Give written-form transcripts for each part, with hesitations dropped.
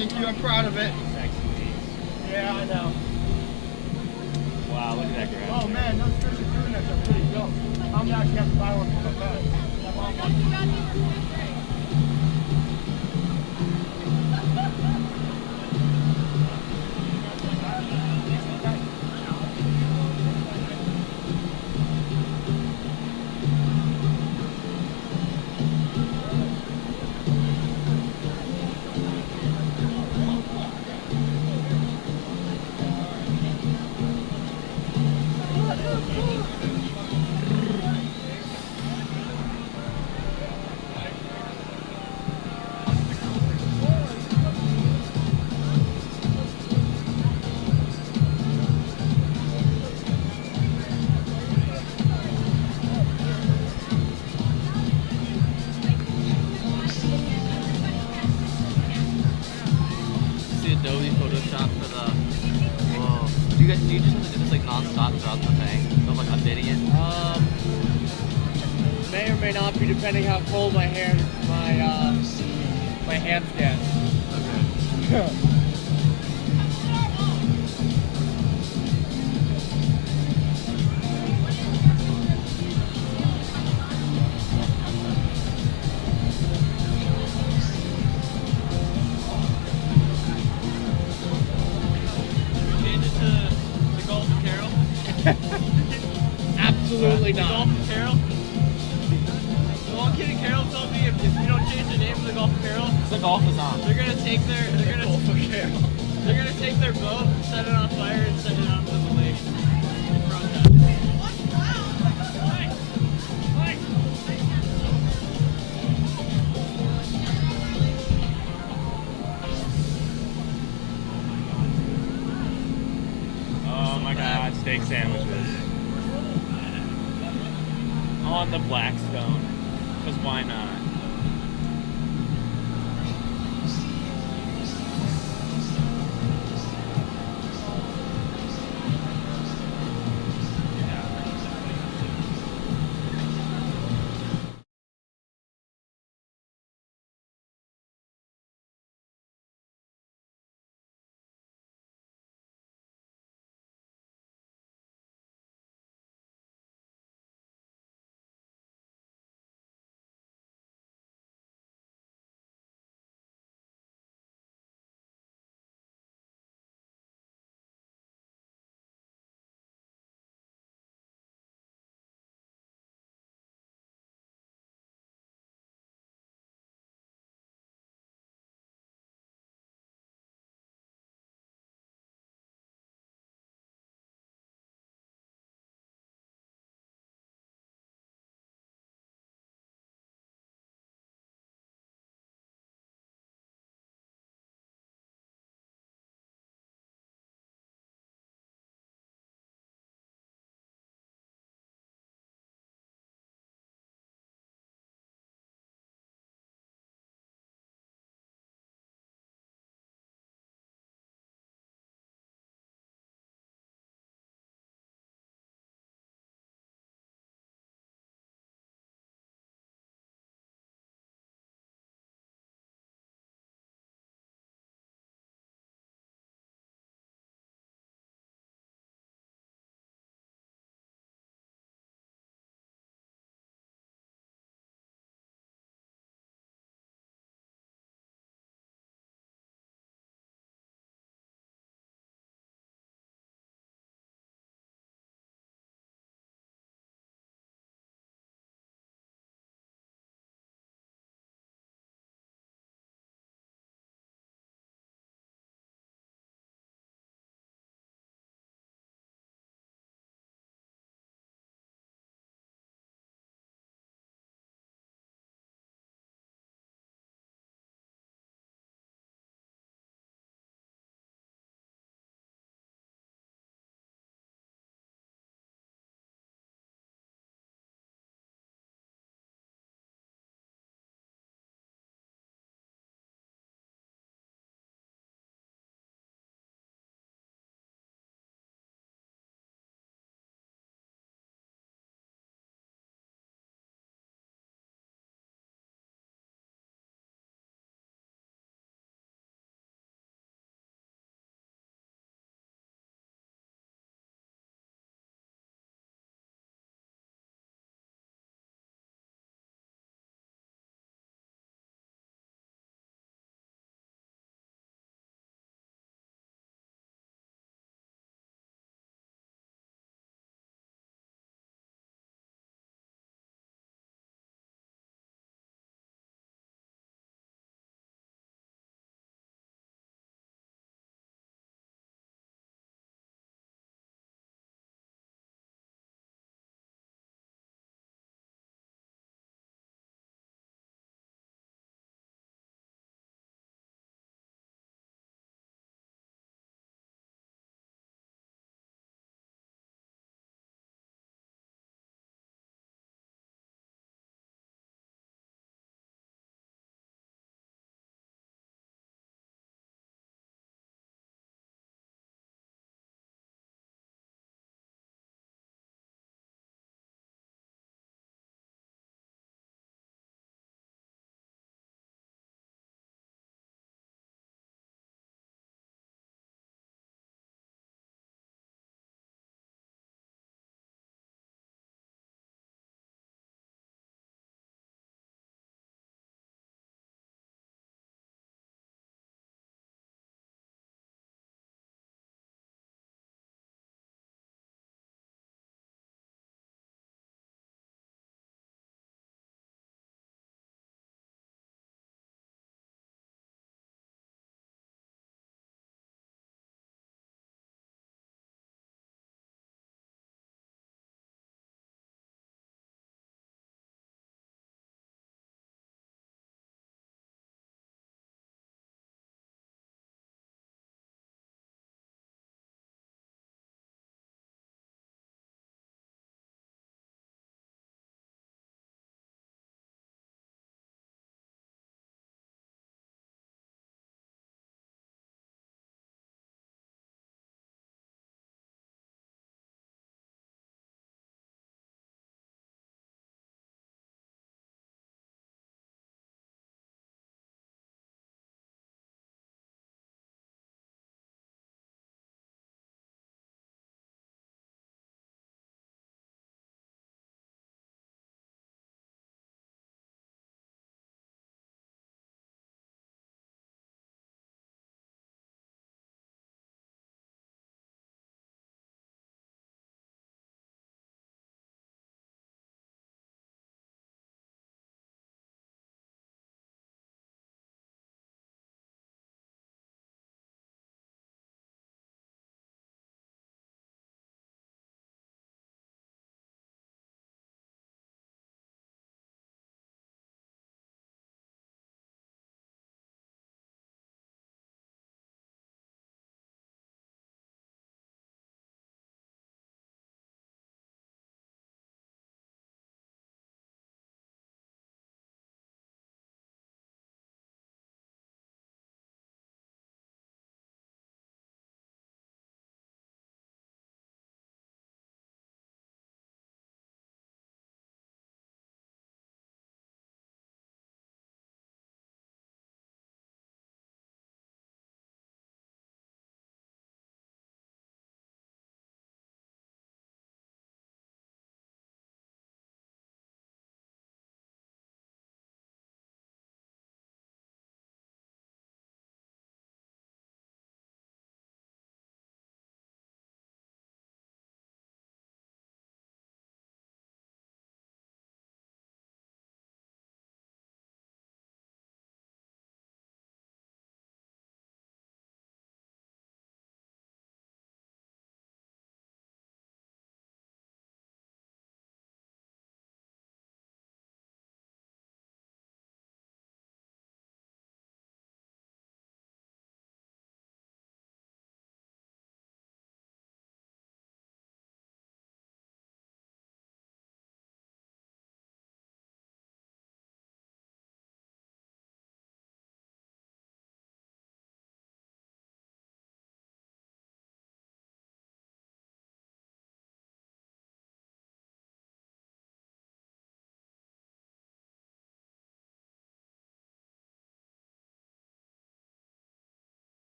Thank you, I'm proud of it. Yeah, I know. Wow, look at that graph. Oh man, those fish are doing this are pretty dope. I'm gonna actually have to buy one for my bed. My mom wants See Adobe Photoshop for the. Whoa. Do you just have to do this like non-stop throughout the thing? So like updating it? May or may not be depending how cold my hands get. Okay. Change it to the Gulf of Carroll? Absolutely The not. Gulf of Carroll? The one kid in Carroll told me if you don't change the name to the Gulf of Carroll, The golf is on. they're gonna take their boat, set it on fire, and send it out to the lake. In protest. Oh my god, steak sandwiches. On the Blackstone. Because why not?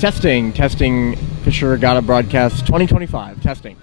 Testing, Fisher Regatta broadcast 2025. Testing.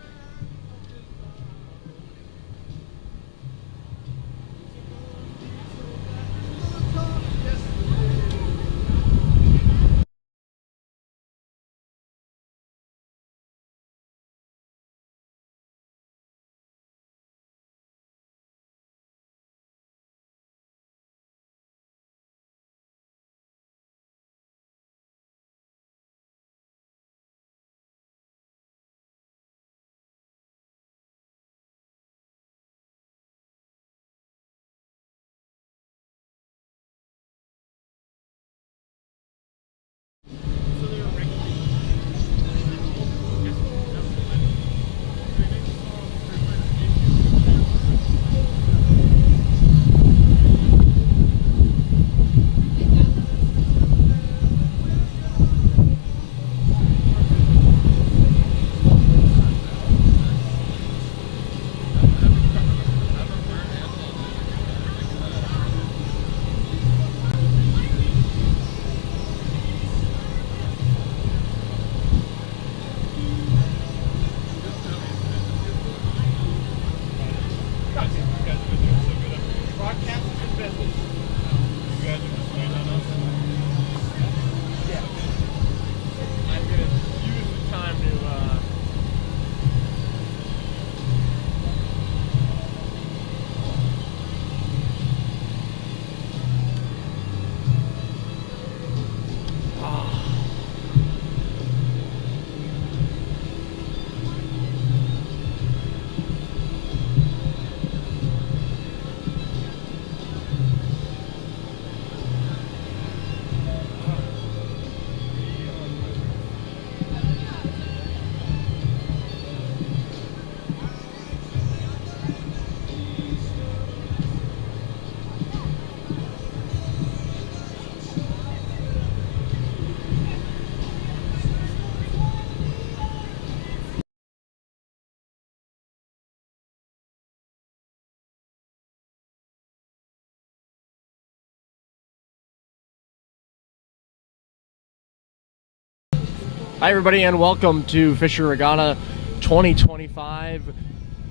Hi, everybody, and welcome to Fisher Regatta 2025.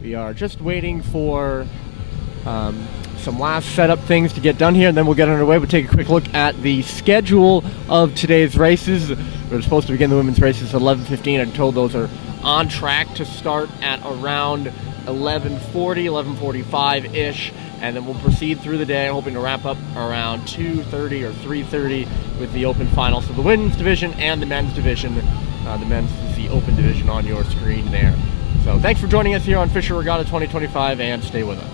We are just waiting for some last setup things to get done here, and then we'll get underway. We'll take a quick look at the schedule of today's races. We're supposed to begin the women's races at 11:15. I'm told those are on track to start at around 11:40, 11:45-ish, and then we'll proceed through the day, hoping to wrap up around 2:30 or 3:30 with the open final. So the women's division and the men's division. The men's is the open division on your screen there. So thanks for joining us here on Fisher Regatta 2025, and stay with us.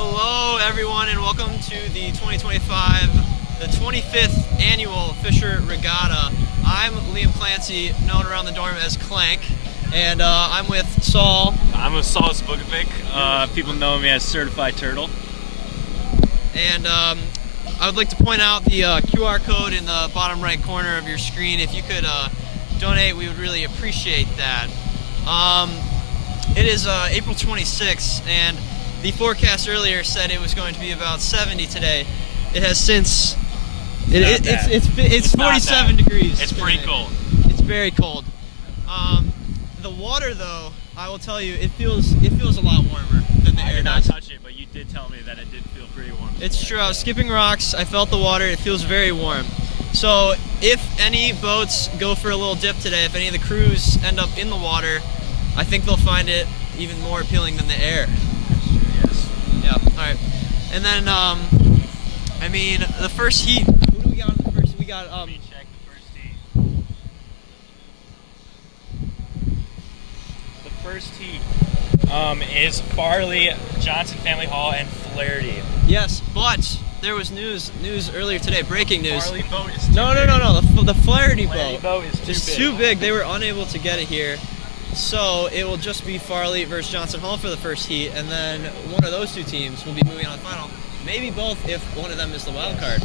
Hello, everyone, and welcome to the 2025, the 25th annual Fisher Regatta. I'm Liam Clancy, known around the dorm as Clank, and I'm with Saul. I'm with Saul Spokovic. People know me as Certified Turtle. And I would like to point out the QR code in the bottom right corner of your screen. If you could donate, we would really appreciate that. It is April 26th, and the forecast earlier said it was going to be about 70 today. It has since. It's 47 degrees. It's pretty cold. It's very cold. The water, though, I will tell you, it feels a lot warmer than the air. I did not does. touch it, but you did tell me that it did feel pretty warm. It's true. I was skipping rocks. I felt the water. It feels very warm. So if any boats go for a little dip today, if any of the crews end up in the water, I think they'll find it even more appealing than the air. Yes. Yeah. All right. And then, I mean, the first heat. Who do we got in the first? We got Let me check the first heat. The first heat is Farley, Johnson Family Hall, and Flaherty. Yes, but there was news earlier today. Breaking news. Farley boat is too No. The Flaherty Flaherty boat is It's too too big. They were unable to get it here. So it will just be Farley versus Johnson Hall for the first heat, and then one of those two teams will be moving on to the final. Maybe both if one of them is the wild card.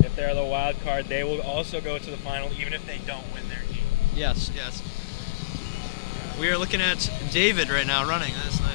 If they're the wild card, they will also go to the final, even if they don't win their heat. Yes. We are looking at David right now running. That's nice.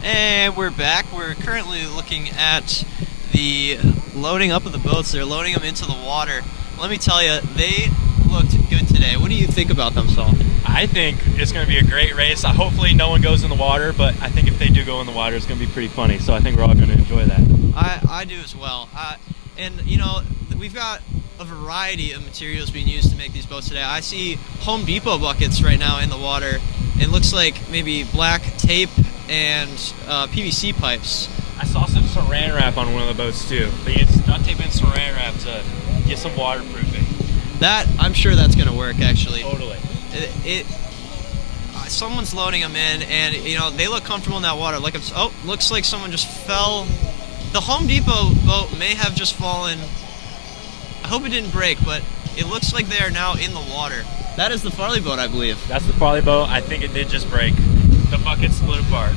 And we're back. We're currently looking at the loading up of the boats. They're loading them into the water. Let me tell you, they looked good today. What do you think about them, Saul? I think it's going to be a great race. Hopefully no one goes in the water, but I think if they do go in the water, it's going to be pretty funny. So I think we're all going to enjoy that. I do as well. And, you know, we've got a variety of materials being used to make these boats today. I see Home Depot buckets right now in the water. It looks like maybe black tape and PVC pipes. I saw some saran wrap on one of the boats too. They used duct tape and saran wrap to get some waterproofing. I'm sure that's going to work actually. Totally. Someone's loading them in, and they look comfortable in that water. Looks like someone just fell. The Home Depot boat may have just fallen. I hope it didn't break, but it looks like they are now in the water. That is the Farley boat, I believe. That's the Farley boat. I think it did just break. The bucket split apart.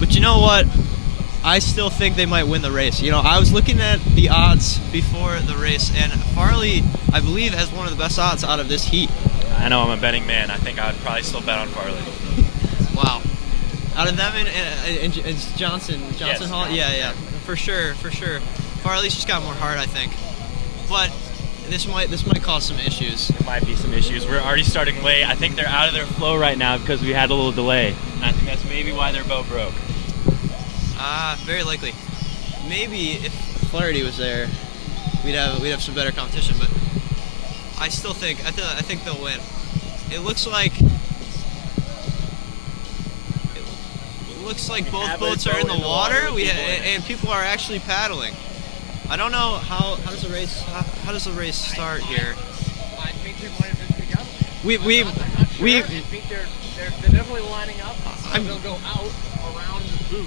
But you know what? I still think they might win the race. I was looking at the odds before the race, and Farley, I believe, has one of the best odds out of this heat. I know, I'm a betting man. I think I would probably still bet on Farley. Wow. Out of them and Johnson Yes. Hall? Yeah. For sure. Farley's just got more heart, I think. But this might cause some issues. There might be some issues. We're already starting late. I think they're out of their flow right now because we had a little delay. And I think that's maybe why their boat broke. Very likely. Maybe if Flaherty was there, we'd have some better competition. But I still think I think they'll win. It looks like both boats are in the water. And people are actually paddling. I don't know how does the race start here. I think they might have been together. We I think they're definitely lining up. So they'll go out around the buoy.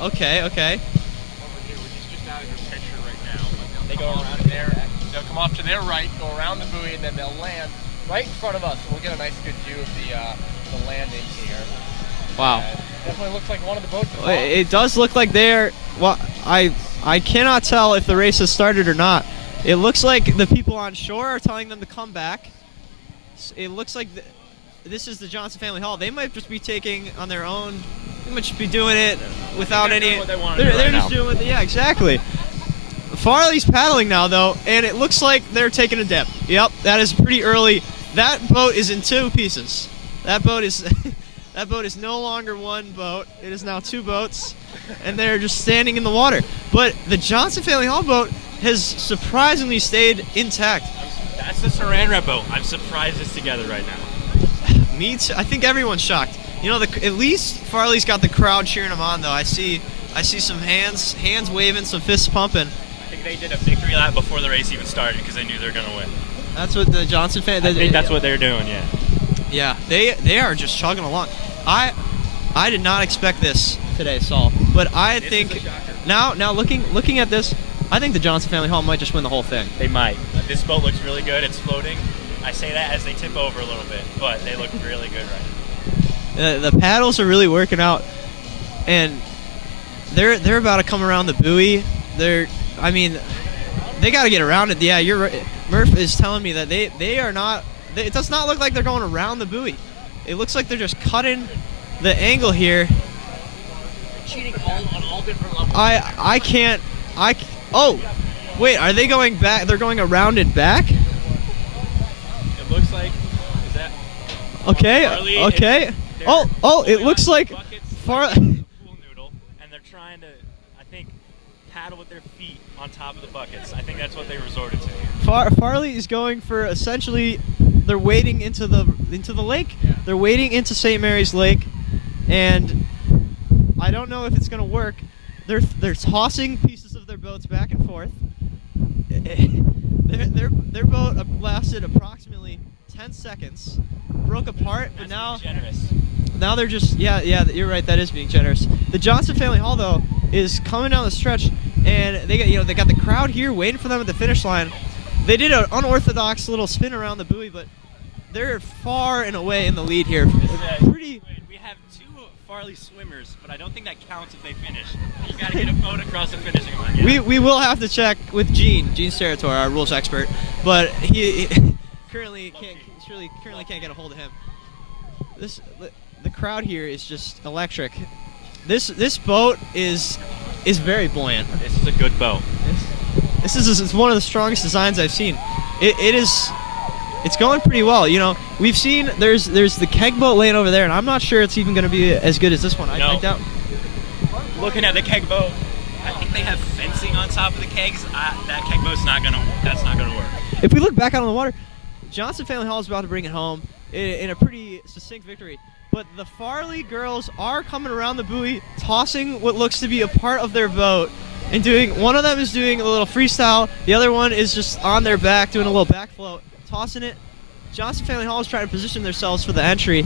Okay. Over here, which is just out of your picture right now. But They go around there. They'll come off to their right, go around the buoy, and then they'll land right in front of us. So we'll get a nice good view of the landing here. Wow. Definitely looks like one of the boats. Is It does look like they're. Well, I cannot tell if the race has started or not. It looks like the people on shore are telling them to come back. It looks like this is the Johnson Family Hall. They might just be taking on their own. They might just be doing it without any. They're just doing it. Yeah, exactly. Farley's paddling now though, and it looks like they're taking a dip. Yep, that is pretty early. That boat is in two pieces. That boat is no longer one boat. It is now two boats, and they're just standing in the water. But the Johnson Family Hall boat has surprisingly stayed intact. That's the Saran wrap boat. I'm surprised it's together right now. Me too. I think everyone's shocked. At least Farley's got the crowd cheering him on though. I see some hands waving, some fists pumping. I think they did a victory lap before the race even started because they knew they were going to win. That's what the Johnson fan. I think that's what they're doing, yeah. Yeah, they are just chugging along. I did not expect this today, Saul. But I think now looking at this, I think the Johnson Family Hall might just win the whole thing. They might. This boat looks really good. It's floating. I say that as they tip over a little bit, but they look really good right now. The paddles are really working out, and they're about to come around the buoy. They got to get around it. Yeah, you're right. Murph is telling me that they are not. It does not look like they're going around the buoy. It looks like they're just cutting the angle here. cheating on all different levels. Oh, wait, are they going back? They're going around and back? It looks like. Is that? Okay, Farley okay. Oh, it looks like Farley. Pool noodle, and they're trying to, I think, paddle with their feet on top of the buckets. I think that's what they resorted to. Farley is going for essentially. They're wading into the lake. Yeah. They're wading into St. Mary's Lake, and I don't know if it's going to work. They're tossing pieces of their boats back and forth. Their boat lasted approximately 10 seconds, broke apart, but now they're just yeah. You're right. That is being generous. The Johnson Family Hall though is coming down the stretch, and they got the crowd here waiting for them at the finish line. They did an unorthodox little spin around the buoy, but they're far and away in the lead here. We have two Farley swimmers, but I don't think that counts if they finish. You got to get a boat across the finishing line. Yeah. We will have to check with Gene Steratore, our rules expert, but he currently can't get a hold of him. The crowd here is just electric. This boat is very buoyant. This is a good boat. This is one of the strongest designs I've seen. It's going pretty well. You know, we've seen there's the keg boat laying over there, and I'm not sure it's even going to be as good as this one. No. I doubt. Looking at the keg boat, I think think they have fencing on top of the kegs. That keg boat's not gonna work. If we look back out on the water, Johnson Family Hall is about to bring it home in a pretty succinct victory. But the Farley girls are coming around the buoy, tossing what looks to be a part of their boat, and one of them is doing a little freestyle, the other one is just on their back doing a little back float, tossing it. Johnson Family Hall is trying to position themselves for the entry.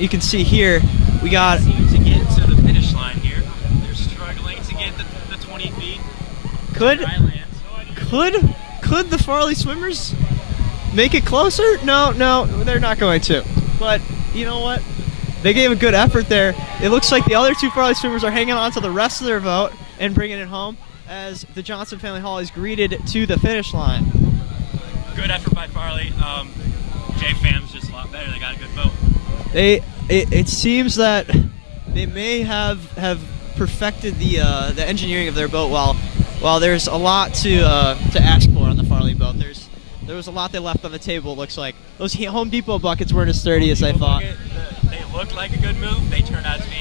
You can see here, we got... Seem to get to the finish line here. They're struggling to get the 20 feet. Could Dry land. could the Farley swimmers make it closer? No, they're not going to. But you know what? They gave a good effort there. It looks like the other two Farley swimmers are hanging on to the rest of their boat and bringing it home as the Johnson Family Hall is greeted to the finish line. Good effort by Farley. J-Fam's just a lot better. They got a good boat. It seems that they may have perfected the engineering of their boat while there's a lot to ask for on the Farley boat. There was a lot they left on the table, it looks like. Those Home Depot buckets weren't as sturdy as I thought. They looked like a good move. They turned out to be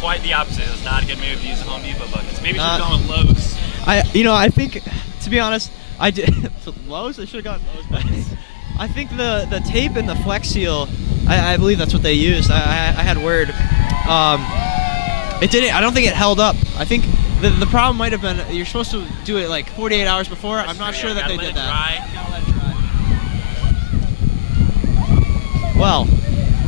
quite the opposite. It was not a good move to use the Home Depot buckets. Maybe should have gone with Lowe's. I think, to be honest, I did. Lowe's? I should have gone Lowe's buckets. I think the tape and the Flex Seal, I believe that's what they used. I had word. It didn't. I don't think it held up. I think the problem might have been you're supposed to do it like 48 hours before. I'm not sure that they did that. Well,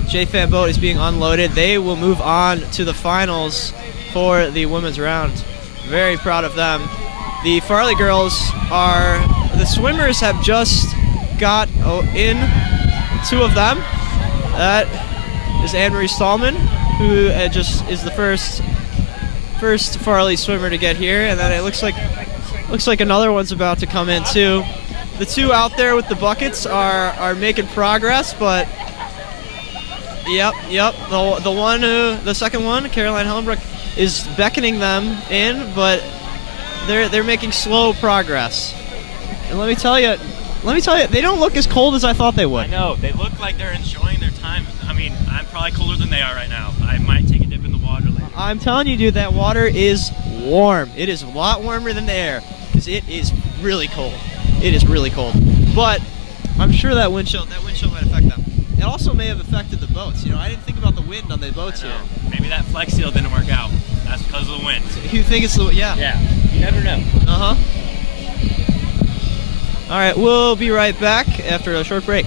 J-Fan boat is being unloaded. They will move on to the finals for the women's round. Very proud of them. The Farley girls the swimmers have just got in, two of them. That is Anne-Marie Stallman, who just is the first Farley swimmer to get here, and then it looks like another one's about to come in too. The two out there with the buckets are making progress, but yep. The second one, Caroline Hellenbrook, is beckoning them in, but they're making slow progress. And let me tell you, they don't look as cold as I thought they would. I know. They look like they're enjoying their time. I mean, I'm probably colder than they are right now. I might take a dip in the water later. I'm telling you, dude, that water is warm. It is a lot warmer than the air because it is really cold. It is really cold. But I'm sure that wind chill might affect them. It also may have affected the boats. You know, I didn't think about the wind on the boats here. Maybe that Flex Seal didn't work out. That's because of the wind. You think it's the Yeah. You never know. Uh-huh. All right, we'll be right back after a short break.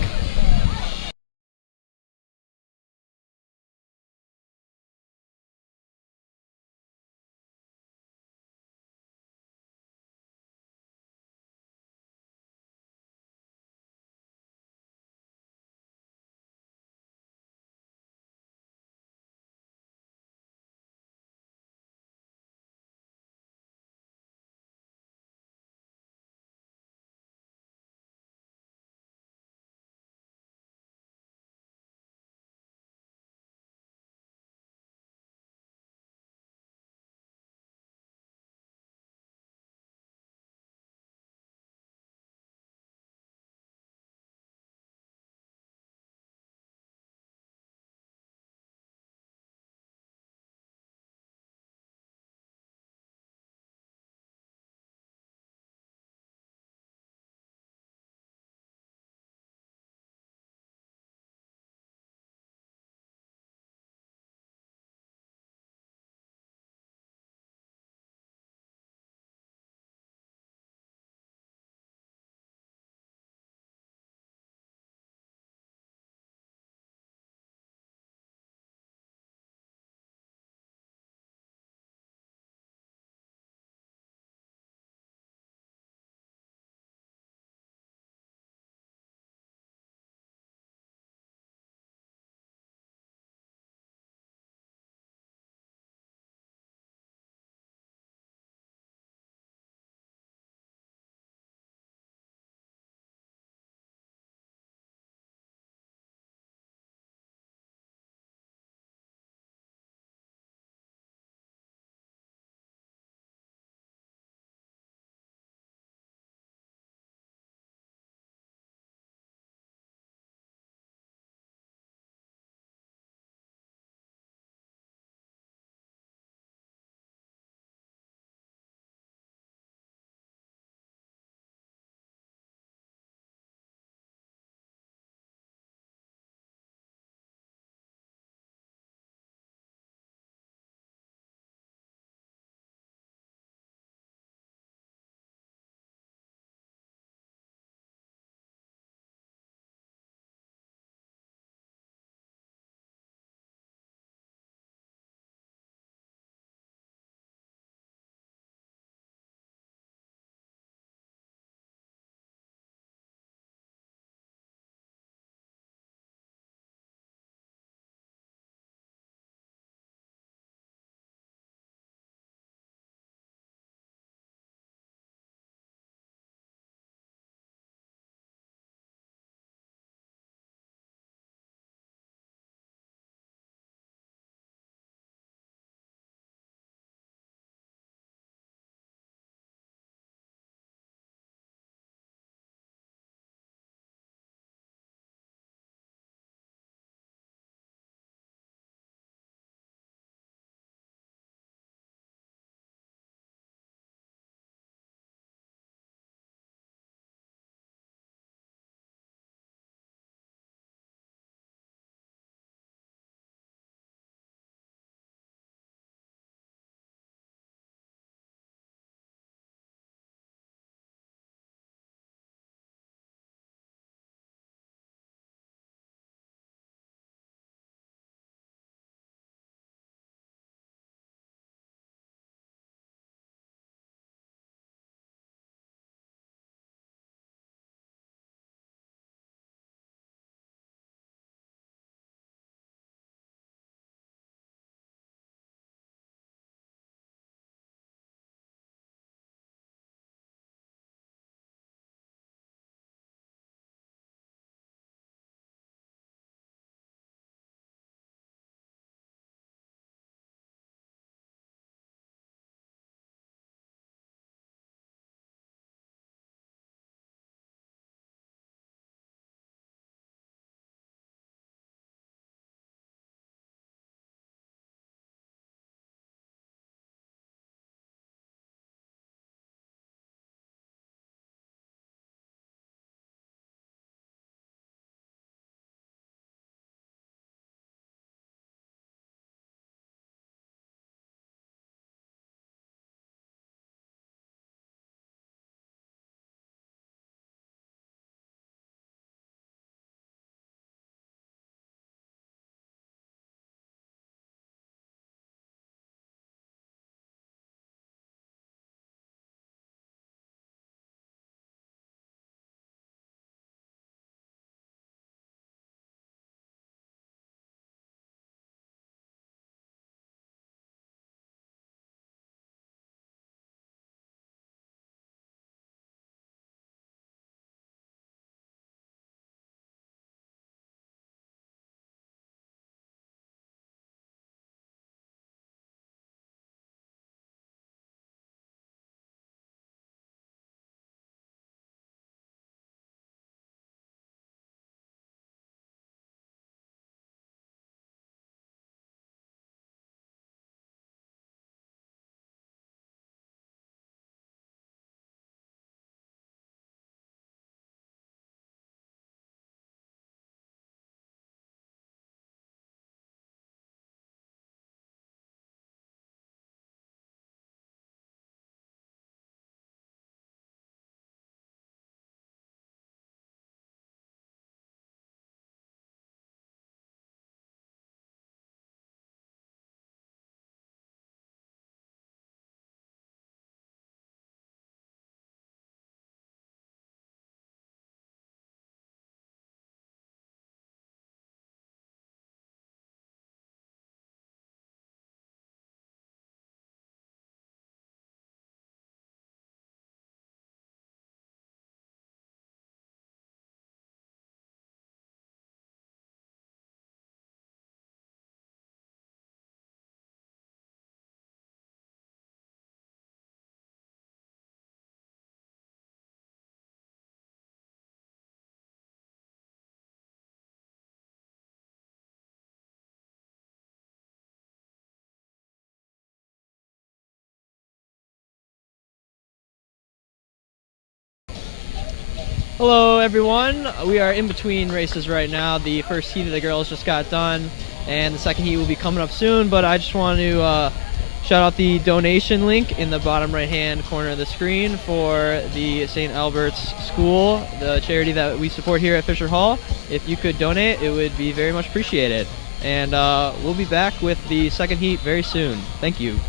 Hello everyone, we are in between races right now. The first heat of the girls just got done and the second heat will be coming up soon, but I just want to shout out the donation link in the bottom right hand corner of the screen for the St. Albert's School, the charity that we support here at Fisher Hall. If you could donate, it would be very much appreciated. And we'll be back with the second heat very soon. Thank you.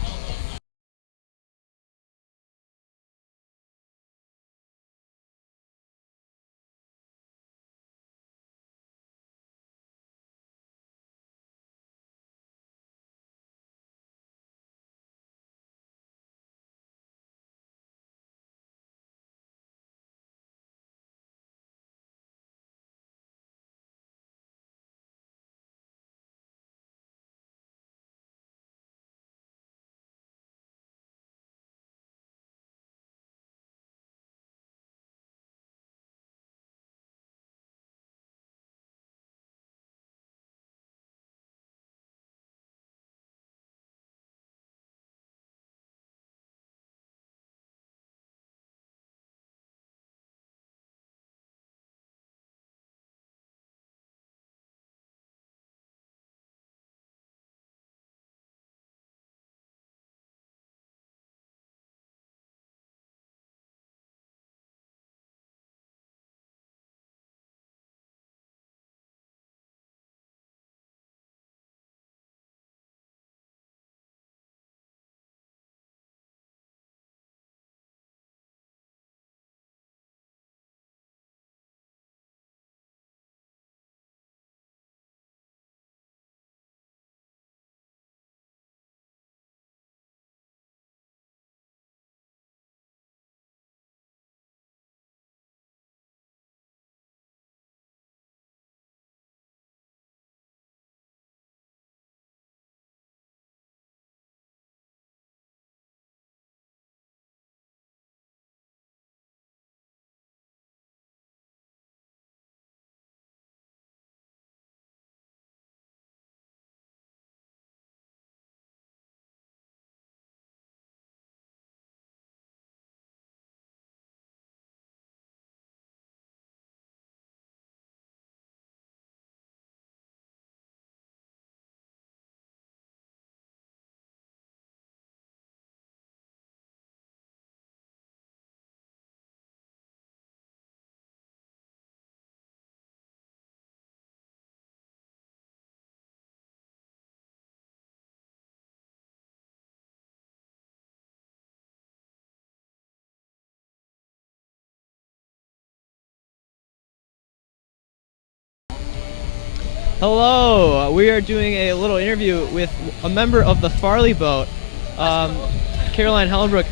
Hello, we are doing a little interview with a member of the Farley boat, Caroline Hellenbrook.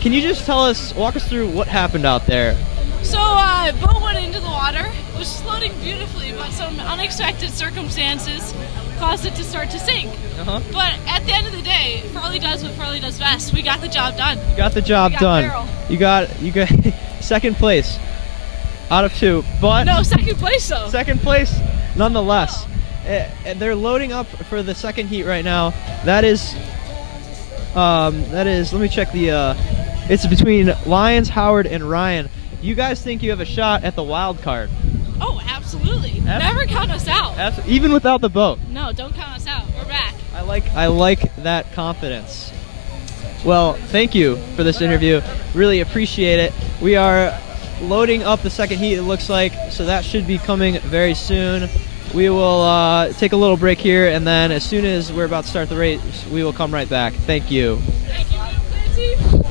Can you just walk us through what happened out there? So, boat went into the water. It was floating beautifully, but some unexpected circumstances caused it to start to sink. But at the end of the day, Farley does what Farley does best. We got the job done. You got the job done. Barrel. You got second place out of 2, but No, second place though. second place nonetheless. They're loading up for the second heat right now. That is, let me check it's between Lyons, Howard, and Ryan. You guys think you have a shot at the wild card? Oh, absolutely. Never count us out. Even without the boat. No, don't count us out. We're back. I like that confidence. Well, thank you for this interview. Really appreciate it. We are loading up the second heat, it looks like, so that should be coming very soon. We will take a little break here, and then as soon as we're about to start the race, we will come right back. Thank you. Thank you, Clancy.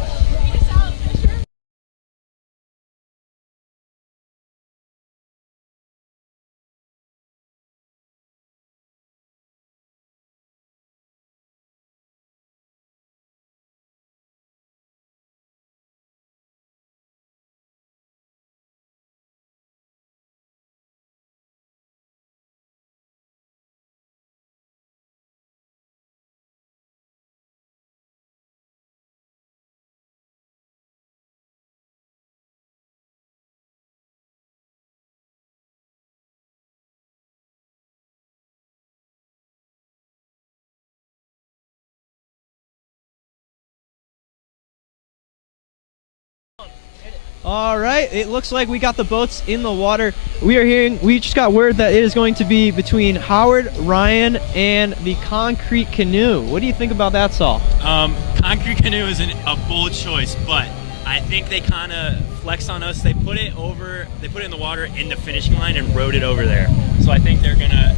All right, it looks like we got the boats in the water. We just got word that it is going to be between Howard, Ryan, and the Concrete Canoe. What do you think about that, Saul? Concrete Canoe is a bold choice, but I think they kind of flexed on us. They put it in the water in the finishing line and rode it over there. So I think they're gonna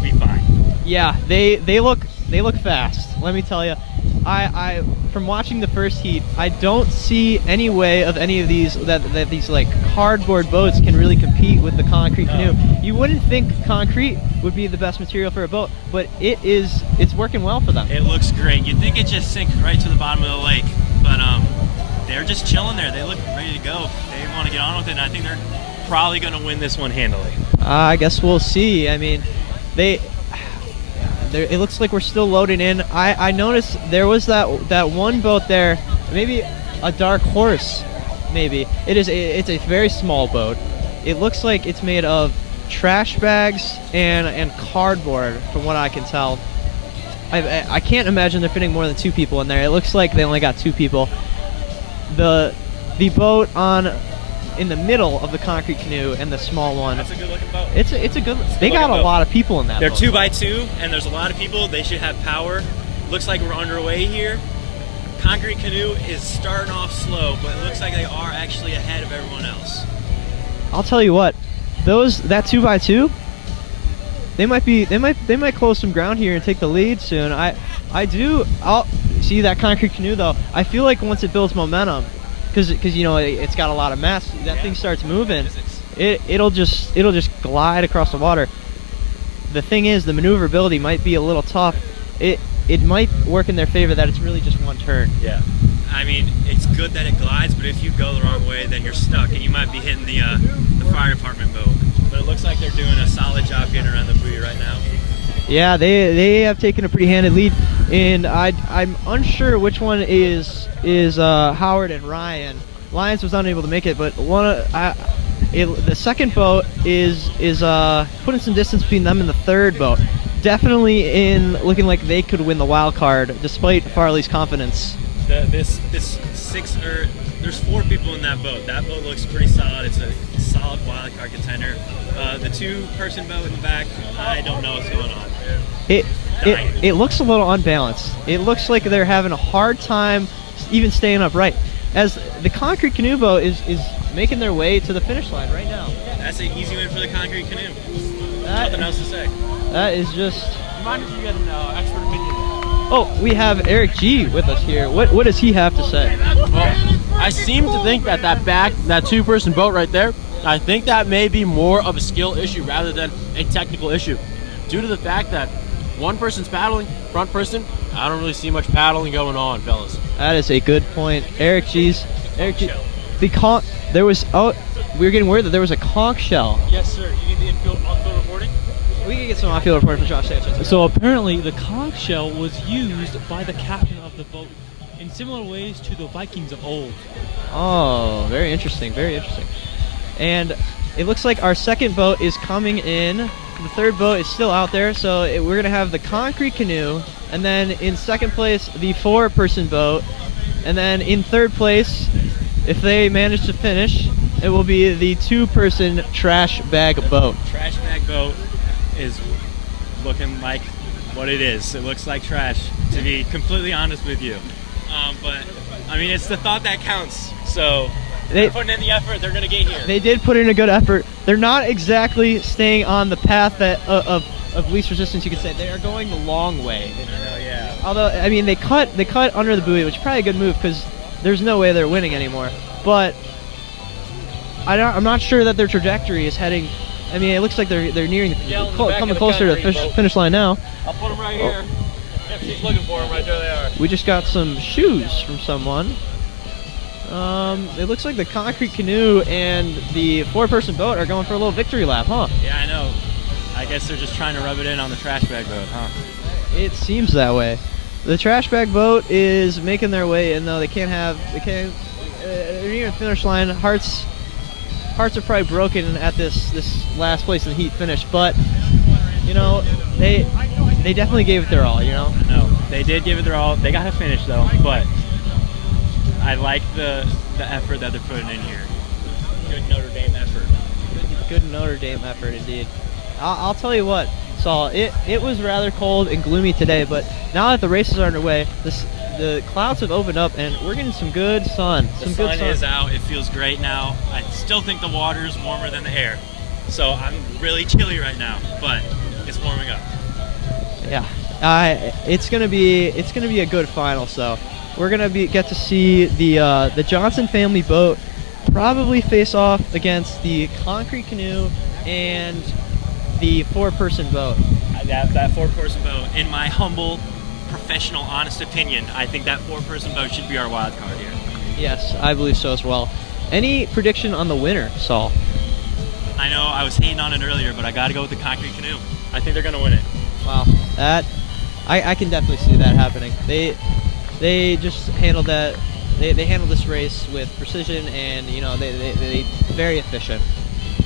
be fine. Yeah, they look fast. Let me tell you, I from watching the first heat, I don't see any way of any of these that these like cardboard boats can really compete with the Concrete Canoe. You wouldn't think concrete would be the best material for a boat, but it's working well for them. It looks great. You'd think it just sink right to the bottom of the lake, but they're just chilling there. They look ready to go. They want to get on with it, and I think they're probably going to win this one handily. I guess we'll see. I mean, it looks like we're still loading in. I noticed there was that one boat there, maybe a Dark Horse, maybe. It's a very small boat. It looks like it's made of trash bags and cardboard, from what I can tell. I can't imagine they're fitting more than 2 people in there. It looks like they only got 2 people. The boat in the middle of the Concrete Canoe and the small one. That's a good looking boat. It's a good. They got a lot of people in that. They're boat. 2x2, and there's a lot of people. They should have power. Looks like we're underway here. Concrete Canoe is starting off slow, but it looks like they are actually ahead of everyone else. I'll tell you what, that 2x2, they might close some ground here and take the lead soon. I'll see that Concrete Canoe though. I feel like once it builds momentum, because you know it's got a lot of mass, that thing starts moving. It'll just glide across the water. The thing is, the maneuverability might be a little tough. It might work in their favor that it's really just one turn. Yeah. I mean, it's good that it glides, but if you go the wrong way, then you're stuck, and you might be hitting the fire department boat. But it looks like they're doing a solid job getting around the buoy right now. Yeah, they have taken a pretty handed lead, and I'm unsure which one is Howard and Ryan. Lyons was unable to make it, but the second boat is putting some distance between them and the third boat. Definitely looking like they could win the wild card, despite Farley's confidence. There's 4 people in that boat. That boat looks pretty solid. It's a solid wild card contender. The 2-person boat in the back, I don't know what's going on. It looks a little unbalanced. It looks like they're having a hard time even staying upright. As the Concrete Canoe boat is making their way to the finish line right now. That's an easy win for the Concrete Canoe. Nothing else to say. That is just. Mind if you get an expert opinion? Oh, we have Eric G with us here. What does he have to say? Well, I seem to think that 2-person boat right there, I think that may be more of a skill issue rather than a technical issue, due to the fact that one person's paddling, front person, I don't really see much paddling going on, fellas. That is a good point. Eric G. We were getting word that there was a conch shell. Yes, sir. You need the on-field reporting? We can get some on-field reporting from Josh Sanchez. So apparently the conch shell was used by the captain of the boat in similar ways to the Vikings of old. Oh, very interesting, very interesting. And it looks like our second boat is coming in. The third boat is still out there, so we're going to have the Concrete Canoe, and then in second place, the 4-person boat, and then in third place, if they manage to finish, it will be the 2-person trash bag boat. Trash bag boat is looking like what it is. It looks like trash, to be completely honest with you. But, I mean, it's the thought that counts. So, they're putting in the effort, they're going to get here. They did put in a good effort. They're not exactly staying on the path of least resistance, you could say. They are going the long way. I know, yeah. Although, I mean, they cut under the buoy, which is probably a good move because there's no way they're winning anymore. But I'm not sure that their trajectory is heading. I mean, it looks like they're nearing, coming closer to the finish line now. I'll put them right here. Keep looking for them. Right there they are. We just got some shoes from someone. It looks like the Concrete Canoe and the 4-person boat are going for a little victory lap, huh? Yeah, I know. I guess they're just trying to rub it in on the trash bag boat, huh? It seems that way. The trash bag boat is making their way in, though. They're near the finish line. Hearts are probably broken at this last place in the heat finish, but you know, they definitely gave it their all, you know? No, they did give it their all. They got to finish, though, but I like the effort that they're putting in here. Good Notre Dame effort. Good Notre Dame effort indeed. I'll tell you what, Saul. It was rather cold and gloomy today, but now that the races are underway, the clouds have opened up and we're getting some good sun. The sun is out. It feels great now. I still think the water is warmer than the air, so I'm really chilly right now, but it's warming up. Yeah, it's gonna be a good final. So we're gonna get to see the Johnson family boat probably face off against the concrete canoe and the four-person boat. That four-person boat, in my humble, professional, honest opinion, I think that four-person boat should be our wild card here. Yes, I believe so as well. Any prediction on the winner, Saul? I know I was hating on it earlier, but I got to go with the concrete canoe. I think they're going to win it. Wow, I can definitely see that happening. They just handled that. They handled this race with precision, and they very efficient.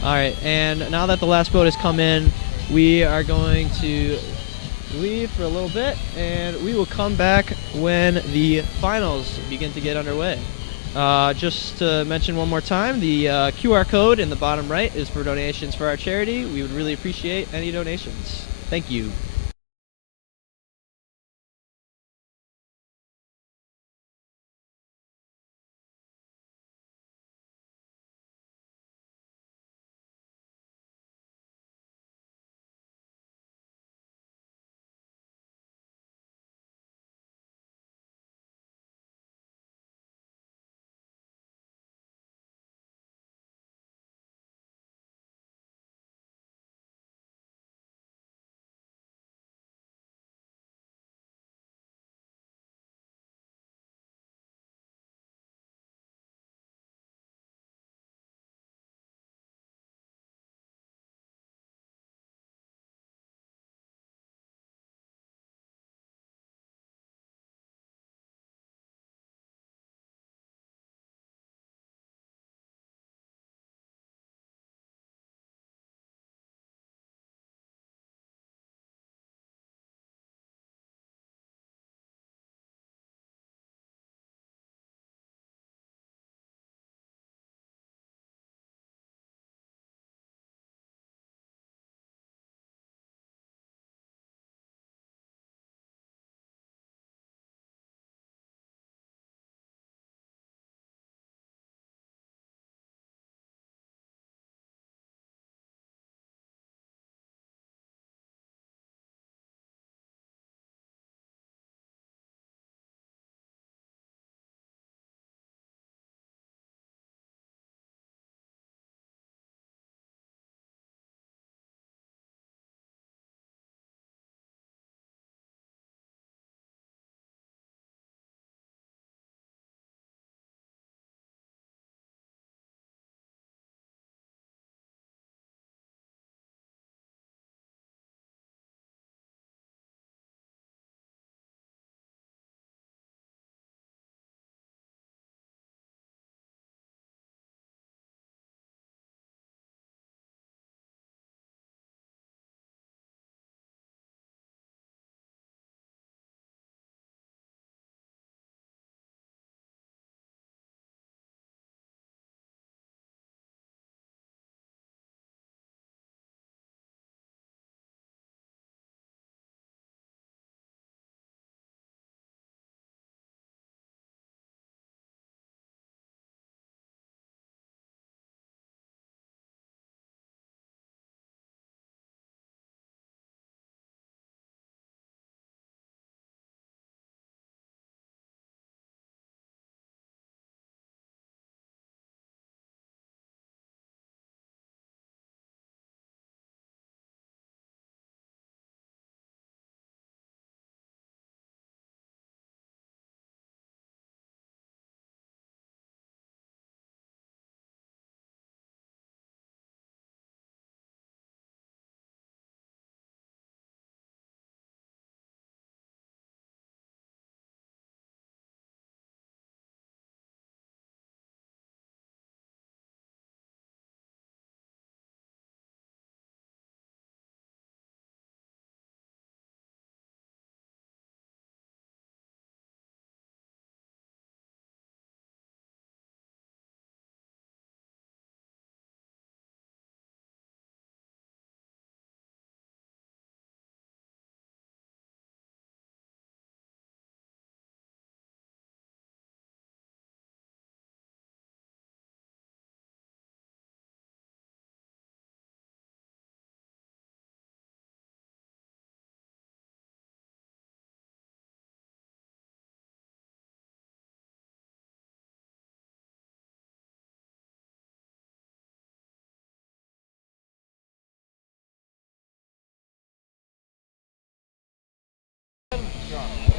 All right, and now that the last boat has come in, we are going to leave for a little bit, and we will come back when the finals begin to get underway. Just to mention one more time, the QR code in the bottom right is for donations for our charity. We would really appreciate any donations. Thank you.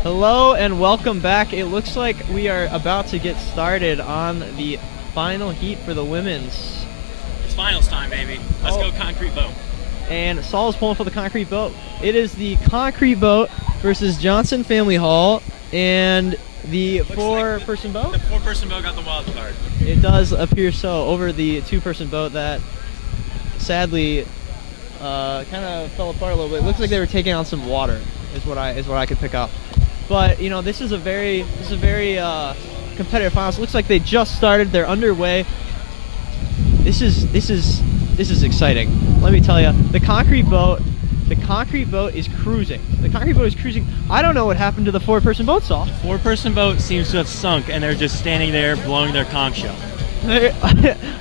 Hello and welcome back. It looks like we are about to get started on the final heat for the women's. It's finals time, baby. Let's go concrete boat. And Saul is pulling for the concrete boat. It is the concrete boat versus Johnson Family Hall and the four-person boat? The four-person boat got the wild card. It does appear so over the two-person boat that sadly kind of fell apart a little bit. It looks like they were taking on some water is what I could pick up. But you know, this is a very competitive finals. It looks like they just started. They're underway. This is exciting. Let me tell you, the concrete boat is cruising. The concrete boat is cruising. I don't know what happened to the four-person boat, Saul. The four-person boat seems to have sunk, and they're just standing there blowing their conch shell.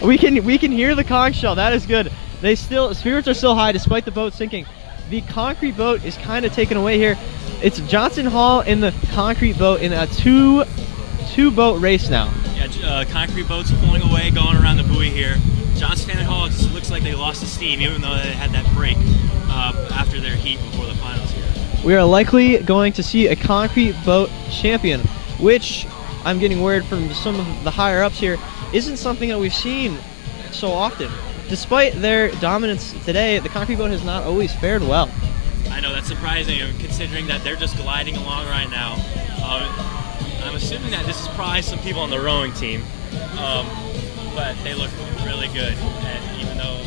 we can hear the conch shell. That is good. Spirits are still high despite the boat sinking. The concrete boat is kind of taken away here. It's Johnson Hall and the concrete boat in a two-boat race now. Yeah, concrete boat's pulling away, going around the buoy here. Johnson Family Hall just looks like they lost the steam, even though they had that break after their heat before the finals here. We are likely going to see a concrete boat champion, which I'm getting word from some of the higher ups here isn't something that we've seen so often. Despite their dominance today, the concrete boat has not always fared well. I know, that's surprising, considering that they're just gliding along right now. I'm assuming that this is probably some people on the rowing team, but they look really good. And even though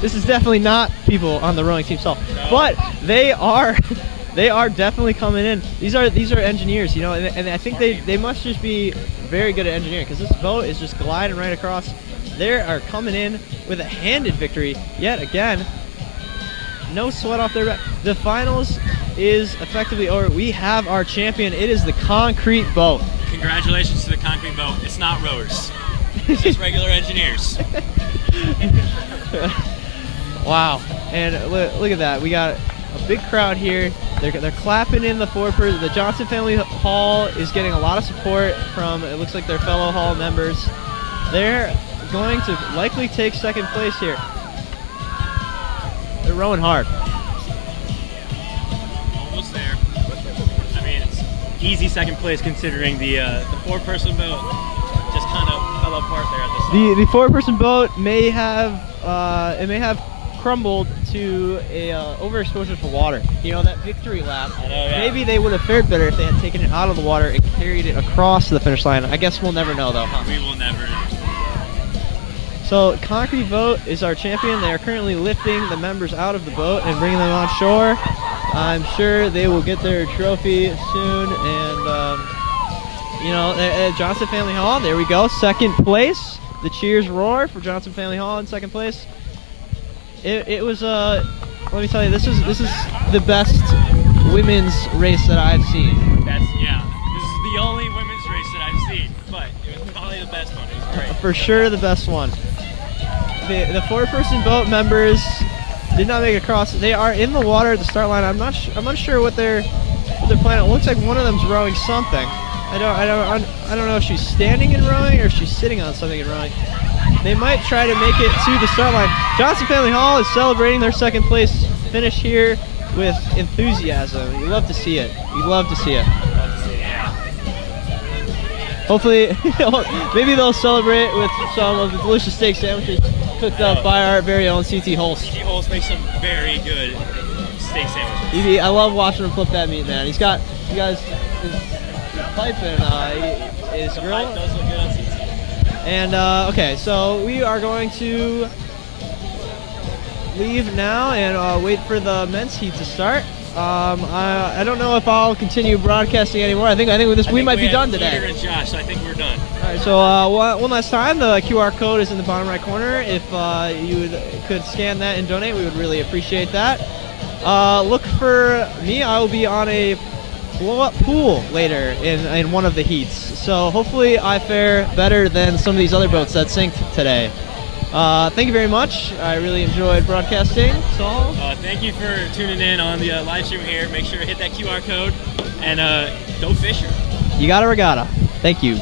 this is definitely not people on the rowing team, no. But they are definitely coming in. These are engineers, you know, and I think they must just be very good at engineering, because this boat is just gliding right across. They are coming in with a handed victory yet again. No sweat off their back. The finals is effectively over. We have our champion. It is the concrete boat. Congratulations to the concrete boat. It's not rowers. It's just regular engineers. Wow. And look at that. We got a big crowd here. They're clapping in the four-person. The Johnson Family Hall is getting a lot of support from, it looks like, their fellow hall members. They're going to likely take second place here. They're rowing hard. Almost there. I mean, it's easy second place considering the four-person boat just kind of fell apart there at the start. The four-person boat may have crumbled to a overexposure to water. You know, that victory lap. I know, yeah. Maybe they would have fared better if they had taken it out of the water and carried it across the finish line. I guess we'll never know, though. Huh? We will never know. So Concrete Boat is our champion. They are currently lifting the members out of the boat and bringing them on shore. I'm sure they will get their trophy soon. And you know, at Johnson Family Hall, there we go, second place. The cheers roar for Johnson Family Hall in second place. It was let me tell you, this is the best women's race that I've seen. This is the only women's race that I've seen, but it was probably the best one. It was great. For sure the best one. The four-person boat members did not make it across. They are in the water at the start line. I'm not sure what they're planning. It looks like one of them's rowing something. I don't know if she's standing and rowing or if she's sitting on something and rowing. They might try to make it to the start line. Johnson Family Hall is celebrating their second place finish here with enthusiasm. You love to see it. You love to see it. Hopefully, maybe they'll celebrate with some of the delicious steak sandwiches cooked up by our very own CT Holst. CT Holst makes some very good steak sandwiches. I love watching him flip that meat, man. He's got his pipe and his grill. Pipe does look good on CT. And okay, so we are going to leave now and wait for the men's heat to start. I don't know if I'll continue broadcasting anymore. I think with this we might be done today. Peter and Josh, so I think we're done. All right, so one last time, the QR code is in the bottom right corner. If you could scan that and donate, we would really appreciate that. Look for me. I will be on a blow-up pool later in one of the heats. So hopefully I fare better than some of these other boats that sank today. Thank you very much. I really enjoyed broadcasting. Saul? Thank you for tuning in on the live stream here. Make sure to hit that QR code and go fishing. You got a regatta. Thank you.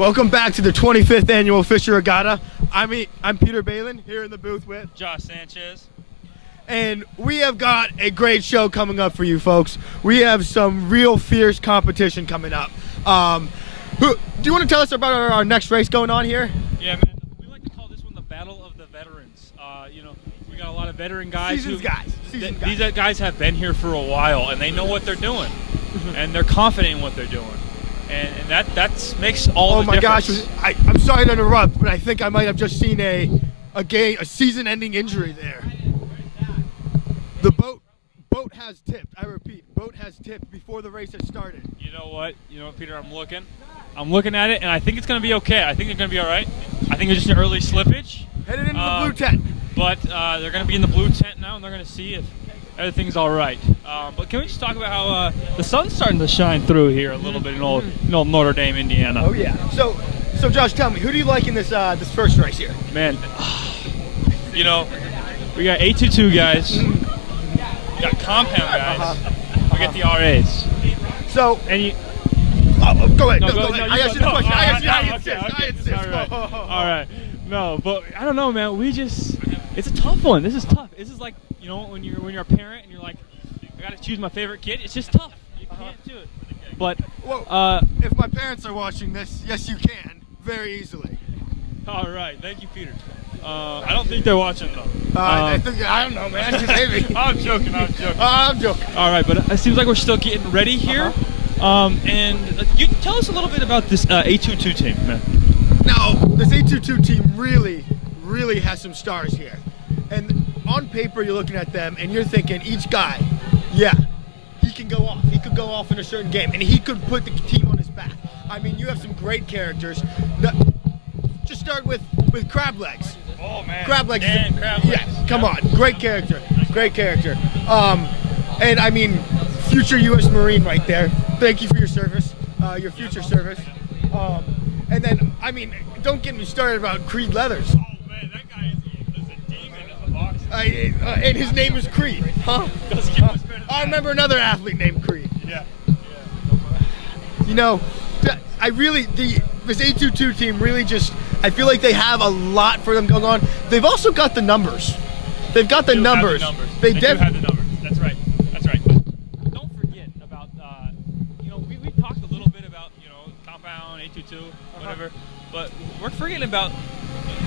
Welcome back to the 25th annual Fisher Regatta. I'm Peter Balin here in the booth with Josh Sanchez. And we have got a great show coming up for you folks. We have some real fierce competition coming up. Do you want to tell us about our next race going on here? Yeah, man. We like to call this one the Battle of the Veterans. You know, we got a lot of veteran guys. Seasoned guys. These guys have been here for a while, and they know what they're doing, and they're confident in what they're doing, and that makes all the difference. Oh my gosh! I'm sorry to interrupt, but I think I might have just seen a season-ending injury there. The boat has tipped. I repeat, boat has tipped before the race has started. You know what, Peter? I'm looking at it, and I think it's going to be okay. I think they're going to be all right. I think it's just an early slippage. Headed into the blue tent. But they're going to be in the blue tent now, and they're going to see if everything's all right. But can we just talk about how the sun's starting to shine through here a little bit in old Notre Dame, Indiana? Oh yeah. So Josh, tell me, who do you like in this first race here? Man, we got 822 guys. We got compound guys. We got the RAs. So and you. Go ahead. No, go ahead. I asked you the question. I insist. All right. No, but I don't know, man. It's a tough one. This is tough. This is like, when you're a parent and you're like, I gotta choose my favorite kid. It's just tough. You can't do it. But if my parents are watching this, yes, you can very easily. All right. Thank you, Peter. I don't think they're watching though. I don't know, man. Maybe. I'm joking. All right, but it seems like we're still getting ready here. And you tell us a little bit about this 822 team, man. Now, this 822 team really has some stars here. And on paper, you're looking at them and you're thinking, each guy, yeah, he can go off. He could go off in a certain game, and he could put the team on his back. I mean, you have some great characters. Just start with Crab Legs. Oh man, Crab Legs. Crab Legs. Yeah, come on, great character. And I mean, future U.S. Marine right there. Thank you for your service, your future service. And then, I mean, don't get me started about Creed Leathers. Oh man, that guy is a demon as a boxer. And his name is Creed, huh? I remember another athlete named Creed. Yeah. This 822 team really I feel like they have a lot for them going on. They've also got the numbers. They've got the numbers. They do have the numbers. That's right. But don't forget about, we talked a little bit about, compound, 822, whatever, but we're forgetting about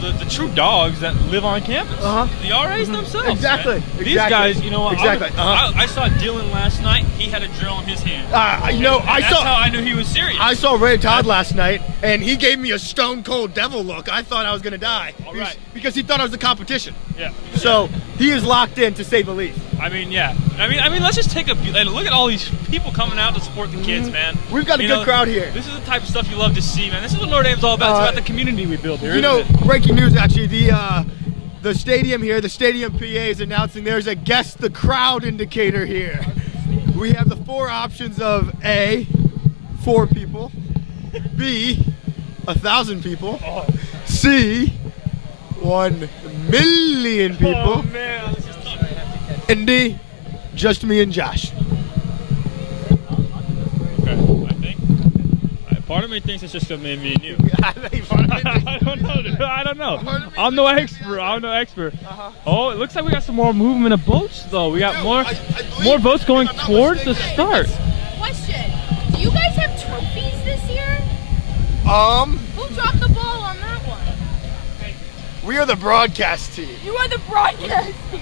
the true dogs that live on campus. The RAs themselves. Exactly. Man. These guys, Exactly. I saw Dylan last night. He had a drill in his hand. That's how I knew he was serious. I saw Ray Todd last night, and he gave me a stone cold devil look. I thought I was going to die. All right. Because he thought I was the competition. Yeah. So he is locked in, to say the least. I mean, yeah. I mean, let's just take a look at all these people coming out to support the kids, man. We've got a good crowd here. This is the type of stuff you love to see, man. This is what Notre Dame's all about. It's about the community we build here. Breaking news, actually, the stadium here, the stadium PA is announcing there's a guess the crowd indicator here. We have the 4 options of A, 4 people, B, 1,000 people, C, 1 million people, Oh man, this is tough. and D, just me and Josh. Okay, I think. Part of me thinks it's just me and you. I don't know. I'm no expert. Oh, it looks like we got some more movement of boats, though. We got more boats going towards the start. Question: do you guys have trophies this year? Who dropped the ball on that one? We are the broadcast team. You are the broadcast team.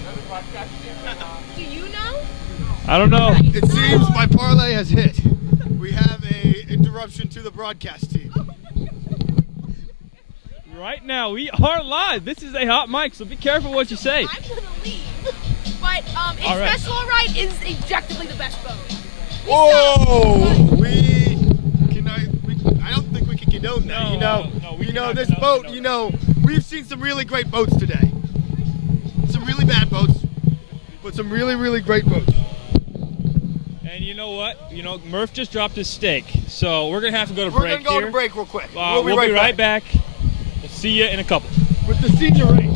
Do you know? I don't know. It seems my parlay has hit. We have a interruption to the broadcast team. Right now, we are live. This is a hot mic, so be careful what you say. I'm gonna leave. But All right. Special Ride is objectively the best boat. Whoa! I don't think we can condone that. This boat. We've seen some really great boats today. Some really bad boats, but some really, really great boats. And you know what? Murph just dropped his steak, so we're gonna have to go to break here. We're gonna go to break real quick. We'll be right back. We'll see you in a couple. With the senior race.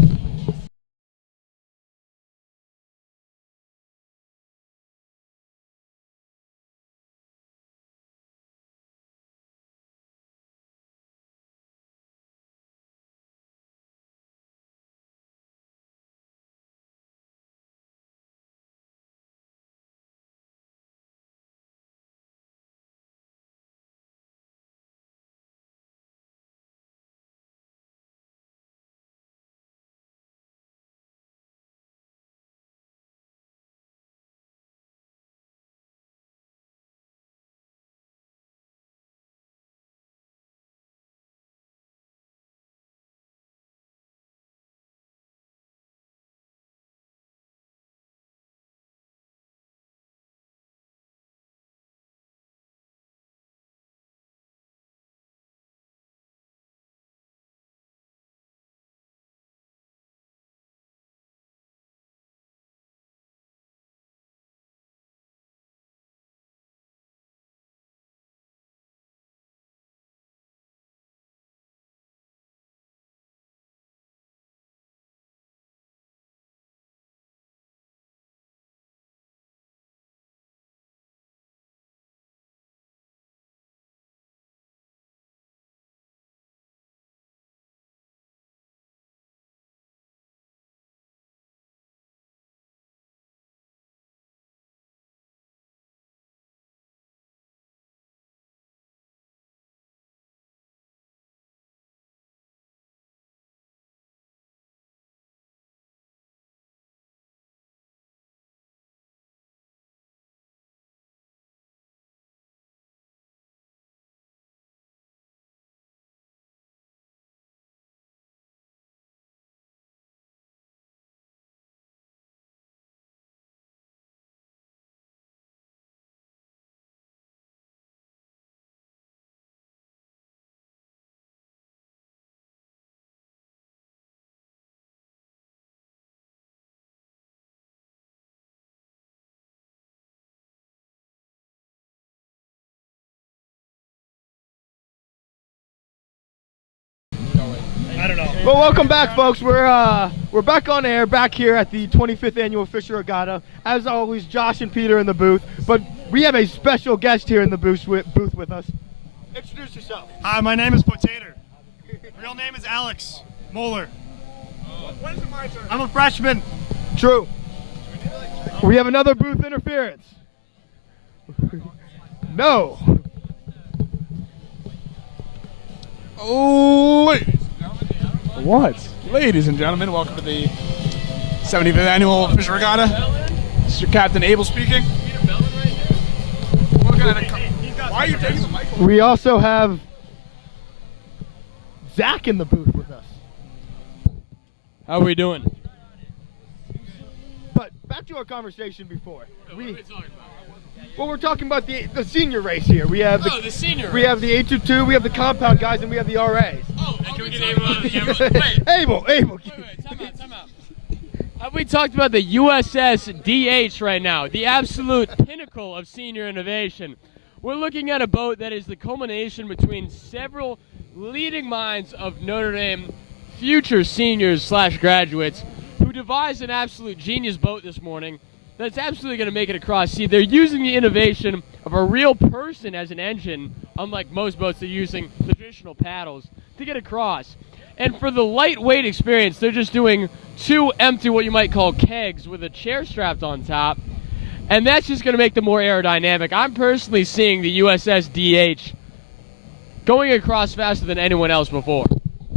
I don't know. Well, welcome back, folks. We're back on air, back here at the 25th annual Fisher Regatta. As always, Josh and Peter in the booth, but we have a special guest here in the booth with us. Introduce yourself. Hi, my name is Potato. Real name is Alex Moeller. When is it my turn? I'm a freshman. True. We have another booth interference. No. What? Ladies and gentlemen, welcome to the 75th annual Fisher Regatta. This is your Captain Abel speaking. Why are you taking the mic? We also have Zach in the booth with us. How are we doing? But back to our conversation before. Well, we're talking about the senior race here. We have the senior We have the 822, we have the compound guys, and we have the RAs. Can we get Abel on the camera? Wait. Abel. Time out. Have we talked about the USS DH right now? The absolute pinnacle of senior innovation. We're looking at a boat that is the culmination between several leading minds of Notre Dame future seniors / graduates who devised an absolute genius boat this morning that's absolutely going to make it across. See, they're using the innovation of a real person as an engine, unlike most boats that are using the traditional paddles, to get across. And for the lightweight experience, they're just doing 2 empty, what you might call kegs, with a chair strapped on top. And that's just going to make them more aerodynamic. I'm personally seeing the USS DH going across faster than anyone else before.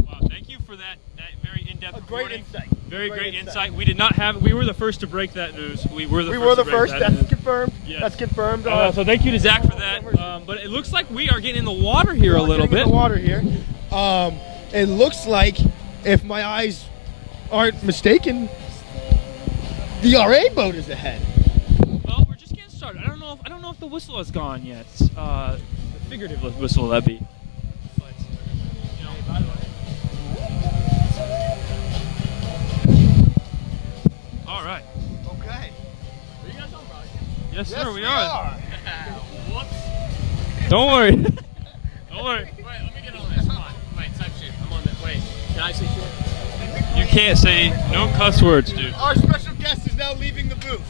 Wow, thank you for that very in-depth reporting. Insight. Very great insight. We did not have. We were the first to break that news. We were the first. That's confirmed. Yes. That's confirmed. So thank you to Zach for that. But it looks like we are getting in the water here a little bit. The water here. It looks like, if my eyes aren't mistaken, the RA boat is ahead. Well, we're just getting started. I don't know if the whistle has gone yet. The figurative whistle that'd be. But, you know, by the way. All right. Okay. Are you guys on broadcast? Yes, sir, we are. Whoops. Don't worry. Don't worry. Wait, let me get on this. Come on. Wait, type shit. I'm on this. Wait, can I say shit? You can't say no cuss words, dude. Our special guest is now leaving the booth.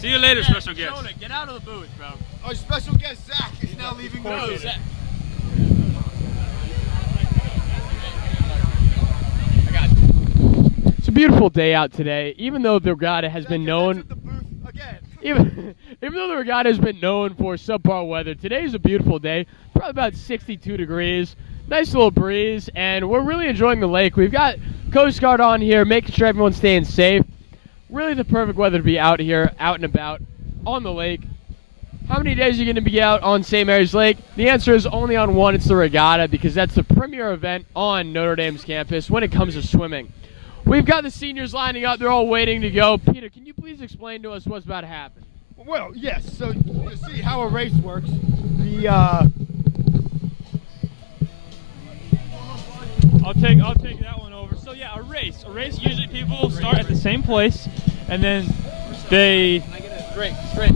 See you later, special guest. Jonah, get out of the booth, bro. Our special guest, Zach, is now leaving the booth. Zach. It's a beautiful day out today, even though the regatta has been known. Even though the regatta has been known for subpar weather, today is a beautiful day. Probably about 62 degrees. Nice little breeze, and we're really enjoying the lake. We've got Coast Guard on here, making sure everyone's staying safe. Really the perfect weather to be out here, out and about, on the lake. How many days are you going to be out on St. Mary's Lake? The answer is only on one. It's the regatta, because that's the premier event on Notre Dame's campus when it comes to swimming. We've got the seniors lining up. They're all waiting to go. Peter, can you please explain to us what's about to happen? Well, yes. So to see how a race works, I'll take that one over. So yeah, a race. Usually people start at the same place, and then they. Can I get a drink? Straight.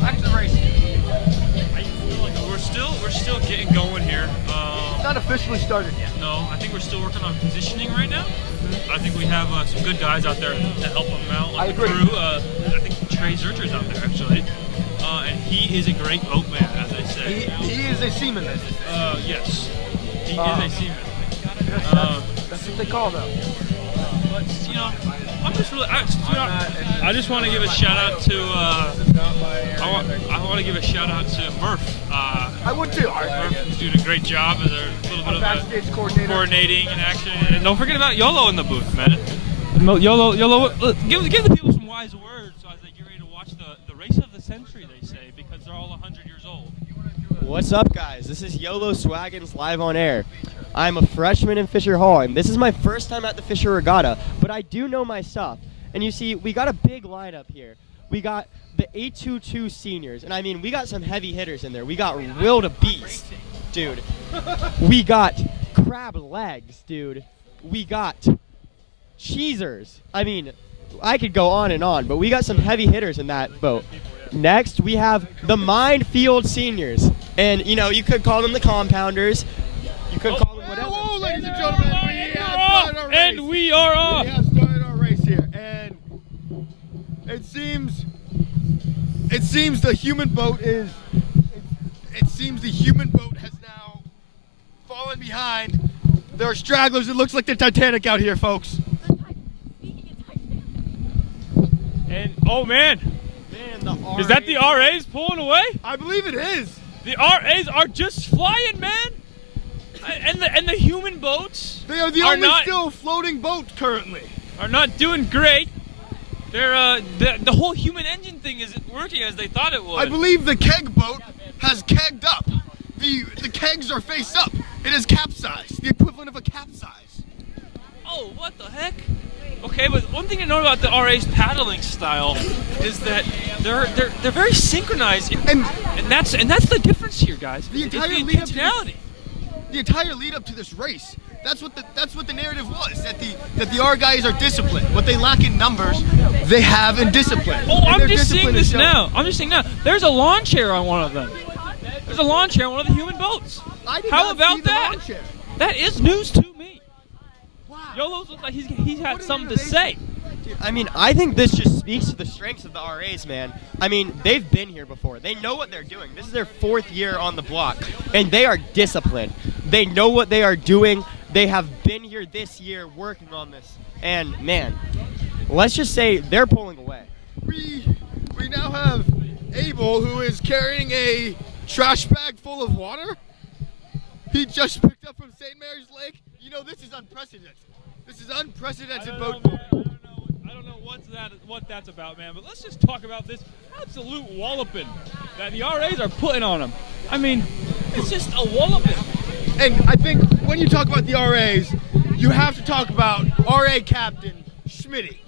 Back to the race. We're still getting going here. it's not officially started yet. No, I think we're still working on positioning right now. I think we have some good guys out there to help them out. Like the crew. I think Trey Zurcher's out there actually, and he is a great boatman, as they say. He is a seaman, as they say. Yes, he is a seaman. That's what they call them. But you know, I'm just really. I just want to give a shout out to. I want to give a shout out to Murph. I would too. Murph doing a great job as a little bit of backstage coordinating and action. And don't forget about YOLO in the booth, man. YOLO, give the people some wise words as they get ready to watch the race of the century. They say because they're all 100 years old. What's up, guys? This is YOLO Swaggins live on air. I'm a freshman in Fisher Hall, and this is my first time at the Fisher Regatta, but I do know my stuff. And you see, we got a big lineup here. we got the 822 seniors, and I mean, we got some heavy hitters in there. We got Will to Beast, dude. We got Crab Legs, dude. We got Cheesers. I mean, I could go on and on, but we got some heavy hitters in that boat. Next, we have the Minefield seniors, and you know, you could call them the compounders. You could call them whatever. Oh, ladies and gentlemen, we have started our race. And we are off. We have started our race here, and it seems the human boat is. It seems the human boat has now fallen behind. There are stragglers. It looks like the Titanic out here, folks. And oh man, is that the RAs pulling away? I believe it is. The RAs are just flying, man. And the human boats. They are the only still floating boat currently. Are not doing great. They're the whole human engine thing isn't working as they thought it would. I believe the keg boat has kegged up. The kegs are face up. It is capsized. The equivalent of a capsize. Oh, what the heck? Okay, but one thing to know about the RA's paddling style is that they're very synchronized, and that's the difference here, guys. The entire it's the lead up to intentionality. The entire lead up to this race. That's what the narrative was. That the R guys are disciplined. What they lack in numbers, they have in discipline. Oh, I'm just seeing this now. There's a lawn chair on one of them. There's a lawn chair on one of the human boats. How about that? That is news to me. Wow. Yolo's looks like he's had something to say. Dude, I mean, I think this just speaks to the strengths of the RAs, man. I mean, they've been here before. They know what they're doing. This is their 4th year on the block, and they are disciplined. They know what they are doing. They have been here this year working on this. And, man, let's just say they're pulling away. We now have Abel, who is carrying a trash bag full of water. He just picked up from St. Mary's Lake. You know, this is unprecedented. This is unprecedented boat. I don't know what that's about, man. But let's just talk about this absolute walloping that the RAs are putting on them. I mean, it's just a walloping. And I think when you talk about the RAs, you have to talk about RA captain Schmitty.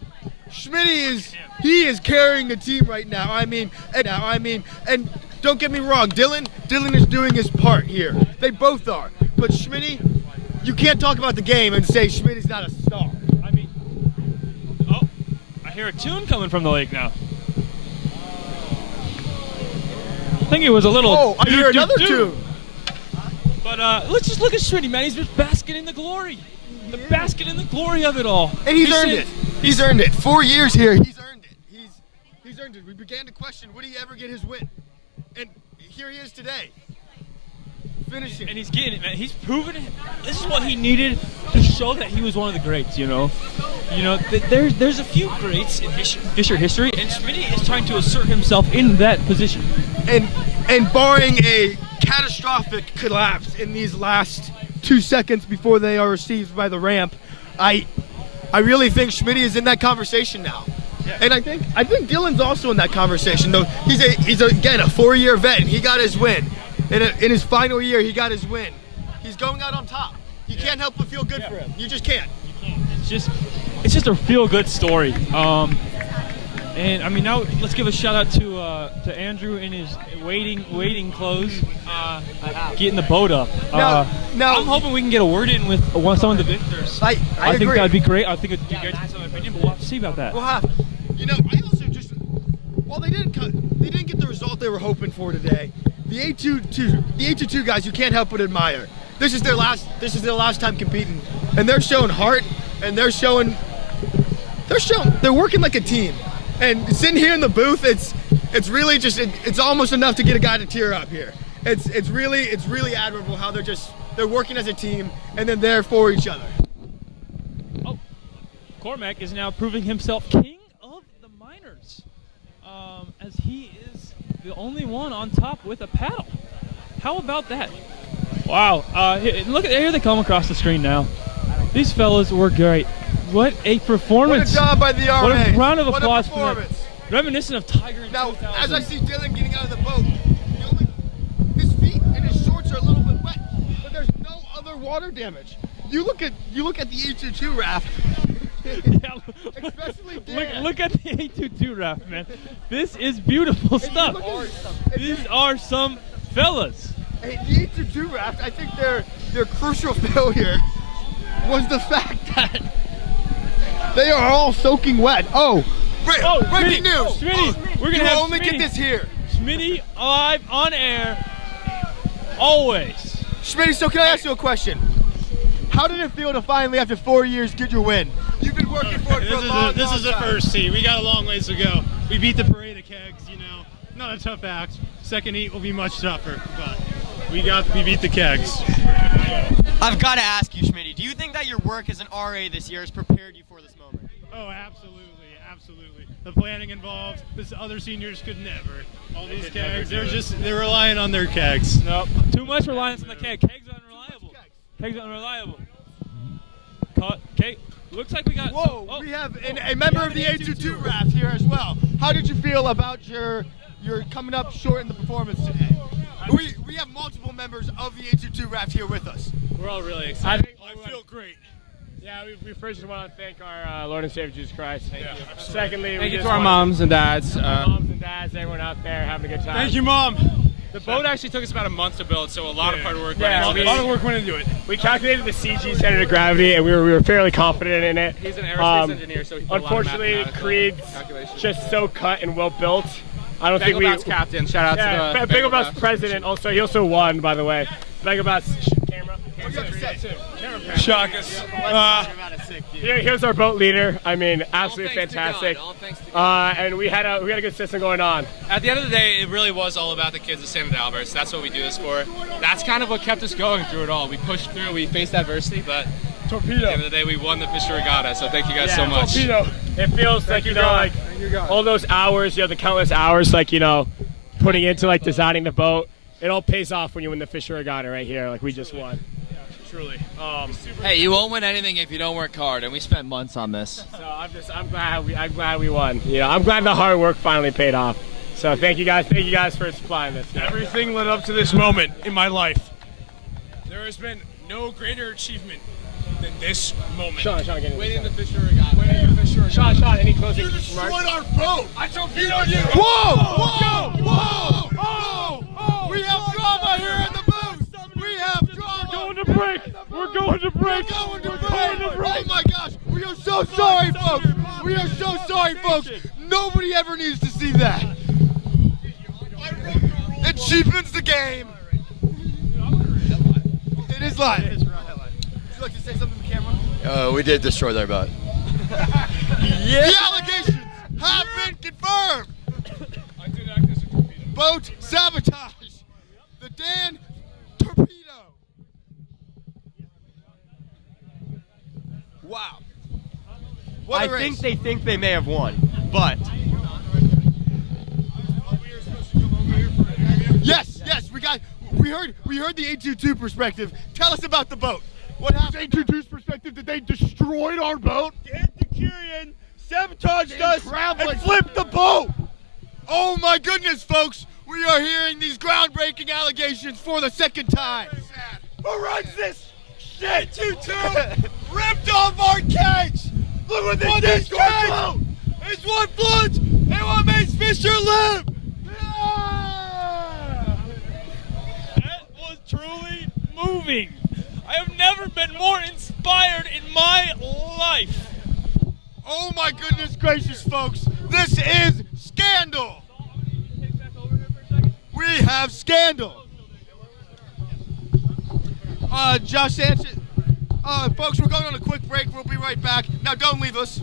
Schmitty is carrying the team right now. And don't get me wrong, Dylan is doing his part here. They both are. But Schmitty, you can't talk about the game and say Schmitty's not a star. I mean, I hear a tune coming from the lake now. I think it was a little. Oh, I hear another tune. But let's just look at Schmitty, man. He's just basking in the glory. The basking in the glory of it all. And he's earned it. He's earned it. 4 years here, he's earned it. He's earned it. We began to question, would he ever get his win? And here he is today. Finishing. And he's getting it, man. He's proven it. This is what he needed to show that he was one of the greats, you know. There's a few greats in Fisher history, and Schmitty is trying to assert himself in that position. And barring a catastrophic collapse in these last 2 seconds before they are received by the ramp, I really think Schmitty is in that conversation now. Yeah. And I think Dylan's also in that conversation, though. He's again a 4-year vet, and he got his win. In his final year, he got his win. He's going out on top. You can't help but feel good for him. You just can't. It's just a feel-good story. And I mean, now let's give a shout out to Andrew in his waiting clothes, getting the boat up. Now, I'm hoping we can get a word in with some of the victors. I think agree. that'd be great. I think it'd be great to get some opinion, but we'll have to see about that. We'll have. You know, I also just, while they didn't get the result they were hoping for today, the 822 guys, you can't help but admire. This is their last time competing, and they're showing heart, and they're working like a team. And sitting here in the booth, it's really just it's almost enough to get a guy to tear up here. It's really admirable how they're working as a team, and then they're for each other. Oh, Cormac is now proving himself king of the minors, as he is the only one on top with a paddle. How about that? Wow! Look, here they come across the screen now. These fellas were great. What a performance! What a job by the RA! What a round of applause for that. Reminiscent of Tiger in 2000. Now, as I see Dylan getting out of the boat, his feet and his shorts are a little bit wet, but there's no other water damage. You look at the 822 raft. Especially Look, Dan. look at the 822 raft, man. This is beautiful stuff. These are some fellas. Hey, the 822 raft, I think their crucial failure was the fact that they are all soaking wet. Oh, breaking news! Smitty, we're gonna you have only get this here. Smitty live on air, always. Schmitty, so can I ask you a question? How did it feel to finally, after 4 years, get your win? You've been working for it for a long This is the time. first heat. We got a long ways to go. We beat the parade of kegs, you know. Not a tough act. Second heat will be much tougher, but we beat the kegs. I've got to ask you, Schmitty, do you think that your work as an RA this year has prepared you for this moment? Oh, absolutely, absolutely. The planning involved. This other seniors could never. All these kegs, they're relying on their kegs. Nope. Too much reliance on the keg. Kegs are unreliable. Kegs are unreliable. Okay. Looks like we got. Whoa, we have a member of the 822 raft here as well. How did you feel about your coming up short in the performance today? We have multiple members of the 822 raft here with us. We're all really excited. I feel great. Yeah, we first just want to thank our Lord and Savior Jesus Christ. Thank you. Secondly, Thank you to our moms and dads. Moms and dads, everyone out there having a good time. Thank you, Mom. The boat actually took us about a month to build, so a lot of hard work Yeah, went a into lot it. of work went into it. We calculated the CG center of gravity, and we were fairly confident in it. He's an aerospace engineer, so he did a lot of unfortunately, mathematical Creed's calculations. just so cut and well built. I don't think we. Begelbot's captain. Shout out to the Begelbot's president. Also, he also won, by the way. Begelbot's camera. Shock us. Here's our boat leader. I mean, absolutely fantastic. And we had a good system going on. At the end of the day, it really was all about the kids of St. Adalbert. So that's what we do this for. That's kind of what kept us going through it all. We pushed through, we faced adversity, but at the end of the day, we won the Fisher Regatta. So thank you guys so much. Torpedo. It feels like, like all those hours, the countless hours, putting into designing the boat. It all pays off when you win the Fisher Regatta right here, like we just won. Truly. Hey, you won't win anything if you don't work hard, and we spent months on this. So I'm glad we won. I'm glad the hard work finally paid off. So thank you guys for supplying this. Everything led up to this moment in my life. There has been no greater achievement than this moment. Sean, get in. Winning the Fisher Regatta. Sean, any closing remarks? Destroyed our boat! I torpedoed you! Whoa! We have drama here in the booth! We have drama! Going to break. We're going to break. We're going to break! Oh my gosh! We are so sorry, folks! We are so sorry, folks! Nobody ever needs to see that! It cheapens the game! It is live. Would you like to say something to the camera? We did destroy their boat. The allegations have been confirmed! I did act as a torpedo. Boat sabotage! The Dan Torpedo! Wow. What a I race. think they think they may have won, but Yes, we heard the 822 perspective. Tell us about the boat. What happened? 822's perspective that they destroyed our boat. Dan Decurian sabotaged us and flipped the boat! Oh my goodness, folks! We are hearing these groundbreaking allegations for the second time. Who runs this shit? 822 ripped off our kegs! Look what this kegs! It's what floods and what makes Fisher live! That was truly moving. I have never been more inspired in my life. Oh my goodness gracious, folks! This is scandal! We have scandal! Josh Sanchez, folks, we're going on a quick break. We'll be right back. Now, don't leave us.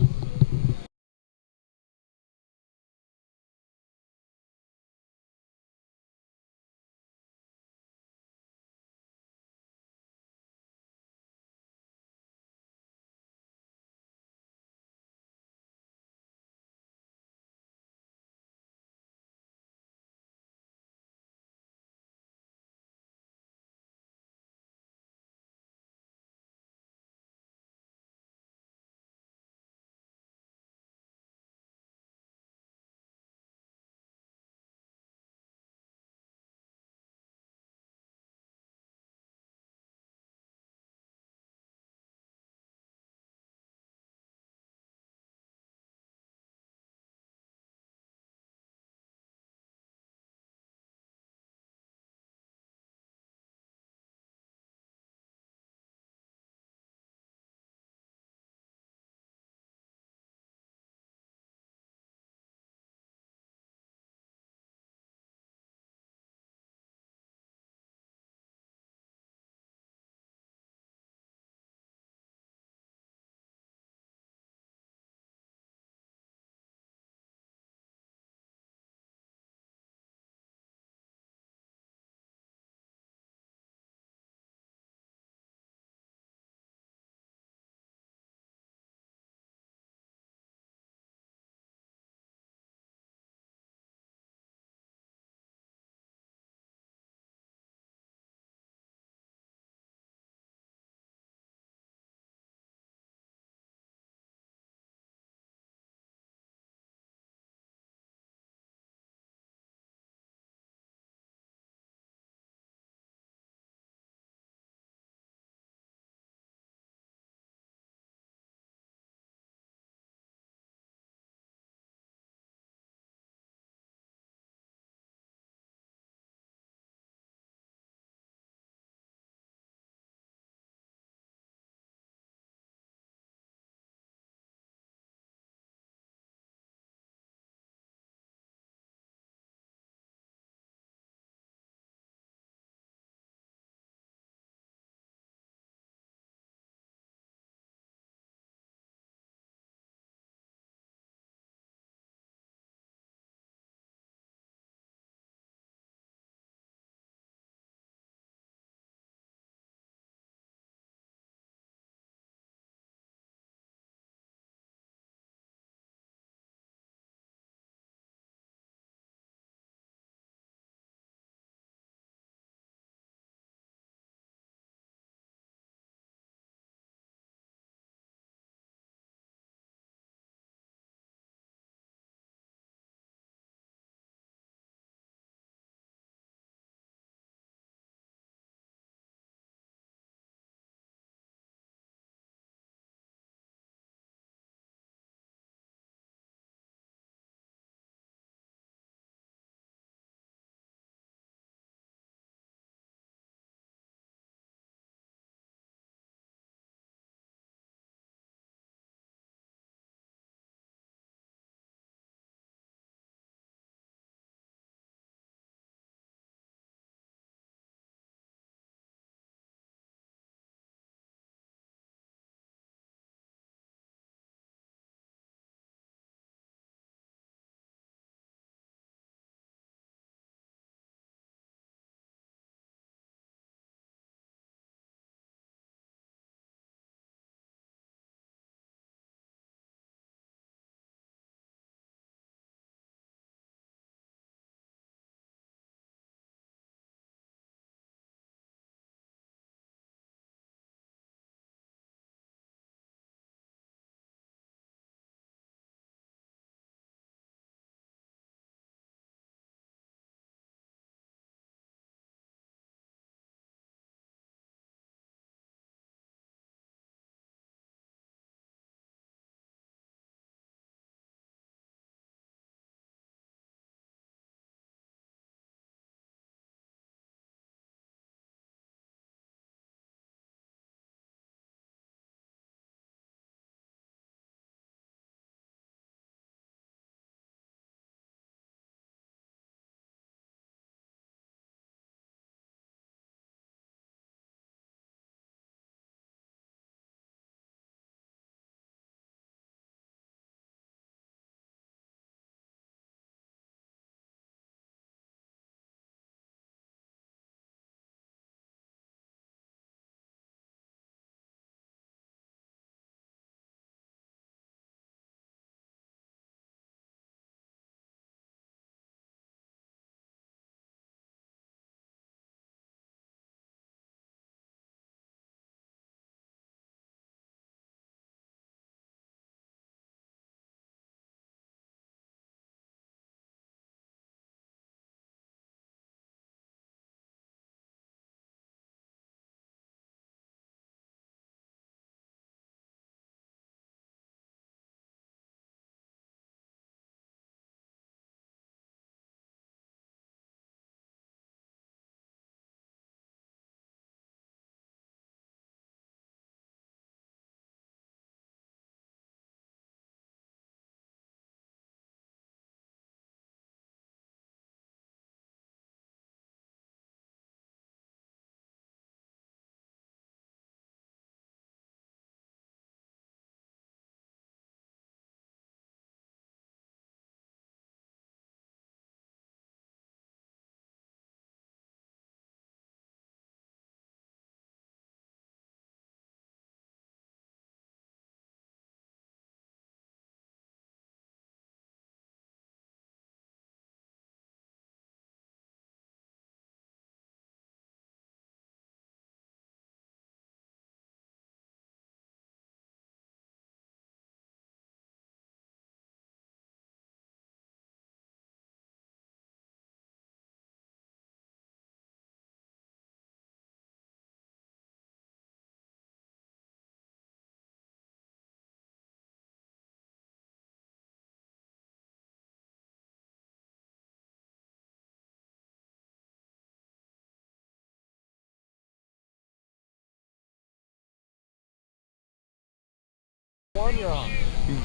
One, you're on.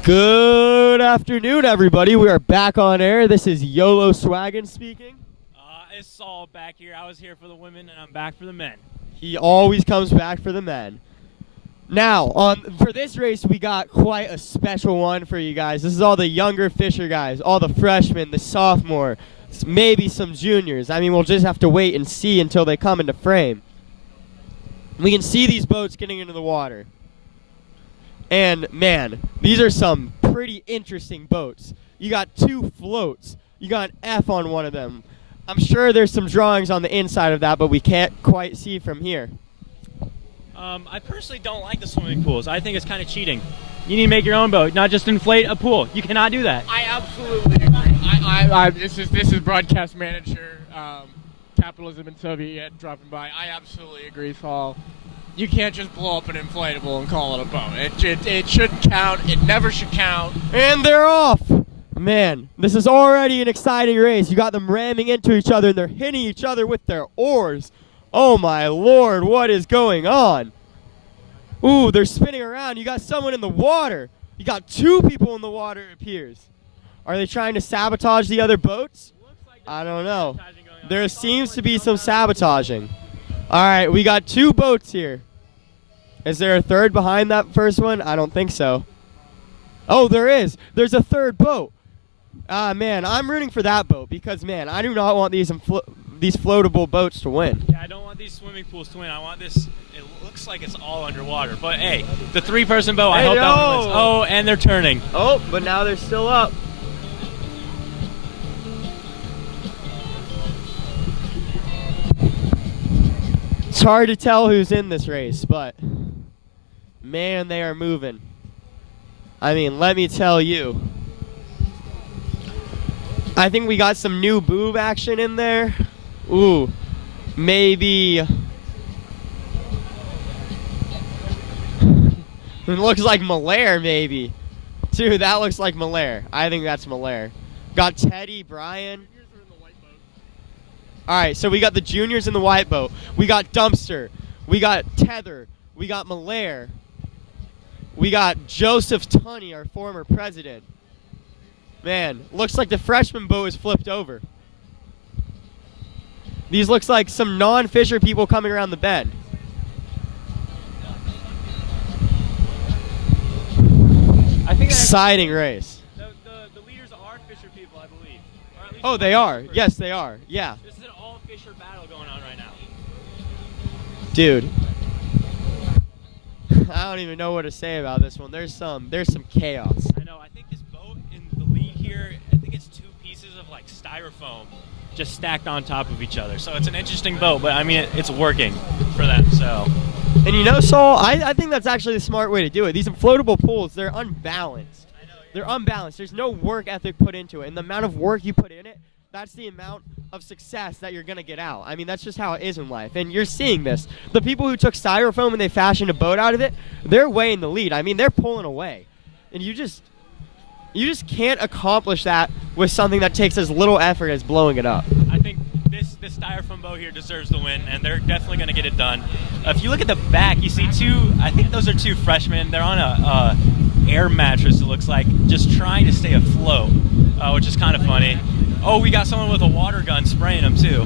Good afternoon, everybody. We are back on air. This is YOLO Swaggin speaking. It's Saul back here. I was here for the women, and I'm back for the men. He always comes back for the men. Now, for this race, we got quite a special one for you guys. This is all the younger fisher guys, all the freshmen, the sophomore, maybe some juniors. I mean, we'll just have to wait and see until they come into frame. We can see these boats getting into the water. And, man, these are some pretty interesting boats. You got 2 floats. You got an F on one of them. I'm sure there's some drawings on the inside of that, but we can't quite see from here. I personally don't like the swimming pools. I think it's kind of cheating. You need to make your own boat, not just inflate a pool. You cannot do that. I absolutely agree. This is broadcast manager, capitalism and Soviet dropping by. I absolutely agree, Saul. You can't just blow up an inflatable and call it a boat. It shouldn't count. It never should count. And they're off. Man, this is already an exciting race. You got them ramming into each other, and they're hitting each other with their oars. Oh, my Lord, what is going on? Ooh, they're spinning around. You got someone in the water. You got 2 people in the water, it appears. Are they trying to sabotage the other boats? I don't know. There seems to be some sabotaging. All right, we got 2 boats here. Is there a third behind that first one? I don't think so. Oh, there is. There's a third boat. Man, I'm rooting for that boat because, man, I do not want these floatable boats to win. Yeah, I don't want these swimming pools to win. I want this. It looks like it's all underwater. But, hey, the 3-person boat, I hope that one wins. Oh, and they're turning. Oh, but now they're still up. It's hard to tell who's in this race, but, man, they are moving. I mean, let me tell you. I think we got some new boob action in there. Ooh, maybe. It looks like Malaire, maybe. Dude, that looks like Malaire. I think that's Malaire. Got Teddy, Brian. All right, so we got the juniors in the white boat. We got Dumpster. We got Tether. We got Malaire. We got Joseph Tunney, our former president. Man, looks like the freshman boat is flipped over. These looks like some non-fisher people coming around the bend. I think exciting race. The leaders are fisher people, I believe. Or at least Oh, they are. Yes, they are. Yeah. This is an all-fisher battle going on right now. Dude. I don't even know what to say about this one. There's some chaos. I know. I think this boat in the lead here, I think it's 2 pieces of like styrofoam just stacked on top of each other. So it's an interesting boat, but I mean, it's working for them. So. And you know, Saul, I think that's actually the smart way to do it. These floatable pools, they're unbalanced. They're unbalanced. There's no work ethic put into it. And the amount of work you put in it, that's the amount of success that you're going to get out. I mean, that's just how it is in life. And you're seeing this. The people who took styrofoam and they fashioned a boat out of it, they're way in the lead. I mean, they're pulling away. And you just can't accomplish that with something that takes as little effort as blowing it up. I think this styrofoam boat here deserves the win, and they're definitely going to get it done. If you look at the back, you see 2, I think those are 2 freshmen. They're on a air mattress, it looks like, just trying to stay afloat, which is kind of funny. Oh, we got someone with a water gun spraying them, too.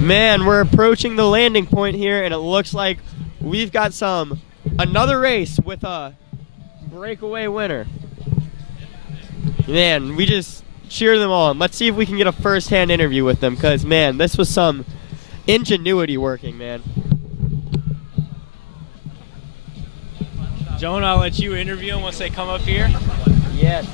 Man, we're approaching the landing point here, and it looks like we've got another race with a breakaway winner. Man, we just cheer them on. Let's see if we can get a first-hand interview with them, because, man, this was some ingenuity working, man. Jonah, I'll let you interview them once they come up here. Yes.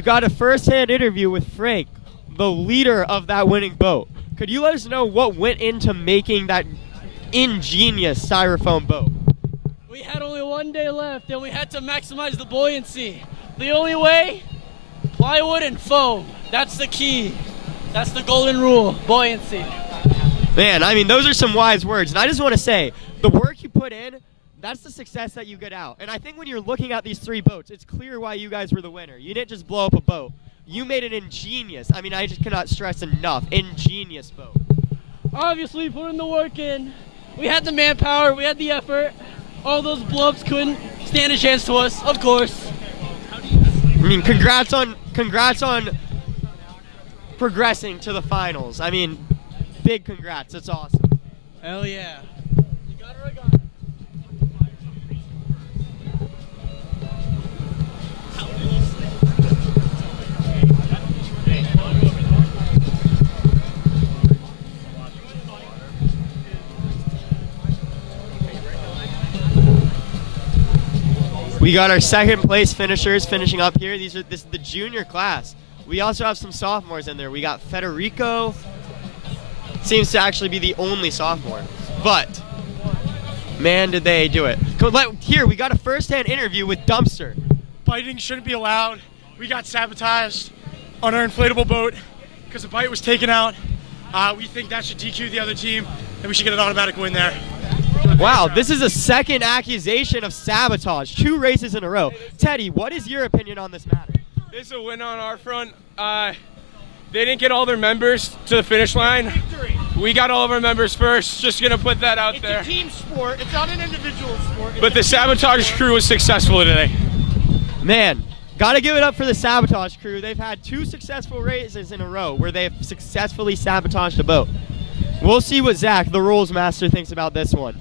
we got a first-hand interview with Frank, the leader of that winning boat. Could you let us know what went into making that ingenious styrofoam boat? We had only 1 day left, and we had to maximize the buoyancy. The only way? Plywood and foam. That's the key. That's the golden rule, buoyancy. Man, I mean, those are some wise words. And I just want to say, the work you put in, that's the success that you get out. And I think when you're looking at these 3 boats, it's clear why you guys were the winner. You didn't just blow up a boat. You made an ingenious, I mean, I just cannot stress enough, ingenious boat. Obviously, putting the work in. We had the manpower, we had the effort. All those blow-ups couldn't stand a chance to us, of course. I mean, congrats on progressing to the finals. I mean, big congrats. That's awesome. Hell yeah. We got our second place finishers finishing up here. This is the junior class. We also have some sophomores in there. We got Federico. Seems to actually be the only sophomore. But, man, did they do it. Here, we got a first-hand interview with Dumpster. Biting shouldn't be allowed. We got sabotaged on our inflatable boat because the bite was taken out. We think that should DQ the other team, and we should get an automatic win there. Wow, this is a second accusation of sabotage. 2 races in a row. Teddy, what is your opinion on this matter? This is a win on our front. They didn't get all their members to the finish line. We got all of our members first. Just going to put that out there. It's a team sport. It's not an individual sport. But the sabotage crew was successful today. Man, got to give it up for the sabotage crew. They've had 2 successful races in a row where they've successfully sabotaged a boat. We'll see what Zach, the rules master, thinks about this one.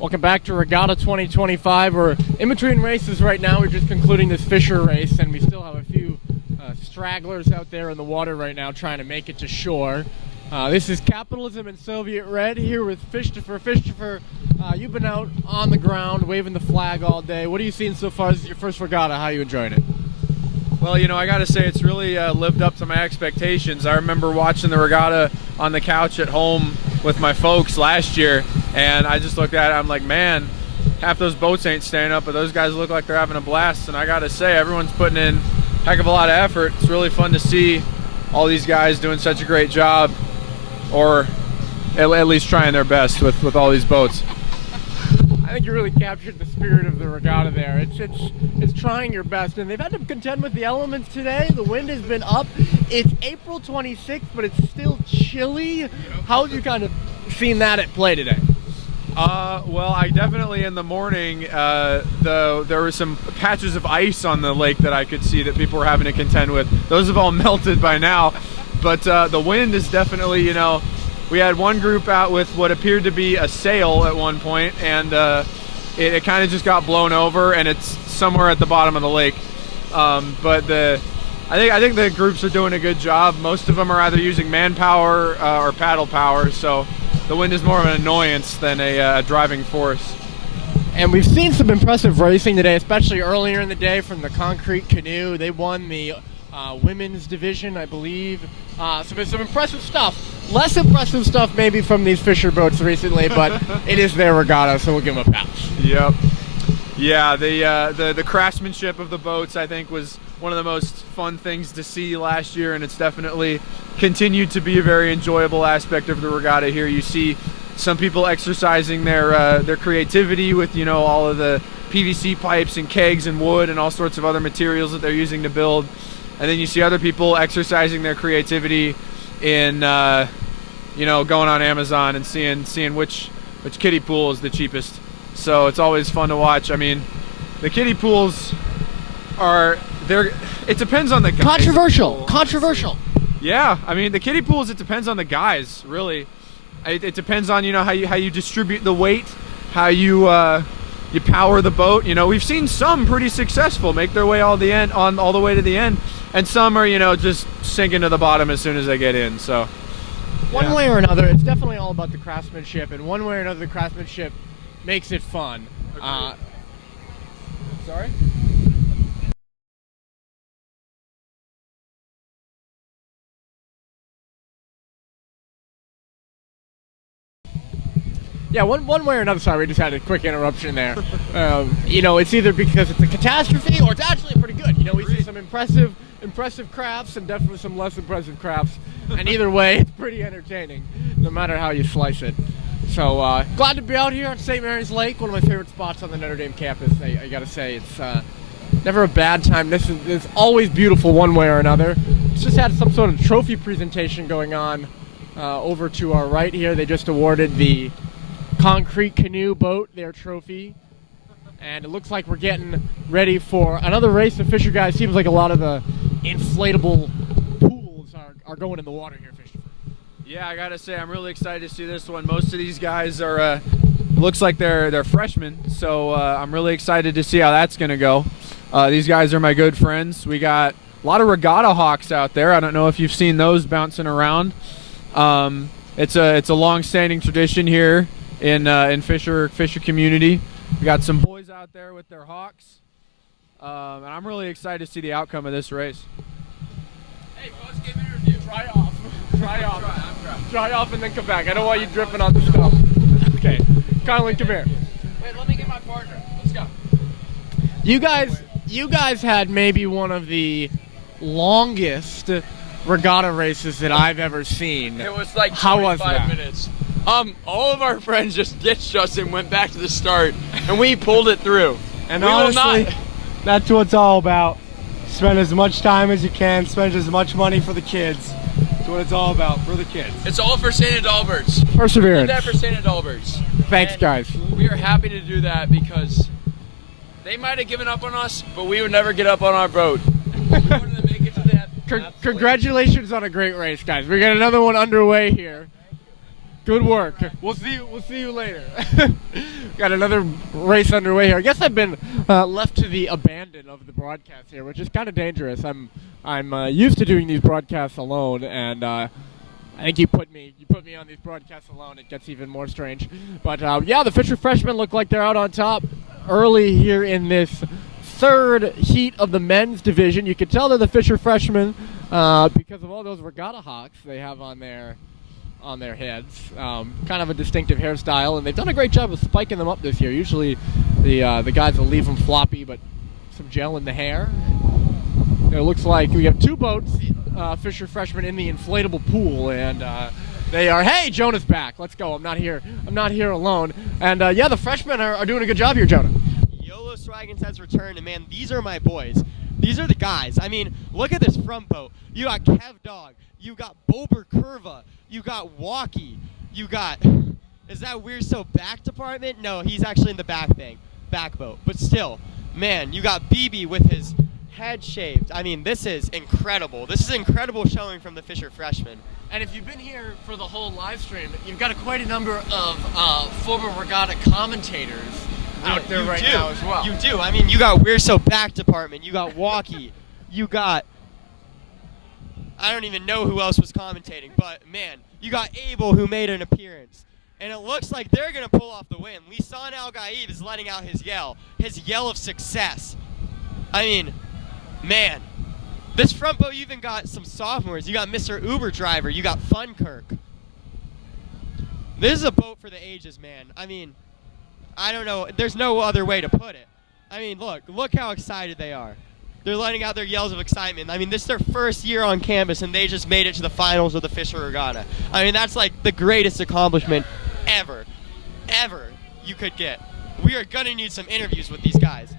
Welcome back to Regatta 2025. We're in between races right now. We're just concluding this Fisher race, and we still have a few stragglers out there in the water right now trying to make it to shore. This is Capitalism in Soviet Red here with Fishtopher. Fishtopher, you've been out on the ground waving the flag all day. What are you seeing so far? This is your first regatta. How are you enjoying it? Well, you know, I got to say it's really lived up to my expectations. I remember watching the regatta on the couch at home with my folks last year, And I just looked at it, I'm like, man, half those boats ain't staying up, but those guys look like they're having a blast. And I gotta say, everyone's putting in a heck of a lot of effort. It's really fun to see all these guys doing such a great job, or at least trying their best with all these boats. I think you really captured the spirit of the regatta there. It's trying your best, and they've had to contend with the elements today. The wind has been up. It's April 26th, but it's still chilly. How have you kind of seen that at play today? Well, I definitely in the morning, there were some patches of ice on the lake that I could see that people were having to contend with. Those have all melted by now, but the wind is definitely, you know, we had one group out with what appeared to be a sail at one point, and it kind of just got blown over, and it's somewhere at the bottom of the lake. But I think the groups are doing a good job. Most of them are either using manpower or paddle power, so the wind is more of an annoyance than a driving force. And we've seen some impressive racing today, especially earlier in the day from the concrete canoe. They won the women's division, I believe. Some impressive stuff. Less impressive stuff maybe from these Fisher boats recently, but it is their regatta, so we'll give them a pass. Yep. Yeah, the craftsmanship of the boats, I think, was one of the most fun things to see last year, and it's definitely continued to be a very enjoyable aspect of the regatta here. You see some people exercising their creativity with, you know, all of the PVC pipes and kegs and wood and all sorts of other materials that they're using to build. And then you see other people exercising their creativity in, you know, going on Amazon and seeing which kiddie pool is the cheapest. So it's always fun to watch. I mean, the kiddie pools it depends on the guys. Controversial. Yeah, I mean, the kiddie pools, it depends on the guys, really. It depends on, you know, how you distribute the weight, how you power the boat. You know, we've seen some pretty successful make their way all the way to the end, and some are, you know, just sinking to the bottom as soon as they get in. So one way or another, it's definitely all about the craftsmanship, and one way or another, the craftsmanship makes it fun. Sorry? Yeah, one way or another. Sorry, we just had a quick interruption there. You know, it's either because it's a catastrophe or it's actually pretty good. You know, we see some impressive crafts and definitely some less impressive crafts. And either way, it's pretty entertaining, no matter how you slice it. So glad to be out here on St. Mary's Lake, one of my favorite spots on the Notre Dame campus. I gotta say, it's never a bad time. This is always beautiful one way or another. It's just had some sort of trophy presentation going on over to our right here. They just awarded the concrete canoe boat their trophy, and it looks like we're getting ready for another race. The Fisher guys, seems like a lot of the inflatable pools are going in the water here, Fisher. Yeah, I gotta say, I'm really excited to see this one. Most of these guys are looks like they're freshmen, so I'm really excited to see how that's gonna go. These guys are my good friends. We got a lot of regatta hawks out there. I don't know if you've seen those bouncing around. It's a long-standing tradition here in Fisher community. We got some boys out there with their hawks, and I'm really excited to see the outcome of this race. Hey, folks, give me a review. Dry off and then come back. I don't want you dripping on the stuff. Okay, Colin, come here. Wait, let me get my partner. Let's go. You guys had maybe one of the longest regatta races that I've ever seen. It was like 25 How was that? minutes. All of our friends just ditched us and went back to the start, and we pulled it through. And we honestly, that's what it's all about. Spend as much time as you can, spend as much money for the kids. That's what it's all about, for the kids. It's all for St. Adalbert's. Perseverance. We did that for St. Adalbert's. Thanks, And guys. We are happy to do that because they might have given up on us, but we would never get up on our boat. We wanted to make it to that. Congratulations on a great race, guys. We got another one underway here. Good work. We'll see you later. Got another race underway here. I guess I've been left to the abandon of the broadcast here, which is kind of dangerous. I'm used to doing these broadcasts alone, and I think you put me on these broadcasts alone, it gets even more strange. But yeah, the Fisher freshmen look like they're out on top early here in this third heat of the men's division. You can tell they're the Fisher freshmen because of all those regatta hawks they have on their on their heads. Kind of a distinctive hairstyle, and they've done a great job of spiking them up this year. Usually the guys will leave them floppy, but some gel in the hair. It looks like we have 2 boats, Fisher freshmen in the inflatable pool, and they are, hey, Jonah's back. Let's go. I'm not here alone. And yeah, the freshmen are doing a good job here, Jonah. YOLO Swaggins has returned, and man, these are my boys. These are the guys. I mean, look at this front boat. You got Kev Dog. You got Bober Curva. You got Walkie. You got, is that Weird So back department? No, he's actually in the back boat. But still, man, you got BB with his head shaved. I mean, this is incredible. This is incredible showing from the Fisher freshmen. And if you've been here for the whole live stream, you've got quite a number of former Regatta commentators out there right now as well. You do. I mean, you got Weird So back department. You got Walkie. You got, I don't even know who else was commentating, but man, you got Abel who made an appearance. And it looks like they're going to pull off the win. Lisan Al-Gaib is letting out his yell of success. I mean, man, this front boat, you even got some sophomores. You got Mr. Uber Driver. You got Funkirk. This is a boat for the ages, man. I mean, I don't know. There's no other way to put it. I mean, look how excited they are. They're letting out their yells of excitement. I mean, this is their first year on campus, and they just made it to the finals of the Fisher Regatta. I mean, that's like the greatest accomplishment ever you could get. We are going to need some interviews with these guys.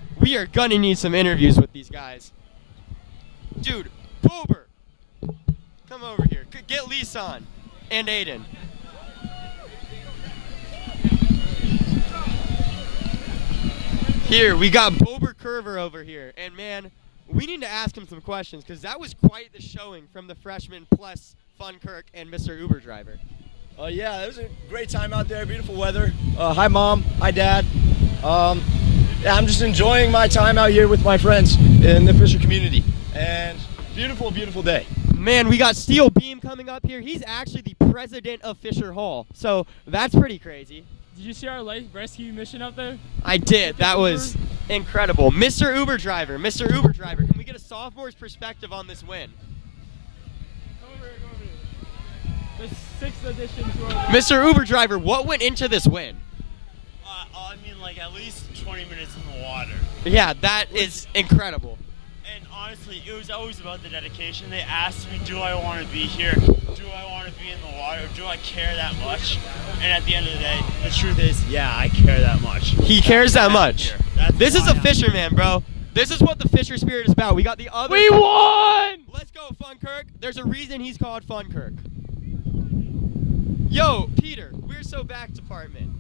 Dude, Bober, come over here. Get Lisan and Aiden. Here, we got Bober Curver over here. And, man, we need to ask him some questions because that was quite the showing from the freshmen plus Funkirk and Mr. Uber Driver. Yeah, it was a great time out there. Beautiful weather. Hi, Mom. Hi, Dad. Yeah, I'm just enjoying my time out here with my friends in the Fisher community. And beautiful, beautiful day. Man, we got Steel Beam coming up here. He's actually the president of Fisher Hall. So that's pretty crazy. Did you see our life rescue mission up there? I did. That was incredible. Mr. Uber Driver, can we get a sophomore's perspective on this win? The 6th edition to our Mr. Uber Driver, what went into this win? I mean, like at least 20 minutes in the water. Yeah, that is incredible. And honestly, it was always about the dedication. They asked me, do I want to be here? Do I want to be in the water? Do I care that much? And at the end of the day, the truth is, yeah, I care that much. He cares that much. This is a fisherman, bro. This is what the Fisher spirit is about. We got the other. We won! Let's go, Funkirk. There's a reason he's called Funkirk. Yo, Peter, We're So back department.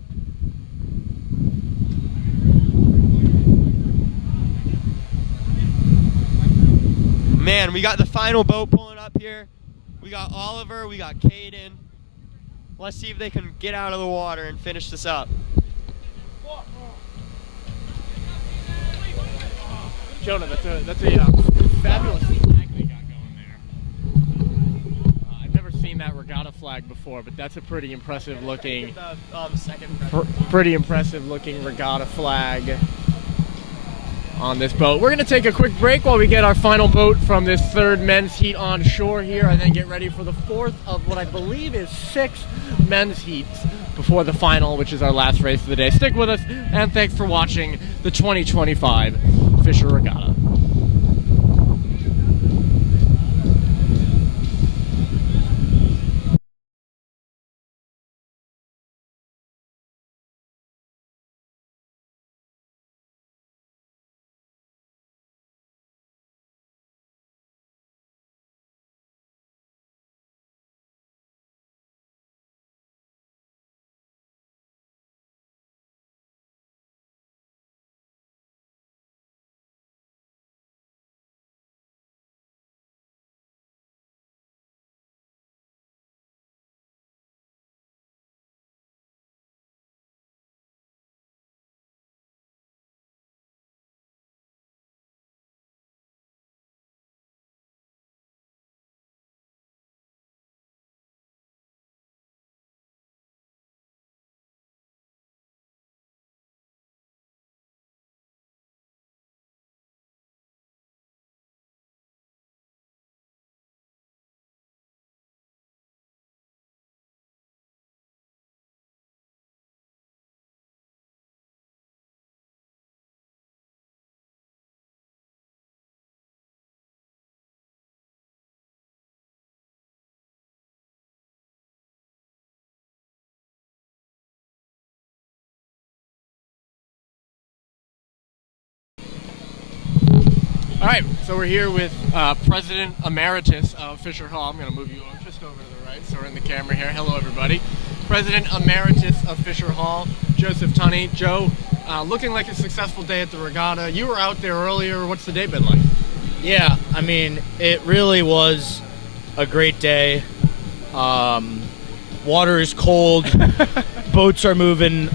Man, we got the final boat pulling up here. We got Oliver, we got Caden. Let's see if they can get out of the water and finish this up. Jonah, that's a fabulous flag they got going there. I've never seen that regatta flag before, but that's a pretty impressive looking, pretty impressive looking regatta flag on this boat. We're going to take a quick break while we get our final boat from this 3rd men's heat on shore here, and then get ready for the 4th of what I believe is 6 men's heats before the final, which is our last race of the day. Stick with us, and thanks for watching the 2025 Fisher Regatta. All right, so we're here with President Emeritus of Fisher Hall. I'm going to move you just over to the right, so we're in the camera here. Hello, everybody. President Emeritus of Fisher Hall, Joseph Tunney. Joe, looking like a successful day at the regatta. You were out there earlier. What's the day been like? Yeah, I mean, it really was a great day. Water is cold. Boats are moving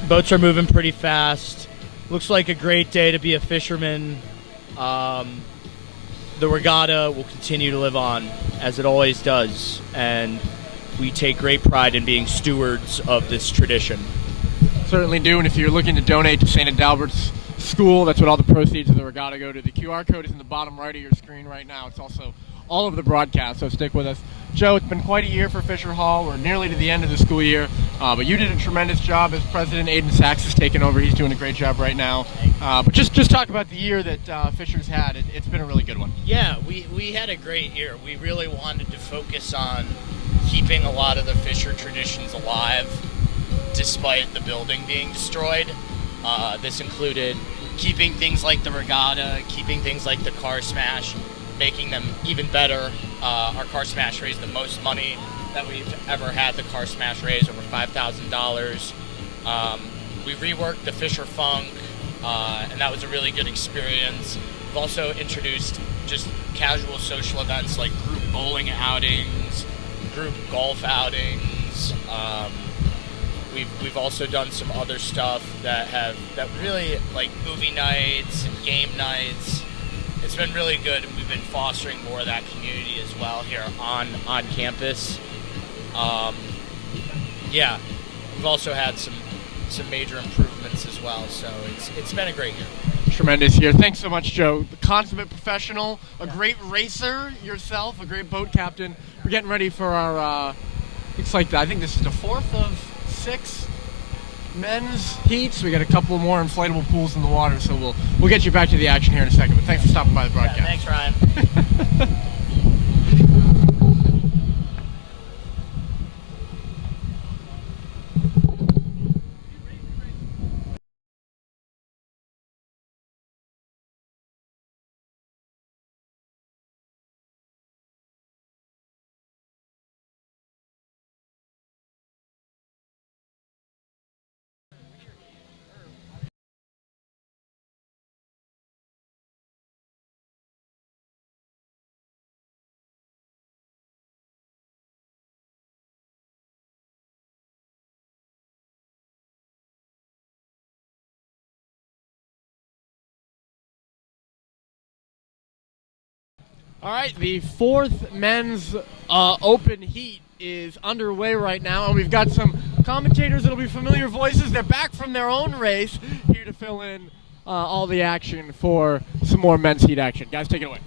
pretty fast. Looks like a great day to be a fisherman. The regatta will continue to live on, as it always does, and we take great pride in being stewards of this tradition. Certainly do, and if you're looking to donate to St. Adalbert's School, that's what all the proceeds of the regatta go to. The QR code is in the bottom right of your screen right now. It's also all of the broadcasts, so stick with us. Joe, it's been quite a year for Fisher Hall. We're nearly to the end of the school year, but you did a tremendous job as president. Aiden Sachs has taken over. He's doing a great job right now. But just talk about the year that Fisher's had. It's been a really good one. Yeah, we had a great year. We really wanted to focus on keeping a lot of the Fisher traditions alive, despite the building being destroyed. This included keeping things like the regatta, keeping things like the car smash, making them even better. Our car smash raised the most money that we've ever had the car smash raise, over $5,000. We reworked the Fisher Funk, and that was a really good experience. We've also introduced just casual social events like group bowling outings, group golf outings. We've also done some other stuff that really, like movie nights and game nights. It's been really good, and we've been fostering more of that community as well here on campus. Yeah, we've also had some major improvements as well, so it's been a great year. Tremendous year. Thanks so much, Joe. The consummate professional, a great racer yourself, a great boat captain. We're getting ready for our, looks like I think this is the 4th of 6 men's heats. We got a couple more inflatable pools in the water, so we'll get you back to the action here in a second. But thanks for stopping by the broadcast. Yeah, thanks, Ryan. All right, the 4th men's open heat is underway right now, and we've got some commentators that'll be familiar voices. They're back from their own race here to fill in all the action for some more men's heat action. Guys, take it away.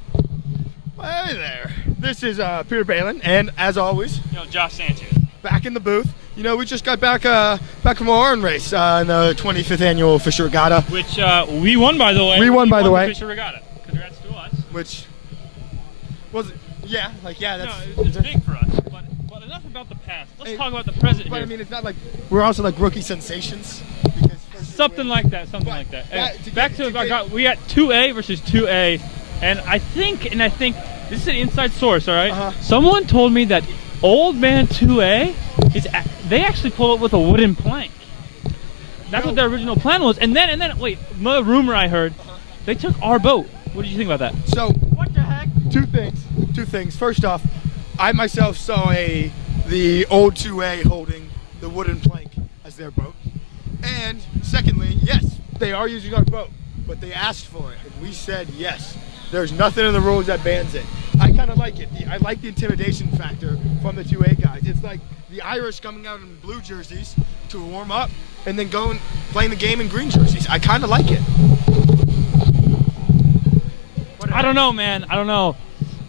Hey there. This is Peter Balin, and as always, Josh Sanchez. Back in the booth. We just got back from our own race in the 25th annual Fisher Regatta, Which we won, by the way. We won, by the way. The Fisher Regatta. Congrats to us. Which was that's it's big for us. But enough about the past. Let's talk about the present But here. I mean, it's not like we're also like rookie sensations. Something like that. Back to we got 2A versus 2A, and I think this is an inside source. All right. Someone told me that Old Man 2A they actually pulled up with a wooden plank. That's what their original plan was. And then wait, another rumor I heard, they took our boat. What did you think about that? So what the heck? Two things. First off, I myself saw the old 2A holding the wooden plank as their boat. And secondly, yes, they are using our boat, but they asked for it, and we said yes. There's nothing in the rules that bans it. I kind of like it. I like the intimidation factor from the 2A guys. It's like the Irish coming out in blue jerseys to warm up, and then going playing the game in green jerseys. I kind of like it. I don't know, man. I don't know.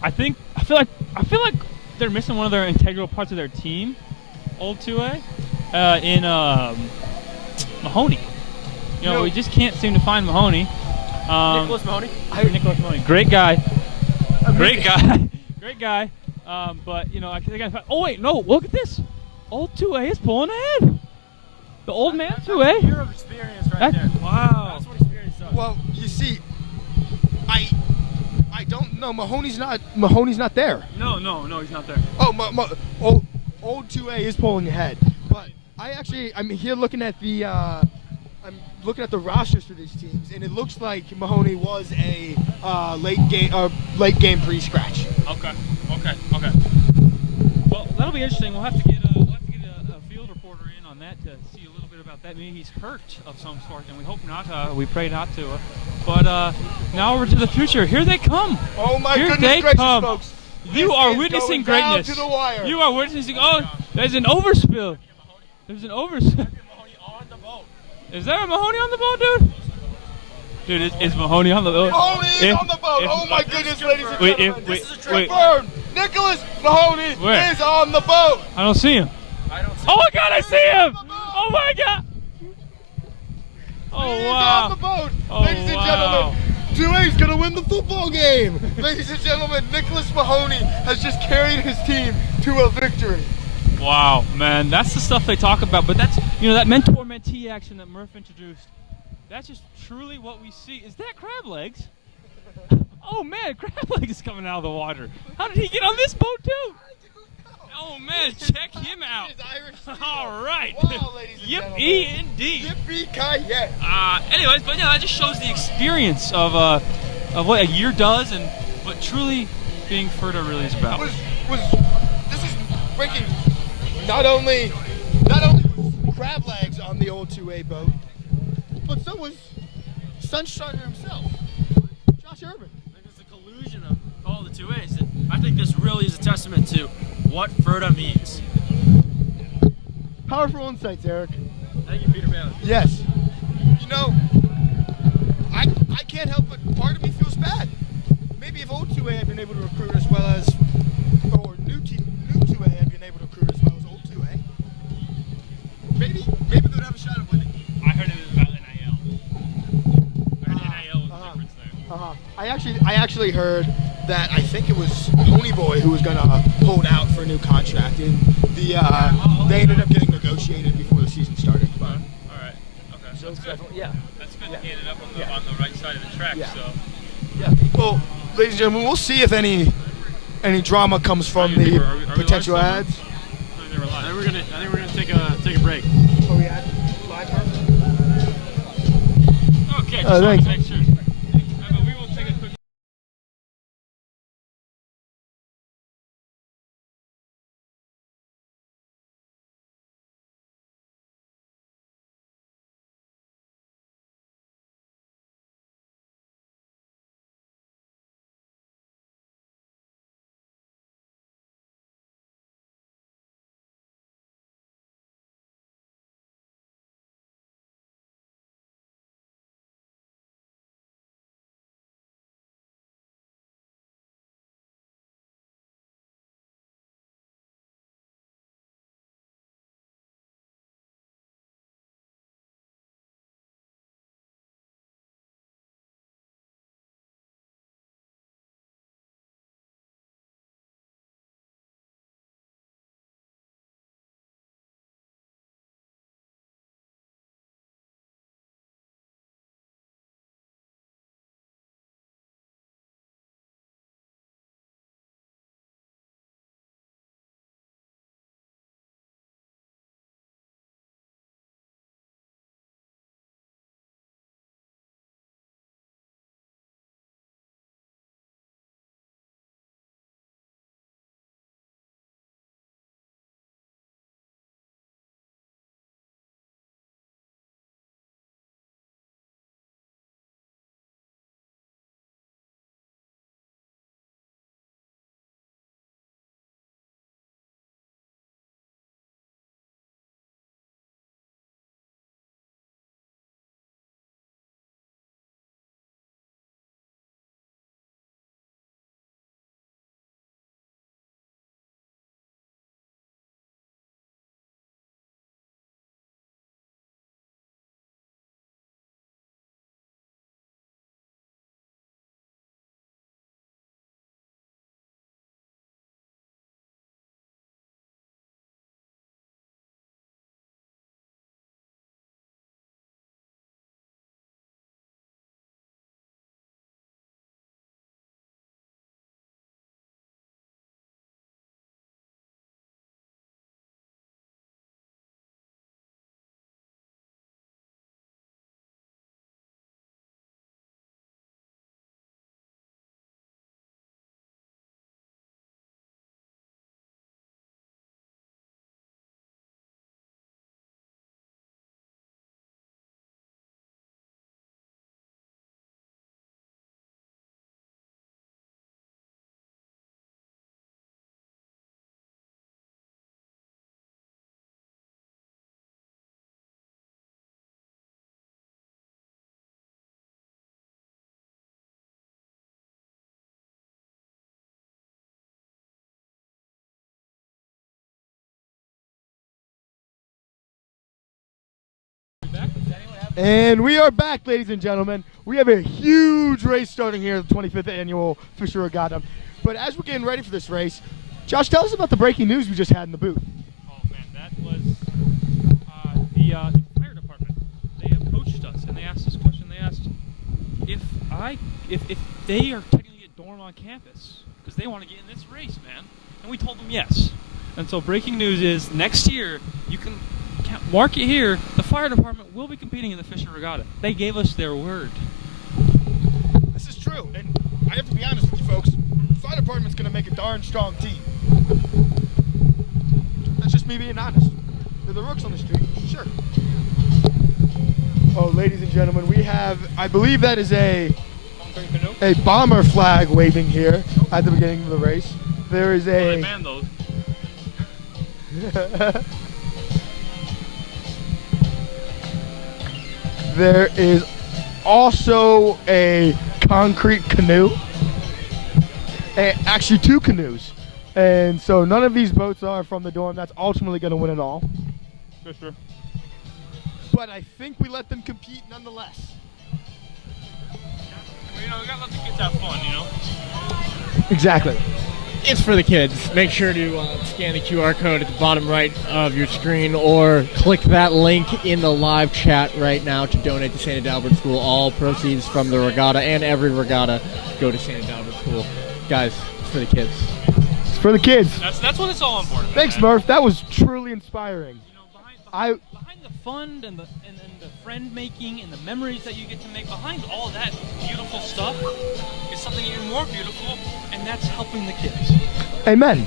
I feel like they're missing one of their integral parts of their team, old 2A, in Mahoney. We just can't seem to find Mahoney. Nicholas Mahoney? Nicholas Mahoney. Great guy. Great guy. But, they got to find. Oh, wait, no. Look at this. Old 2A is pulling ahead. The old man 2A. That's a year of experience right there. Wow. That's what experience does. Well, you see, I no, Mahoney's not there. No, he's not there. Oh, old 2A is pulling ahead, but I'm here looking at the rosters for these teams, and it looks like Mahoney was a late game pre-scratch. Okay. Well, that'll be interesting. We'll have to get a field reporter in on that to see a little bit about that. Maybe he's hurt of some sort, and we hope not. We pray not to. But now over to the future. Here they come. Oh my Here goodness they gracious, come. folks! You This are is witnessing going down greatness. to the wire. You are witnessing. Oh, there's an overspill. There's an overspill. Is there a Mahoney on the boat, dude? Dude, is Mahoney on the boat? Mahoney is on the boat. Oh my goodness, ladies and gentlemen. This is confirmed. Nicholas Mahoney is on the boat. I don't see him. Oh my God, I see him! Oh my God! Oh He's wow! on the boat. Oh, Ladies and wow. gentlemen, 2A's gonna win the football game. Ladies and gentlemen, Nicholas Mahoney has just carried his team to a victory. Wow, man, that's the stuff they talk about. But that's, that mentor-mentee action that Murph introduced. That's just truly what we see. Is that crab legs? Oh man, crab legs is coming out of the water. How did he get on this boat too? Oh man, check him out. All right. Wow, ladies and Yippee indeed. Yippee-ki-yay. Anyways, but that just shows the experience of what a year does and what truly being FERDA really is about. This is breaking. Not only was crab legs on the old 2A boat, but so was Sunshiner himself, Josh Urban. I think it's a collusion of all the 2As, and I think this really is a testament to what FERDA means. Powerful insights, Eric. Thank you, Peter Bailey. Yes. I can't help but part of me feels bad. Maybe if old 2A had been able to recruit as well as, or new 2A had been able to recruit as well as old 2A, maybe they would have a shot at winning. I heard it was about NIL. NIL was the difference there. I actually heard that I think it was Pony Boy who was going to hold out for a new contract, and they ended up getting negotiated before the season started. But, all right. Okay. So that's good. yeah. That's good to get it up on the right side of the track. Yeah. So. Yeah. Well, ladies and gentlemen, we'll see if any drama comes from the potential ads. I think we're gonna take a break. Oh, yeah. Live. Okay. Just wanted to Thanks. make sure. And we are back, ladies and gentlemen. We have a huge race starting here at the 25th Annual Fisher Regatta. But as we're getting ready for this race, Josh, tell us about the breaking news we just had in the booth. Oh man, that was the fire department. They approached us and they asked this question. They asked if they are technically a dorm on campus because they want to get in this race, man. And we told them yes. And so breaking news is next year you can mark it here. The fire department will be competing in the Fisher Regatta. They gave us their word. This is true, and I have to be honest with you folks. The fire department's going to make a darn strong team. That's just me being honest. They're the rooks on the street, sure. Oh, ladies and gentlemen, we have, I believe that is a bomber flag waving here at the beginning of the race. There is a... Well, they banned those. There is also a concrete canoe. Actually, 2 canoes. And so none of these boats are from the dorm. That's ultimately going to win it all. For sure. But I think we let them compete nonetheless. Well, you know, we got to let the kids have fun, you know? Exactly. It's for the kids. Make sure to scan the QR code at the bottom right of your screen or click that link in the live chat right now to donate to St. Adalbert School. All proceeds from the regatta and every regatta go to St. Adalbert School. Guys, it's for the kids. It's for the kids. That's what it's all important. Thanks, Murph. That was truly inspiring. You know, behind the fun and the friend making and the memories that you get to make, behind all that beautiful stuff is something even more beautiful, and that's helping the kids. Amen.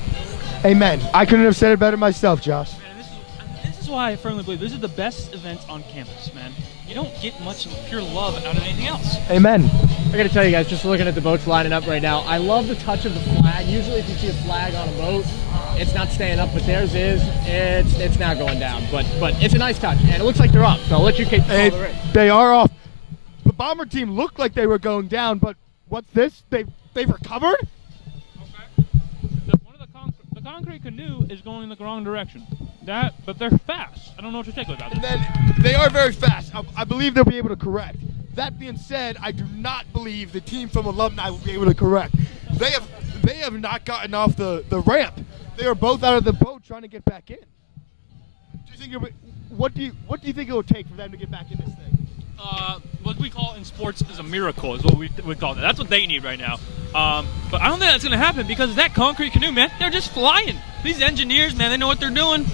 Amen. I couldn't have said it better myself, Josh. Man, this is why I firmly believe this is the best event on campus, man. You don't get much pure love out of anything else. Amen. I gotta tell you guys, just looking at the boats lining up right now, I love the touch of the flag. Usually if you see a flag on a boat, it's not staying up, but theirs is. It's now going down, but it's a nice touch, and it looks like they're up, so I'll let you take the race. They are off. The bomber team looked like they were going down, but what's this? They've recovered? The concrete canoe is going in the wrong direction. But they're fast. I don't know what to think about And then they are very fast. I believe they'll be able to correct. That being said, I do not believe the team from Alumni will be able to correct. They have not gotten off the ramp. They are both out of the boat trying to get back in. What do you think it will take for them to get back in this thing? What we call in sports is a miracle, is what we call it. That's what they need right now. But I don't think that's going to happen because that concrete canoe, man, they're just flying. These engineers, man, they know what they're doing.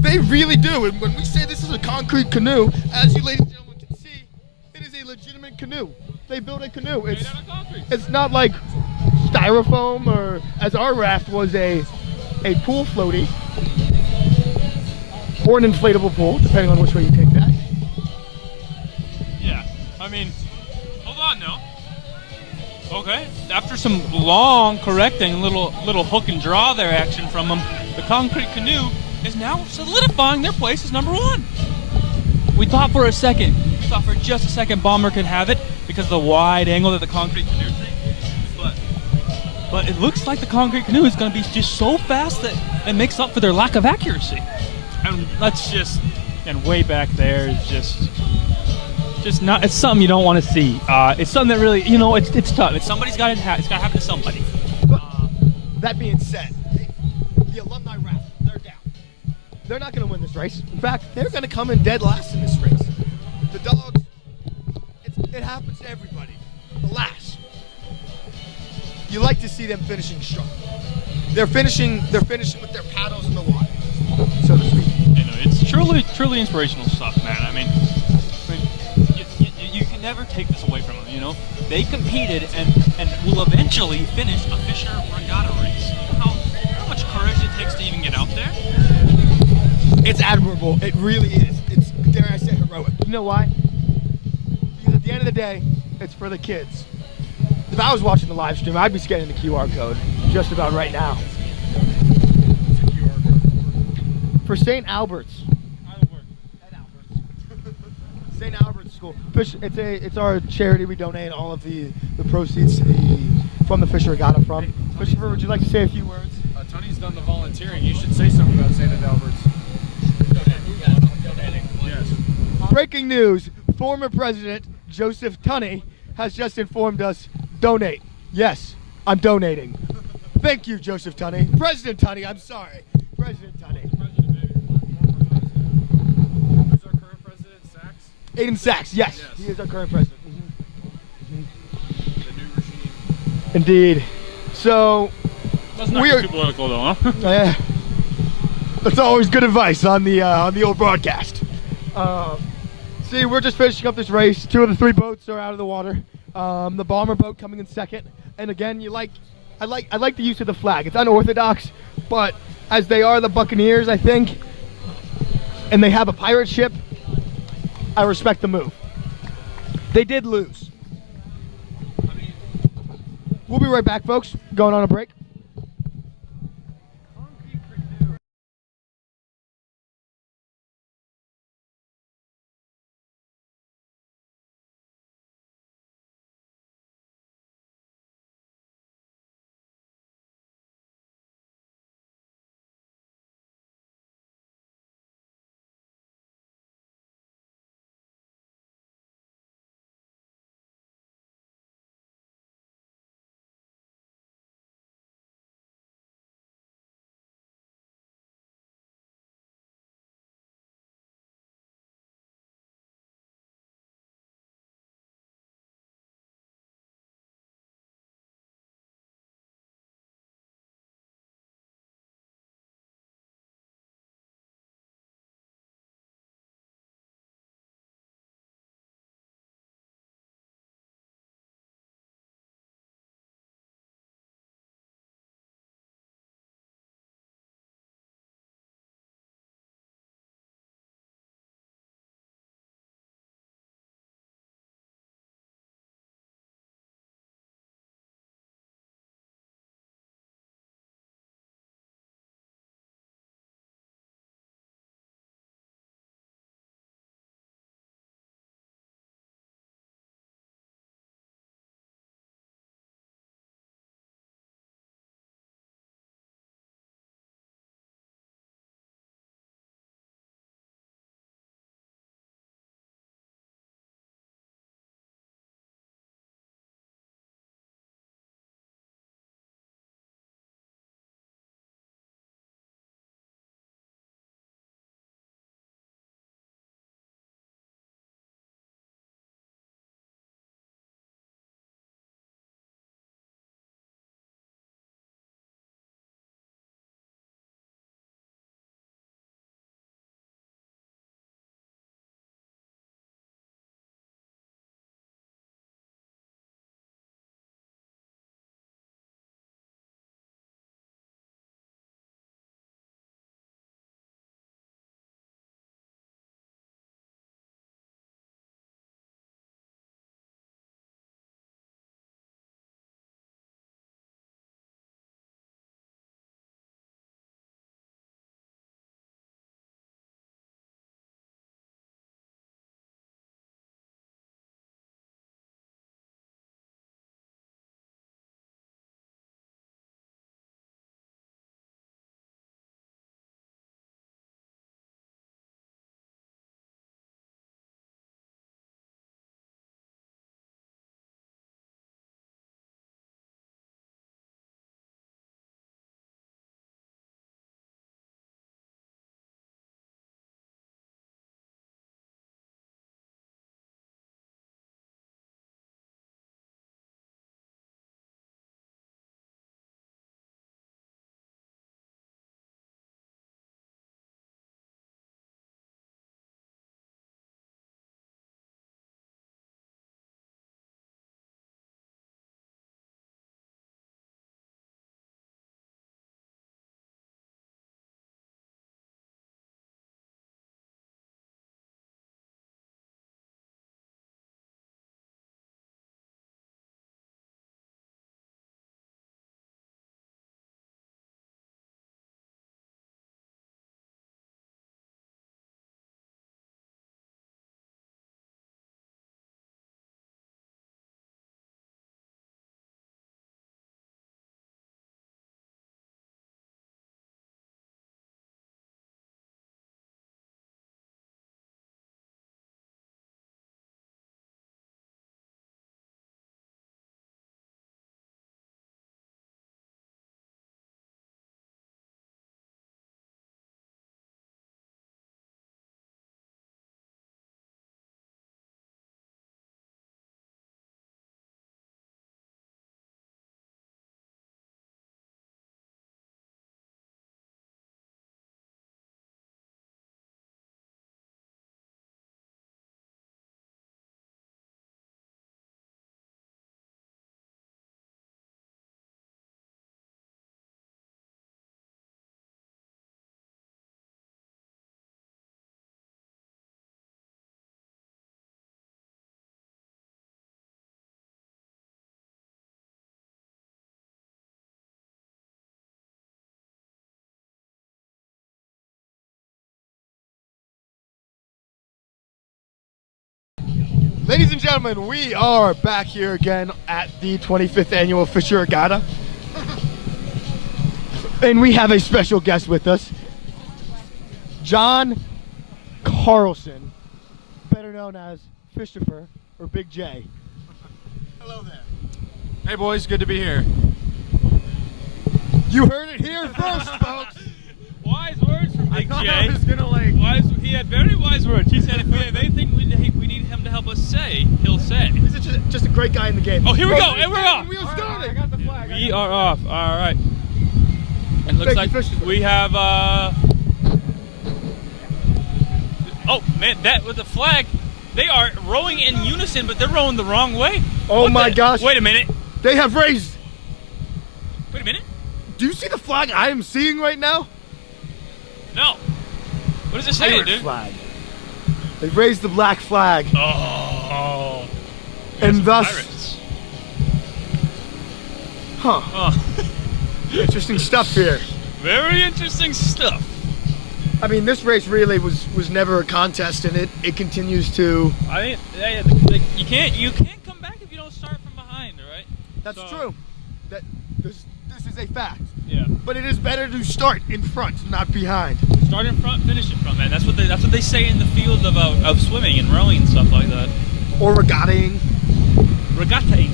They really do. And when we say this is a concrete canoe, as you ladies and gentlemen can see, it is a legitimate canoe. They built a canoe. It's not like styrofoam or as our raft was a pool floaty or an inflatable pool, depending on which way you take that. Yeah, I mean, hold on now. Okay, after some long correcting, little hook and draw there action from them, the concrete canoe is now solidifying their place as #1. We thought for just a second Bomber could have it because of the wide angle that the concrete canoe takes. But it looks like the concrete canoe is going to be just so fast that it makes up for their lack of accuracy. And way back there is just not. It's something you don't want to see. It's something that really, you know, it's tough. Somebody's got to it's got to happen to somebody. But that being said, the alumni raft, they're down. They're not going to win this race. In fact, they're going to come in dead last in this race. The dogs, it happens to everybody. Alas, you like to see them finishing strong. They're finishing with their paddles in the water, so to speak. You know, it's truly inspirational stuff, man. I mean, you can never take this away from them. You know, they competed and will eventually finish a Fisher Regatta race. You know how much courage it takes to even get out there? It's admirable. It really is. It's, dare I say, heroic. You know why? Because at the end of the day, it's for the kids. If I was watching the live stream, I'd be scanning the QR code just about right now. For St. Albert's. St. Albert's School. It's our charity. We donate all of the proceeds from the Fisher Regatta from. Christopher, would you like to say a few words? Tony's done the volunteering. You should say something about St. Adalbert's. Donating. Yes. breaking news. Former President Joseph Tunney has just informed us, donate. Yes, I'm donating. Thank you, Joseph Tunney. President Tunney, I'm sorry. President Tunney. Who's our current president, Sachs? Aiden Sachs, yes. He is our current president. The new regime. Indeed. So, Let's not get too political, though, huh? Yeah. That's always good advice on the old broadcast. See, we're just finishing up this race. 2 of the 3 boats are out of the water. The bomber boat coming in second. And again, I like the use of the flag. It's unorthodox, but as they are the Buccaneers, I think, and they have a pirate ship, I respect the move. They did lose. We'll be right back, folks. Going on a break. Ladies and gentlemen, we are back here again at the 25th Annual Fisher Regatta. And we have a special guest with us, John Carlson, better known as Fishtopher or Big J. Hello there. Hey boys, good to be here. You heard it here first, folks. Wise words from Big J. I was gonna like. He had very wise words. He said if we have anything we need him to help us say, he'll say. He's just a great guy in the game. Oh, here we go. And we're off. We are starting. I got the flag. We are off. All right. It looks like we have. Oh man, that with the flag, they are rowing in unison, but they're rowing the wrong way. Oh my gosh! Wait a minute. They have raised. Wait a minute. Do you see the flag I am seeing right now? No. What does it say, Pirate dude? flag. They've raised the black flag. Oh. And thus. Pirates. Huh. Oh. Interesting stuff here. Very interesting stuff. I mean, this race really was never a contest, and it continues to. I mean, you can't come back if you don't start from behind, right? That's true. That this is a fact. Yeah. But it is better to start in front, not behind. Start in front, finish in front, man. That's what they say in the field of swimming and rowing and stuff like that. Or regattaing. Regattaing.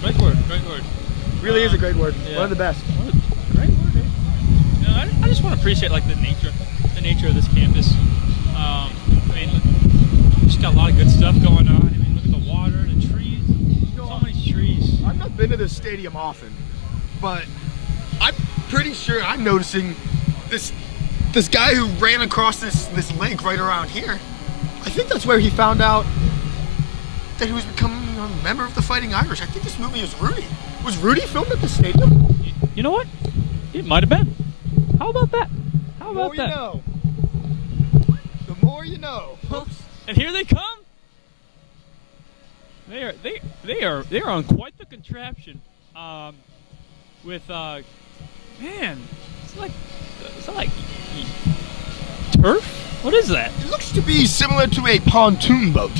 Great word. Great word. Really is a great word. Yeah. One of the best. Great word. You know, I just want to appreciate like the nature of this campus. I mean, just got a lot of good stuff going on. I mean, look at the water, the trees. So many trees. I've not been to this stadium often, but I'm pretty sure I'm noticing this guy who ran across this lake right around here. I think that's where he found out that he was becoming a member of the Fighting Irish. I think this movie is Rudy. Was Rudy filmed at the stadium? You know what? It might have been. How about that? How about that? The more you know. The more you know, folks. And here they come. They are on quite the contraption. With man, it's like turf. What is that? It looks to be similar to a pontoon boat.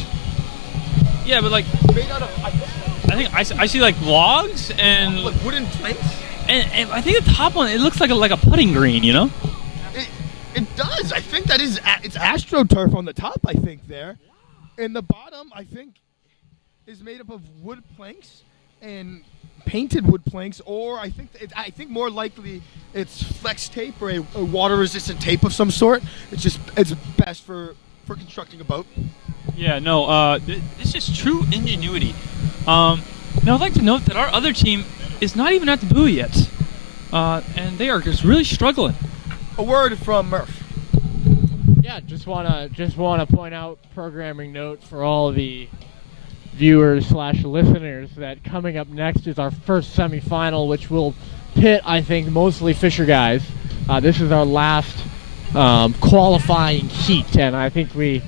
Yeah, but like made out of. I think I see like logs and like wooden planks. And I think the top one, it looks like a putting green, you know? It does. I think that is it's AstroTurf on the top. I think there, and the bottom I think is made up of wood planks and painted wood planks, or I think more likely it's flex tape or a water-resistant tape of some sort. It's best for constructing a boat. Yeah, no, it's just true ingenuity. Now I'd like to note that our other team is not even at the buoy yet, and they are just really struggling. A word from Murph. Yeah, just wanna point out, programming note for all the viewers / listeners, that coming up next is our first semifinal, which will pit, I think, mostly Fisher guys. This is our last qualifying heat, and I think we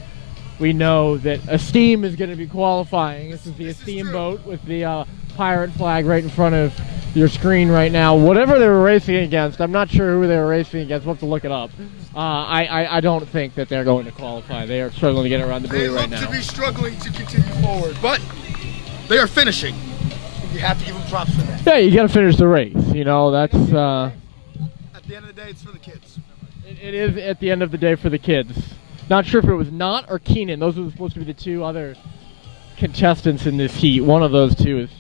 know that Esteem is going to be qualifying. This is the Esteem boat with the pirate flag right in front of your screen right now. Whatever they were racing against, I'm not sure who they were racing against. We'll have to look it up. I don't think that they're going to qualify. They are struggling to get around the buoy right now. They look to be struggling to continue forward, but they are finishing. You have to give them props for that. Yeah, you got to finish the race. You know, that's... At the end of the day, it's for the kids. It is at the end of the day for the kids. Not sure if it was Knott or Keenan. Those were supposed to be the two other contestants in this heat. One of those two is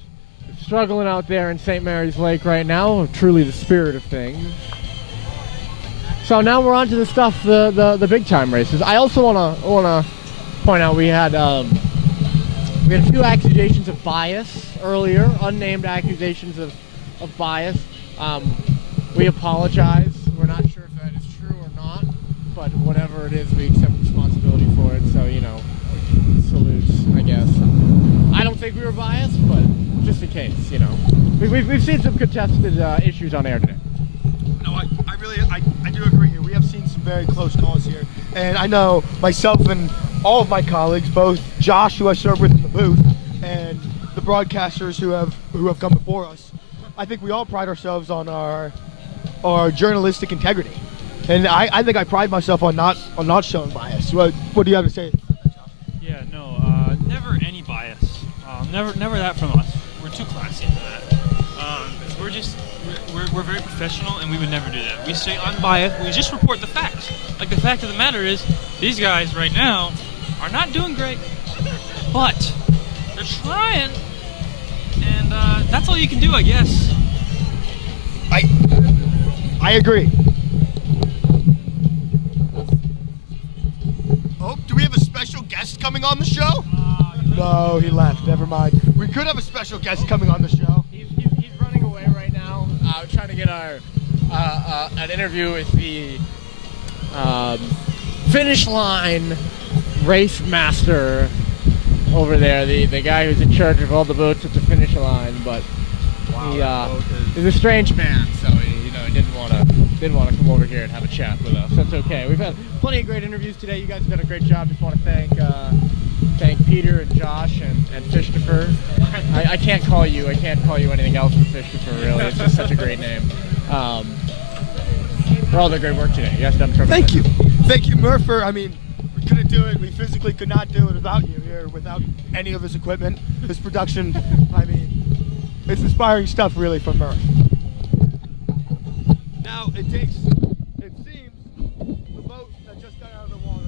struggling out there in St. Mary's Lake right now. Truly the spirit of things. So now we're on to the stuff, the big time races. I also wanna point out we had a few accusations of bias earlier, unnamed accusations of bias. We apologize. We're not sure if that is true or not, but whatever it is, we accept responsibility for it. So, you know, salutes, I guess. I don't think we were biased, but just in case, you know. We've seen some contested issues on air today. No, I do agree here. We have seen some very close calls here. And I know myself and all of my colleagues, both Josh, who I served with in the booth, and the broadcasters who have come before us, I think we all pride ourselves on our journalistic integrity. And I think I pride myself on not showing bias. What do you have to say? Yeah, no, never that from us. We're too classy for that. We're very professional, and we would never do that. We stay unbiased. We just report the facts. Like, the fact of the matter is, these guys right now are not doing great, but they're trying, and that's all you can do, I guess. I agree. Oh, do we have a special guest coming on the show? No, he left. Never mind. We could have a special guest coming on the show. He's running away right now. Trying to get our an interview with the finish line race master over there, the guy who's in charge of all the boats at the finish line. But he's a strange man, so he didn't want to come over here and have a chat with us. That's okay. We've had plenty of great interviews today. You guys have done a great job. Just want to thank Peter and Josh and Fishtopher. I can't call you anything else but Fishtopher, really. It's just such a great name. For all the great work today. You guys have done a terrific Thank you. job. Thank you, Murpher. I mean, we couldn't do it. We physically could not do it without you here, without any of his equipment, his production. I mean, it's inspiring stuff, really, from Murph. Now, it seems, the boat that just got out of the water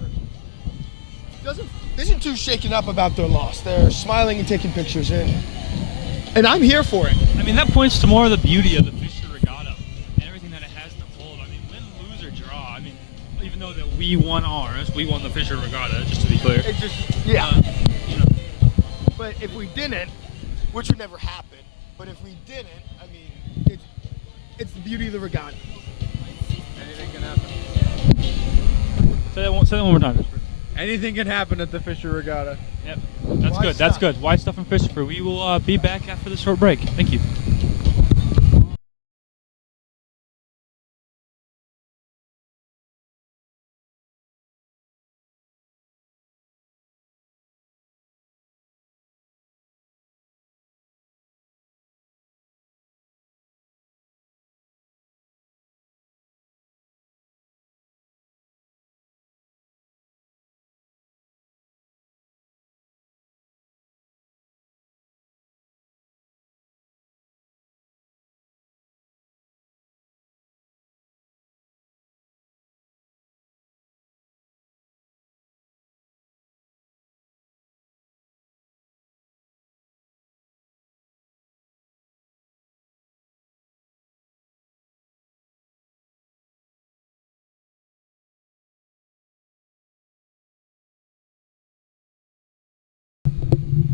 isn't too shaken up about their loss. They're smiling and taking pictures, and I'm here for it. I mean, that points to more of the beauty of the Fisher Regatta and everything that it has to hold. I mean, win, lose, or draw. I mean, even though that we won ours, we won the Fisher Regatta, just to be clear. It just, yeah. But if we didn't, which would never happen, but if we didn't, I mean, it's the beauty of the regatta. Anything can happen. Say that one more time. Anything can happen at the Fisher Regatta. Yep, that's good. That's good. Why stuff and Fisher? We will be back after this short break. Thank you.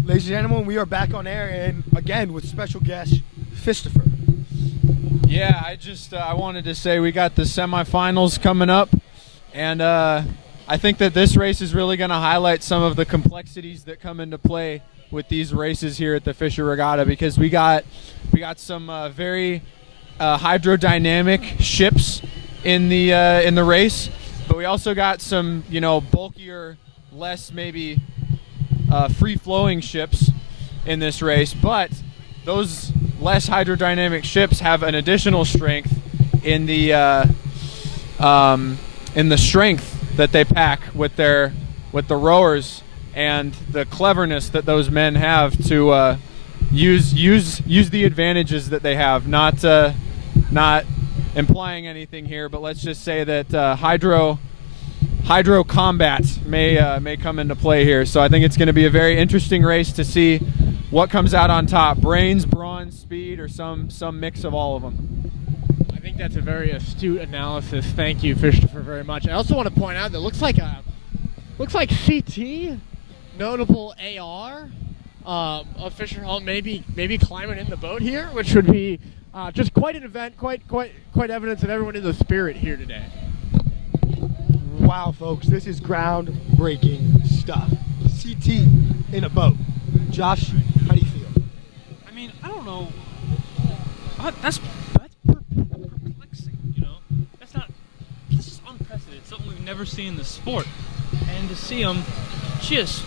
Ladies and gentlemen, we are back on air, and again with special guest Fishtopher. Yeah, I wanted to say we got the semifinals coming up, and I think that this race is really going to highlight some of the complexities that come into play with these races here at the Fisher Regatta, because we got some very hydrodynamic ships in the race, but we also got some bulkier, less maybe free-flowing ships in this race, but those less hydrodynamic ships have an additional strength in the strength that they pack with the rowers and the cleverness that those men have to use the advantages that they have. Not implying anything here, but let's just say that hydro combat may come into play here. So I think it's going to be a very interesting race to see what comes out on top: brains, brawn, speed, or some mix of all of them. I think that's a very astute analysis. Thank you, Fishtopher, very much. I also want to point out that looks like CT, notable AR of Fisher Hall, maybe climbing in the boat here, which would be just quite an event, quite evidence of everyone in the spirit here today. Wow, folks, this is groundbreaking stuff. CT in a boat. Josh, how do you feel? I mean, I don't know. That's perplexing, This is unprecedented, something we've never seen in the sport. And to see him just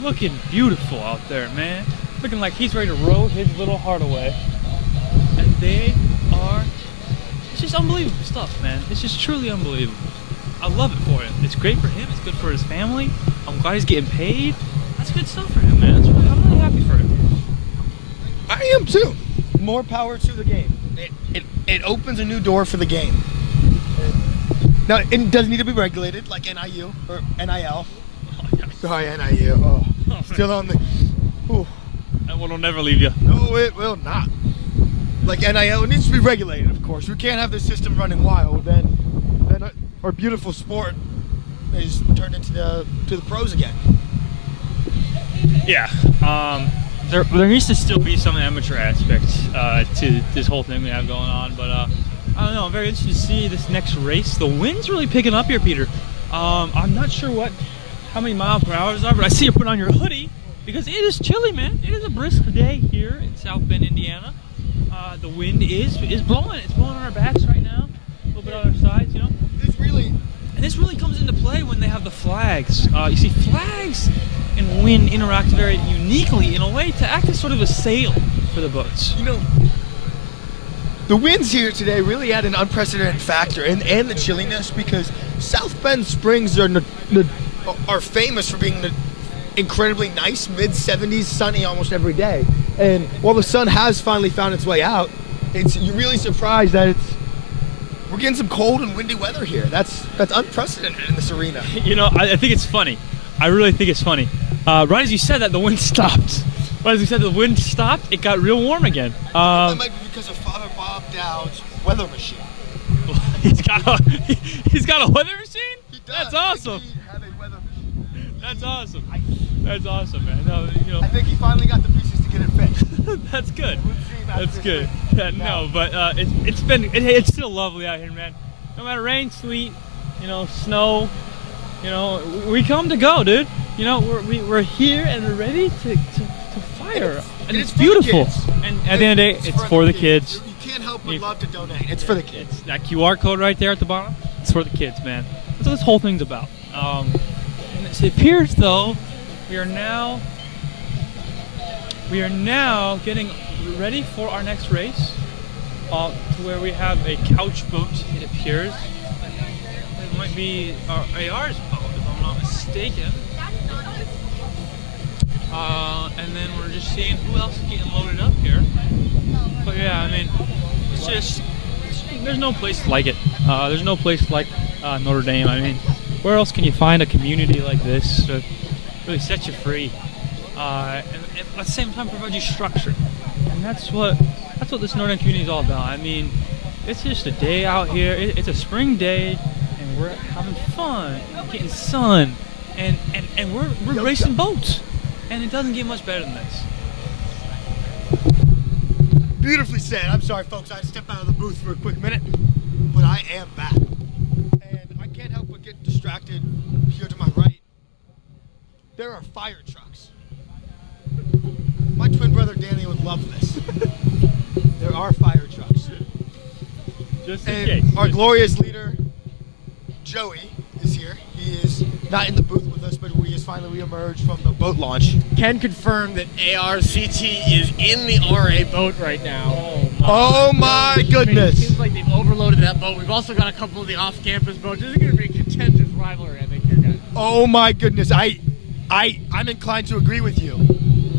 looking beautiful out there, man. Looking like he's ready to row his little heart away. And it's just unbelievable stuff, man. It's just truly unbelievable. I love it for him. It's great for him. It's good for his family. I'm glad he's getting paid. That's good stuff for him, man. I'm really happy for him. I am too. More power to the game. It opens a new door for the game. Now, it doesn't need to be regulated like NIU or NIL. Sorry, NIU. Oh, still on the. Ooh. That one will never leave you. No, it will not. Like NIL, it needs to be regulated, of course. We can't have the system running wild. Then our beautiful sport is turned into the pros again. Yeah. There needs to still be some amateur aspect to this whole thing we have going on, but I don't know. I'm very interested to see this next race. The wind's really picking up here, Peter. I'm not sure how many mile per hour are, but I see you put on your hoodie because it is chilly, man. It is a brisk day here in South Bend, Indiana. The wind is blowing. It's blowing on our backs right now, a little bit on our sides, you know. This really comes into play when they have the flags. You see, flags and wind interact very uniquely in a way to act as sort of a sail for the boats. You know, the winds here today really add an unprecedented factor and the chilliness because South Bend Springs are famous for being incredibly nice, mid-70s, sunny almost every day. And while the sun has finally found its way out, you're really surprised that we're getting some cold and windy weather here. That's unprecedented in this arena. You know, I think it's funny. I really think it's funny. Right as you said that, the wind stopped. Right as you said the wind stopped, it got real warm again. That might be because of Father Bob Dowd's weather machine. He's got a weather machine? He does. That's awesome. That's awesome. That's awesome, man. No, you know. I think he finally got the pieces to get it fixed. That's good. That's good. Yeah, no, but it's still lovely out here, man. No matter rain, sleet, you know, snow, you know, we come to go, dude. You know, we're here and we're ready to fire, and it's beautiful. And at the end of the day, it's for the kids. You can't help but love to donate. It's for the kids. That QR code right there at the bottom, it's for the kids, man. That's what this whole thing's about. And it appears, though, we are now getting ready for our next race, to where we have a couch boat. It appears it might be our AR's boat, if I'm not mistaken. And then we're just seeing who else is getting loaded up here. But yeah, I mean, there's no place like it. There's no place like Notre Dame. I mean, where else can you find a community like this to really set you free, and at the same time provide you structure? And that's what this Notre Dame community is all about. I mean, it's just a day out here. It's a spring day, and we're having fun, getting sun, and we're racing boats. And it doesn't get much better than this. Beautifully said. I'm sorry, folks. I had to step out of the booth for a quick minute, but I am back. And I can't help but get distracted here to my right. There are fire trucks. My twin brother Danny would love this. There are fire trucks. Just in and case. Our glorious leader, Joey, is here. He is not in the booth with us, but we has finally reemerged from the boat launch. Can confirm that ARCT is in the RA boat right now. Oh my goodness. It seems like they've overloaded that boat. We've also got a couple of the off-campus boats. This is going to be a contentious rivalry, I think, here, guys. Oh my goodness. I'm inclined to agree with you.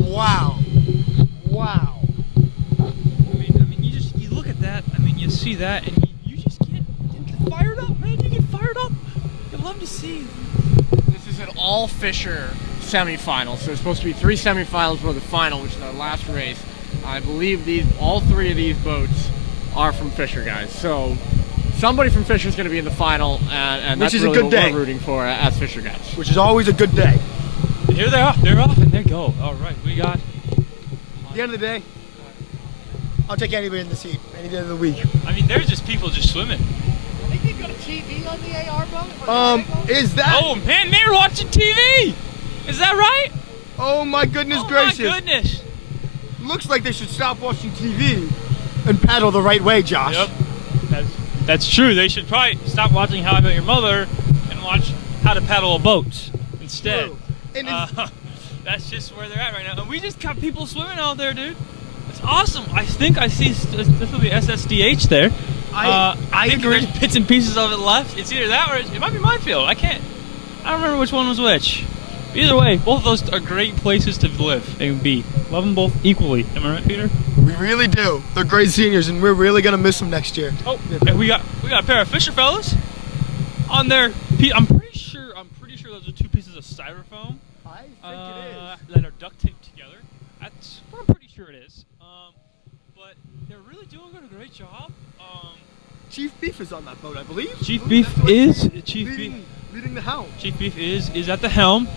Wow. Wow. I mean, you look at that. I mean, you see that, and you just get fired up, man. You get fired up. You love to see. This is an all-Fisher semifinal. So there's supposed to be 3 semifinals for the final, which is our last race. I believe all 3 of these boats are from Fisher, guys. So somebody from Fisher is going to be in the final, and that's really what we're rooting for as Fisher guys. Which is always a good day. And here they are. They're off, and they go. All right, we got. At the end of the day, I'll take anybody in this heat any day of the week. I mean, there's just people just swimming. I think they've got a TV on the AR boat. Is that? Oh man, they're watching TV. Is that right? Oh my goodness gracious! Oh my goodness! Looks like they should stop watching TV and paddle the right way, Josh. Yep. That's true. They should probably stop watching How I Met Your Mother and watch How to Paddle a Boat instead. And that's just where they're at right now. And we just got people swimming out there, dude. It's awesome. I think I see this will be SSDH there. I think agree. There's bits and pieces of it left. It's either that or it might be Minefield. I don't remember which one was which. Either way, both of those are great places to live and be. Love them both equally. Am I right, Peter? We really do. They're great seniors, and we're really gonna miss them next year. Oh, and we got a pair of Fisher fellas on their. I'm pretty sure those are two pieces of styrofoam. I think it is. That are duct taped together. That's what I'm pretty sure it is. But they're really doing a great job. Chief Beef is on that boat, I believe. Chief Beef is leading the helm. Chief Beef is at the helm.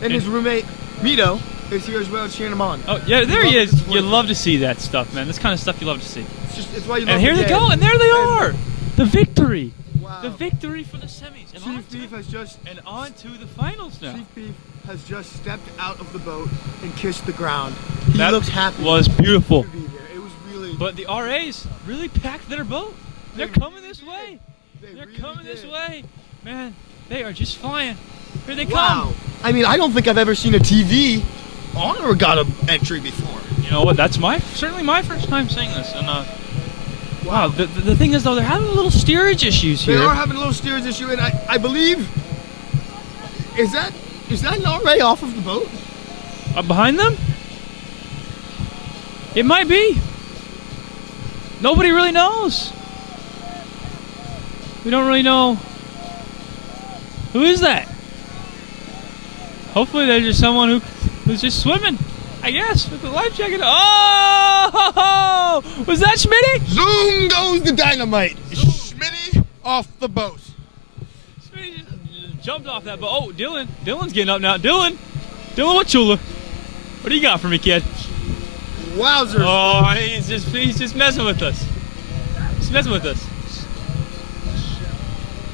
And his roommate Mito is here as well, cheering him on. Oh yeah, there he is. You love to see that stuff, man. This kind of stuff you love to see. It's why you love and here the they game. go, and there they are. The victory. Wow. The victory for the semis. And Chief Beef has just on to the finals now. Chief Beef has just stepped out of the boat and kissed the ground. He That looks happy. was beautiful. To be there. It was really. But the RAs really packed their boat. They're coming this way. They're coming this way. Man, they are just flying. Here they come. I mean, I don't think I've ever seen a TV on a regatta entry before. You know what? That's certainly my first time seeing this. And wow. The thing is though, they're having a little steerage issues here. They are having a little steerage issue, and I believe is that an RA off of the boat? Behind them? It might be. Nobody really knows. We don't really know. Who is that? Hopefully they're just someone who's just swimming, I guess, with the life jacket. Oh! Was that Schmitty? Zoom goes the dynamite. Schmitty off the boat. Schmitty just jumped off that boat. Oh, Dylan's getting up now. Dylan Wachula. What do you got for me, kid? Wowzers. Oh, he's just messing with us. He's messing with us.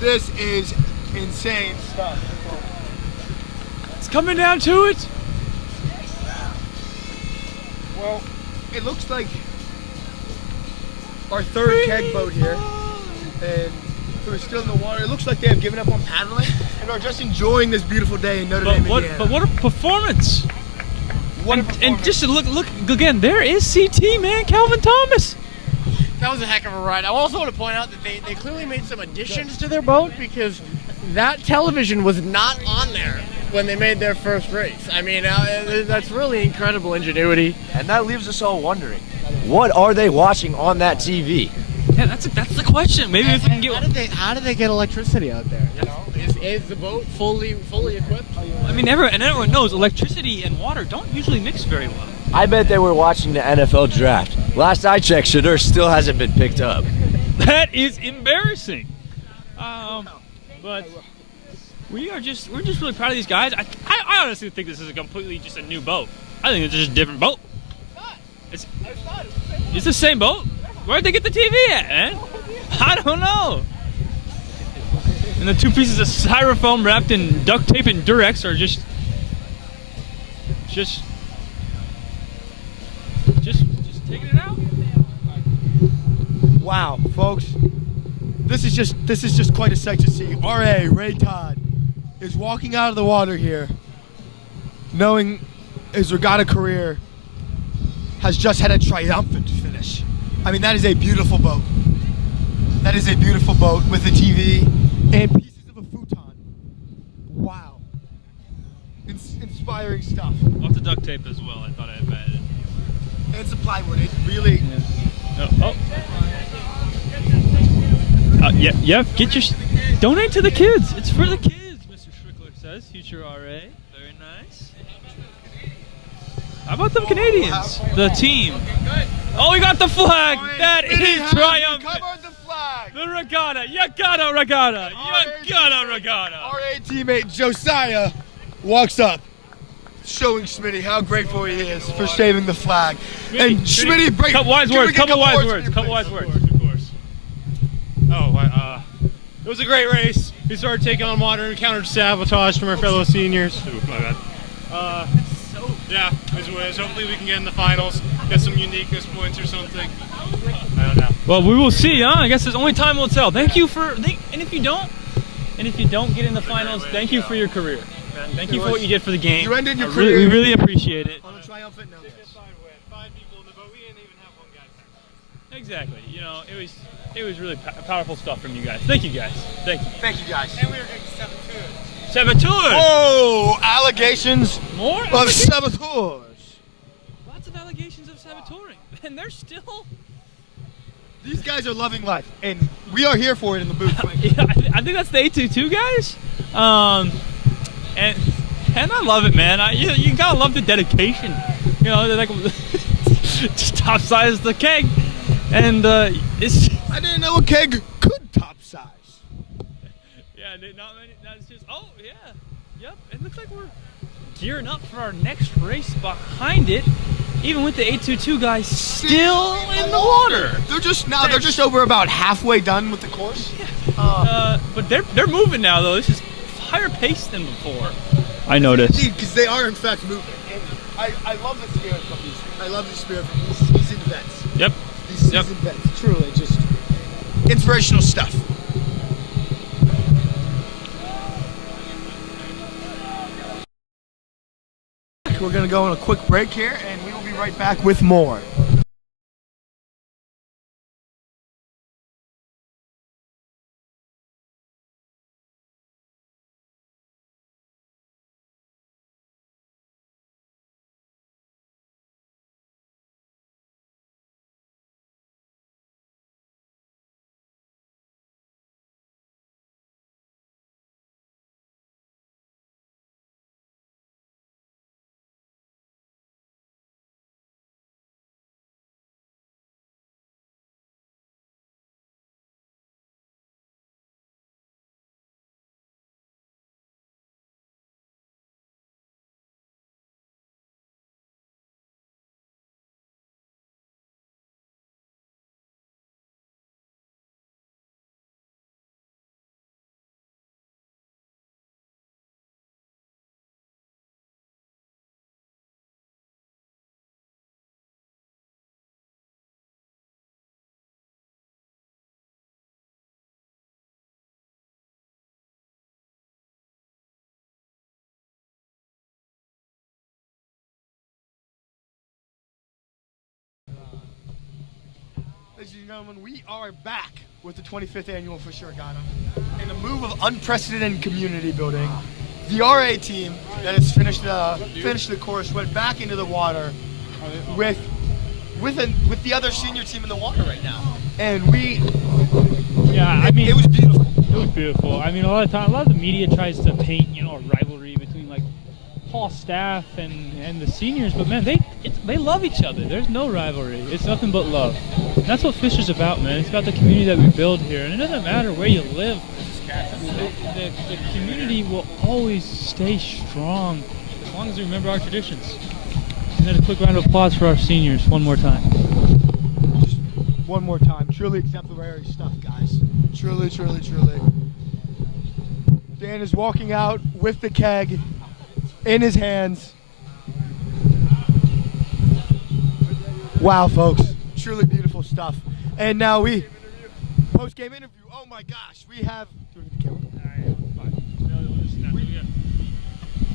This is insane stuff. It's coming down to it. Well, it looks like our third keg boat here, and we're still in the water. It looks like they have given up on paddling and are just enjoying this beautiful day in Notre Dame, Indiana. But what a performance! And just to look again, there is CT, man, Calvin Thomas. That was a heck of a ride. I also want to point out that they clearly made some additions to their boat, because that television was not on there when they made their first race. I mean, that's really incredible ingenuity. And that leaves us all wondering, what are they watching on that TV? Yeah, that's the question. Maybe if we can get. How did they get electricity out there? You know, is the boat fully equipped? I mean, everyone knows electricity and water don't usually mix very well. I bet they were watching the NFL draft. Last I checked, Shedeur still hasn't been picked up. That is embarrassing. But we're just really proud of these guys. I honestly think this is completely just a new boat. I think it's just a different boat. It's the same boat. Where'd they get the TV at, man? I don't know. And the two pieces of styrofoam wrapped in duct tape and Durex are just taking it out. Wow, folks, this is just quite a sight to see. R.A. Ray Todd is walking out of the water here, knowing his regatta career has just had a triumphant finish. I mean, that is a beautiful boat. That is a beautiful boat with a TV and pieces of a futon. Wow. Inspiring stuff. Lots of duct tape as well, I thought I had added. And some plywood. It really... Yeah, get your... Donate to the kids. It's for the kids, Mr. Strickler says. Future RA. Very nice. How about them Canadians? The team. Oh, we got the flag. That is triumphant. The regatta. You gotta regatta. You gotta regatta. RA teammate Josiah walks up, showing Schmitty how grateful he is for saving the flag. And Schmitty, break. Couple wise words. Couple wise words. Of course. It was a great race. We started taking on water and encountered sabotage from our fellow seniors. Ooh, my bad. Yeah, hopefully we can get in the finals, get some uniqueness points or something. I don't know. Well, we will see, huh? I guess only time will tell. Thank you for, and if you don't get in the finals, thank you for your career. Man. Thank you for what you did for the game. You ended your career. We really appreciate it. On a triumphant note. 5 people in the boat. We didn't even have one guy. Exactly. You know, it was really powerful stuff from you guys. Thank you guys. Thank you. Thank you guys. And we were getting 7-2. Saboteur! Whoa! Allegations More of allegations? saboteurs. Lots of allegations of saboteuring, and they're still. These guys are loving life, and we are here for it in the booth. Yeah, I think that's the 822 guys. And I love it, man. You gotta love the dedication. You know, they're like just top size the keg, and it's. I didn't know a keg could top size. Yeah, not many. That's just. Oh yeah, yep. It looks like we're gearing up for our next race behind it. Even with the 822 guys still in the water. They're just over about halfway done with the course. But they're moving now though. This is higher pace than before. I noticed. Because they are in fact moving. And I love the spirit from these. I love the spirit from these seasoned vets. Yep. These seasoned vets. Truly, just inspirational stuff. We're gonna go on a quick break here, and we will be right back with more. Ladies and gentlemen, we are back with the 25th annual Fisher Regatta. In a move of unprecedented community building, the RA team that has finished the course went back into the water with the other senior team in the water right now, and it was beautiful. It was beautiful. I mean, a lot of the media tries to paint, a rivalry between like Paul staff and the seniors, but man, they love each other. There's no rivalry. It's nothing but love. And that's what Fisher's about, man. It's about the community that we build here, and it doesn't matter where you live. The community will always stay strong as long as we remember our traditions. And then a quick round of applause for our seniors one more time. Just one more time. Truly exemplary stuff, guys. Truly, truly, truly. Dan is walking out with the keg in his hands. Wow, folks. Truly beautiful stuff. And now post-game interview. Oh my gosh, we have...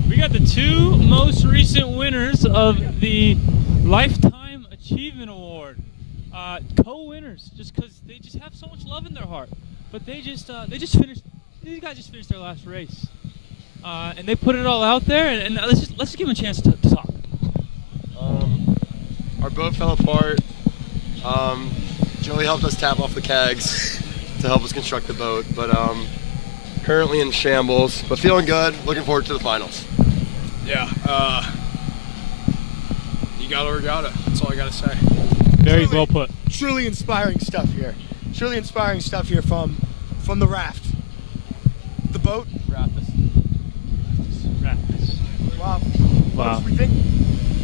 We got the two most recent winners of the Lifetime Achievement Award. Co-winners, just because they just have so much love in their heart. But these guys just finished their last race. And they put it all out there, and let's just give them a chance to talk. Our boat fell apart. Joey helped us tap off the kegs to help us construct the boat, but currently in shambles, but feeling good. Looking forward to the finals. Yeah, you got a regatta. That's all I gotta say. Very well put. Truly inspiring stuff here. Truly inspiring stuff here from the raft. The boat. Raftus. Wow. Wow. Folks,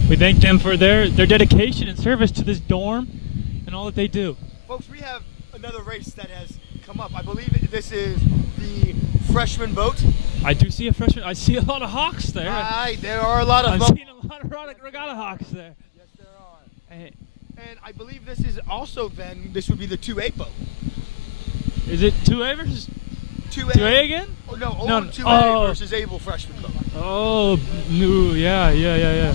We thank them for their dedication and service to this dorm and all that they do. Folks, we have another race that has come up. I believe this is the freshman boat. I do see a freshman. I see a lot of hawks there. There are a lot of I'm them. seeing a lot of regatta hawks there. Yes, there are. And I believe this is also this would be the 2A boat. Is it 2A versus 2A again? Oh, no, 2A versus Able freshman boat. Oh, no, yeah.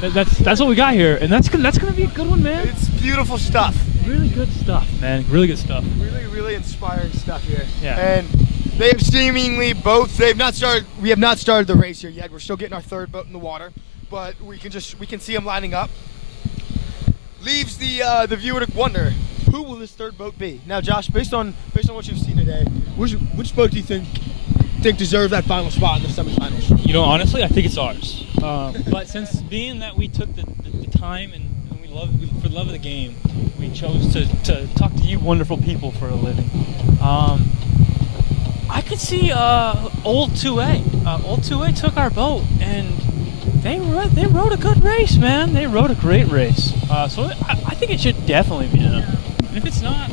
That's what we got here, and that's gonna be a good one, man. It's beautiful stuff. Really good stuff, man. Really good stuff. Really, really inspiring stuff here. Yeah. And They have seemingly both. They have not started. We have not started the race here yet. We're still getting our third boat in the water, but we can see them lining up. Leaves the viewer to wonder, who will this third boat be? Now, Josh, based on what you've seen today, which boat do you think deserves that final spot in the semifinals? You know, honestly, I think it's ours. But since being that we took the time and for the love of the game, we chose to talk to you wonderful people for a living. I could see Old 2A. Old 2A took our boat, and they rode a good race, man. They rode a great race. So I think it should definitely be them. And if it's not,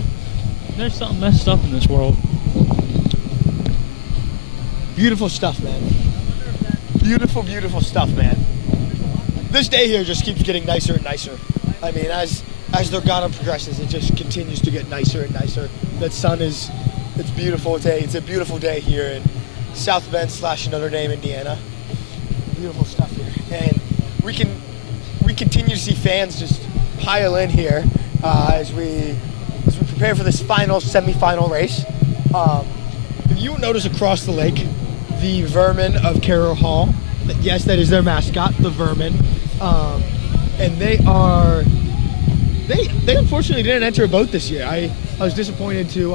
there's something messed up in this world. Beautiful stuff, man. Beautiful, beautiful stuff, man. This day here just keeps getting nicer and nicer. I mean, as the regatta progresses, it just continues to get nicer and nicer. That sun it's beautiful today. It's a beautiful day here in South Bend / Notre Dame, Indiana. Beautiful stuff here, and we continue to see fans just pile in here as we prepare for this semi-final race. If you notice across the lake, the Vermin of Carroll Hall. Yes, that is their mascot, the Vermin, and they unfortunately didn't enter a boat this year. I was disappointed to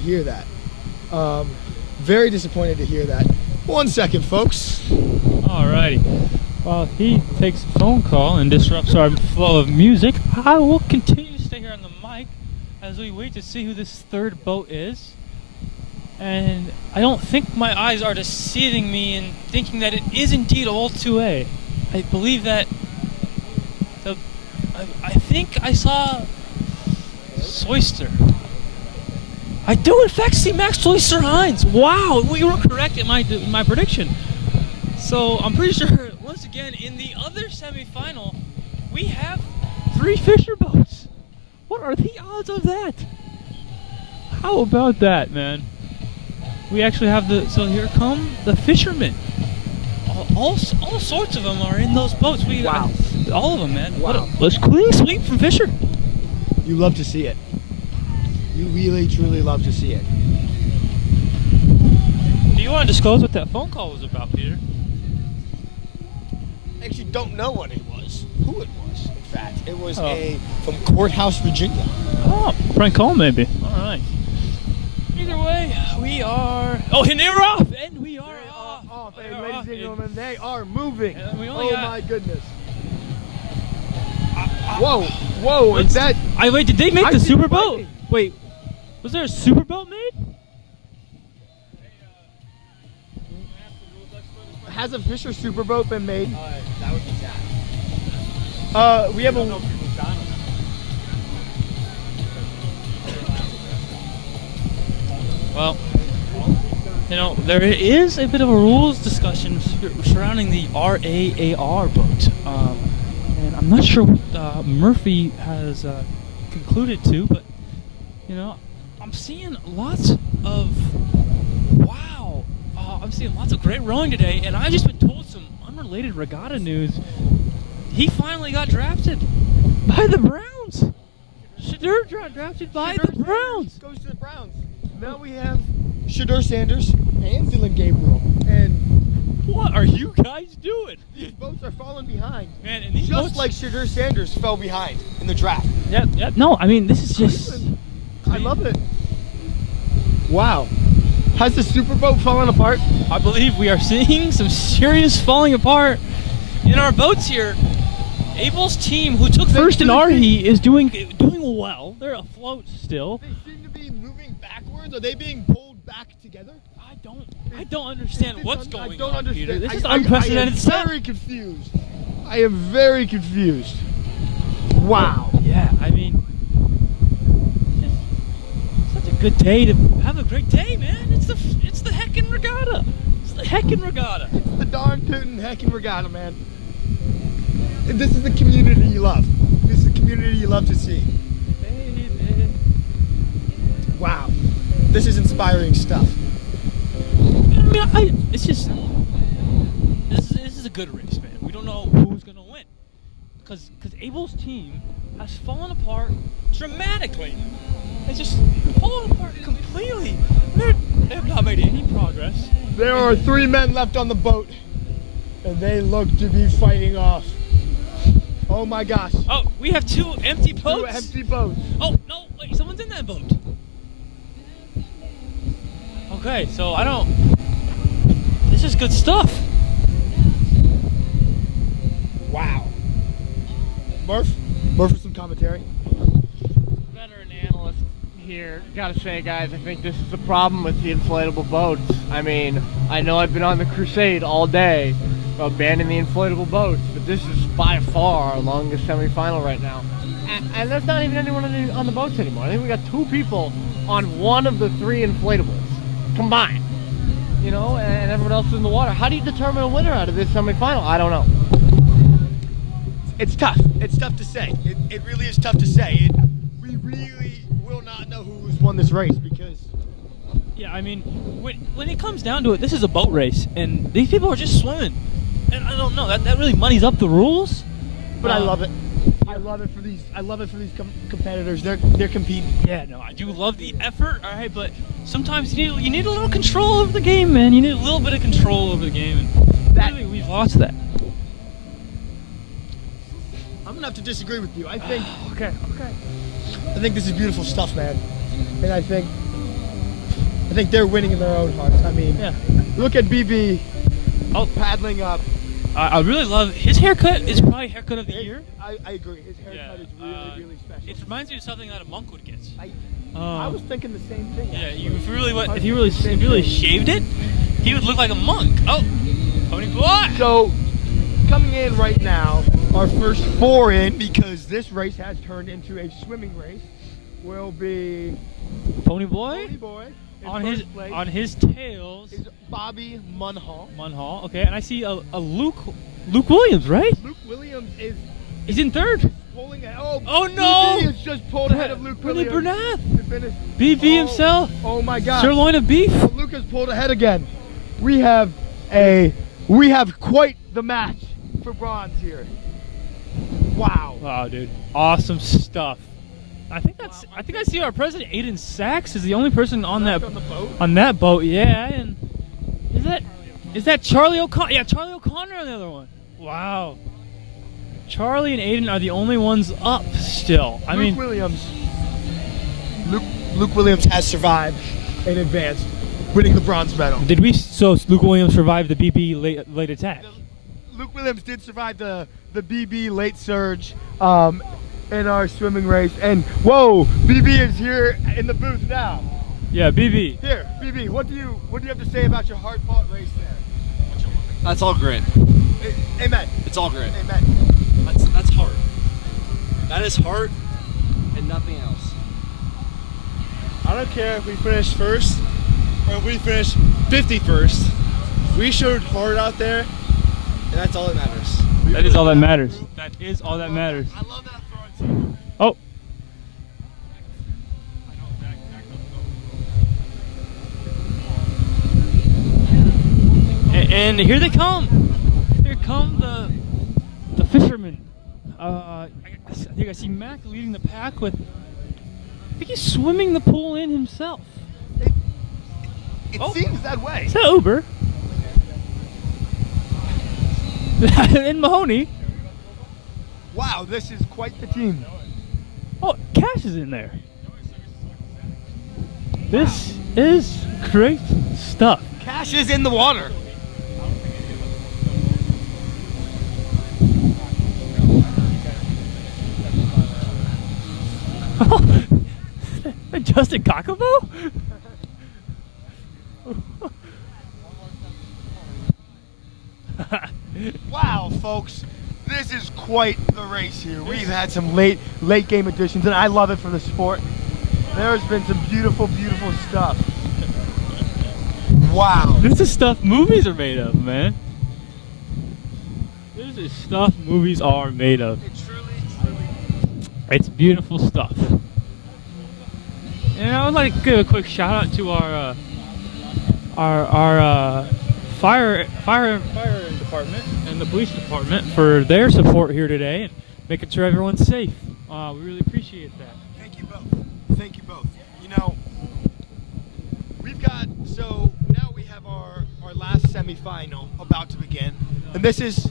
hear that. Very disappointed to hear that. 1 second, folks. Alrighty. While he takes a phone call and disrupts our flow of music, I will continue to stay here on the mic as we wait to see who this third boat is. And I don't think my eyes are deceiving me in thinking that it is indeed Old 2A. I believe that I think I saw Soyster. I do in fact see Max Soyster Hines. Wow, we were correct in my prediction. So I'm pretty sure once again in the other semifinal we have 3 Fisher boats. What are the odds of that? How about that, man? We actually have so here come the fishermen. All sorts of them are in those boats. Wow. All of them, man. Wow. Let's clean sweep from Fisher. You love to see it. You really, truly love to see it. Do you want to disclose what that phone call was about, Peter? I actually don't know what it was. Who it was, in fact. It was from Courthouse, Virginia. Oh, prank call maybe. All right. Either way, we are... Oh, and they're off! And we are off. And ladies and gentlemen, they are moving. My goodness. Whoa, is that... Wait, did they make the super boat? Wait, was there a super boat made? Has a Fisher superboat been made? That would be sad. We have a... Well, you know, there is a bit of a rules discussion surrounding the RAAR boat. And I'm not sure what Murphy has concluded to, but, you know, I'm seeing lots of... Wow! I'm seeing lots of great rowing today, and I've just been told some unrelated regatta news. He finally got drafted by the Browns! Shadur got drafted by the Browns! Goes to the Browns. Now we have Shadur Sanders and Dylan Gabriel. And what are you guys doing? These boats are falling behind. Man, and these just boats... like Shadur Sanders fell behind in the draft. Yep. No, I mean, this is just... I love it. Wow. Has the superboat fallen apart? I believe we are seeing some serious falling apart in our boats here. Abel's team, who took first in our heat, is doing well. They're afloat still. They seem to be moving backwards. Are they being pulled back together? I don't understand what's going on. I don't understand. Peter. This is unprecedented stuff. I am very confused. I am very confused. Wow. Yeah, I mean, it's such a good day to have a great day, man. It's the heckin' regatta. It's the heckin' regatta. It's the darn tootin' heckin' regatta, man. And this is the community you love. This is the community you love to see. Baby. Wow. This is inspiring stuff. I mean, it's just... This is a good race, man. We don't know who's going to win. Because Abel's team has fallen apart dramatically. It's just falling apart completely. They have not made any progress. There are 3 men left on the boat, and they look to be fighting off. Oh my gosh. Oh, we have 2 empty boats? 2 empty boats. Oh, no, wait, someone's in that boat. Okay, so I don't... This is good stuff. Wow. Murph with some commentary. Veteran analyst here. Gotta say, guys, I think this is the problem with the inflatable boats. I mean, I know I've been on the crusade all day about banning the inflatable boats, but this is by far our longest semifinal right now. And there's not even anyone on the boats anymore. I think we got 2 people on one of the 3 inflatables combined. You know, and everyone else is in the water. How do you determine a winner out of this semifinal? I don't know. It's tough. It's tough to say. It really is tough to say. We really will not know who's won this race because... Yeah, I mean, when it comes down to it, this is a boat race, and these people are just swimming. And I don't know, that really muddies up the rules. But I love it. I love it for these competitors. They're competing. Yeah, no, I do love the effort, all right, but sometimes you need a little control over the game, man. You need a little bit of control over the game, and really, we've lost that. I'm gonna have to disagree with you. I think okay. I think this is beautiful stuff, man. And I think they're winning in their own hearts. I mean, look at BB paddling up. I really love his haircut. Is probably haircut of the year. I agree. His haircut is really special. It reminds me of something that a monk would get. I was thinking the same thing. Yeah, if he really shaved it, he would look like a monk. Oh, Pony Boy! So, coming in right now, our first 4 in, because this race has turned into a swimming race, will be Pony Boy. On his tails is Bobby Munhall. Okay, and I see a Luke Williams, right? Luke Williams he's in 3rd. Pulling ahead. Oh no! BB has just pulled ahead of Luke Willie Williams. Bernath. BB himself. Oh my God. Sirloin of beef. So Luke has pulled ahead again. We have quite the match for bronze here. Wow. Wow, dude. Awesome stuff. I think I see our president Aiden Sachs is the only person on that boat. Yeah, and is that Charlie O'Connor? Yeah, Charlie O'Connor on the other one. Wow. Charlie and Aiden are the only ones up still. Luke Williams has survived and advanced, winning the bronze medal. So Luke Williams survived the BB late attack? Luke Williams did survive the BB late surge in our swimming race. And whoa, BB is here in the booth now. Yeah, BB. Here, BB, what do you have to say about your hard-fought race there? That's all grit. Amen. It's all grit. Amen. That's heart. That is heart and nothing else. I don't care if we finish first or if we finish 51st. We showed heart out there, and that's all that matters. That is all that matters. That is all that matters. I love that throwing team. Oh. And here they come. Here come the fishermen. I think I see Mac leading the pack with. I think he's swimming the pool in himself. It seems that way. Is that Uber? And Mahoney. Wow, this is quite the team. Oh, Cash is in there. This is great stuff. Cash is in the water. Justin Kokovo? Wow, folks, this is quite the race here. We've had some late game additions, and I love it for the sport. There's been some beautiful stuff. Wow. This is stuff movies are made of, man. This is stuff movies are made of. It's beautiful stuff. And I would like to give a quick shout out to our fire department and the police department for their support here today and making sure everyone's safe. We really appreciate that. Thank you both. Thank you both. semifinal about to begin, and this is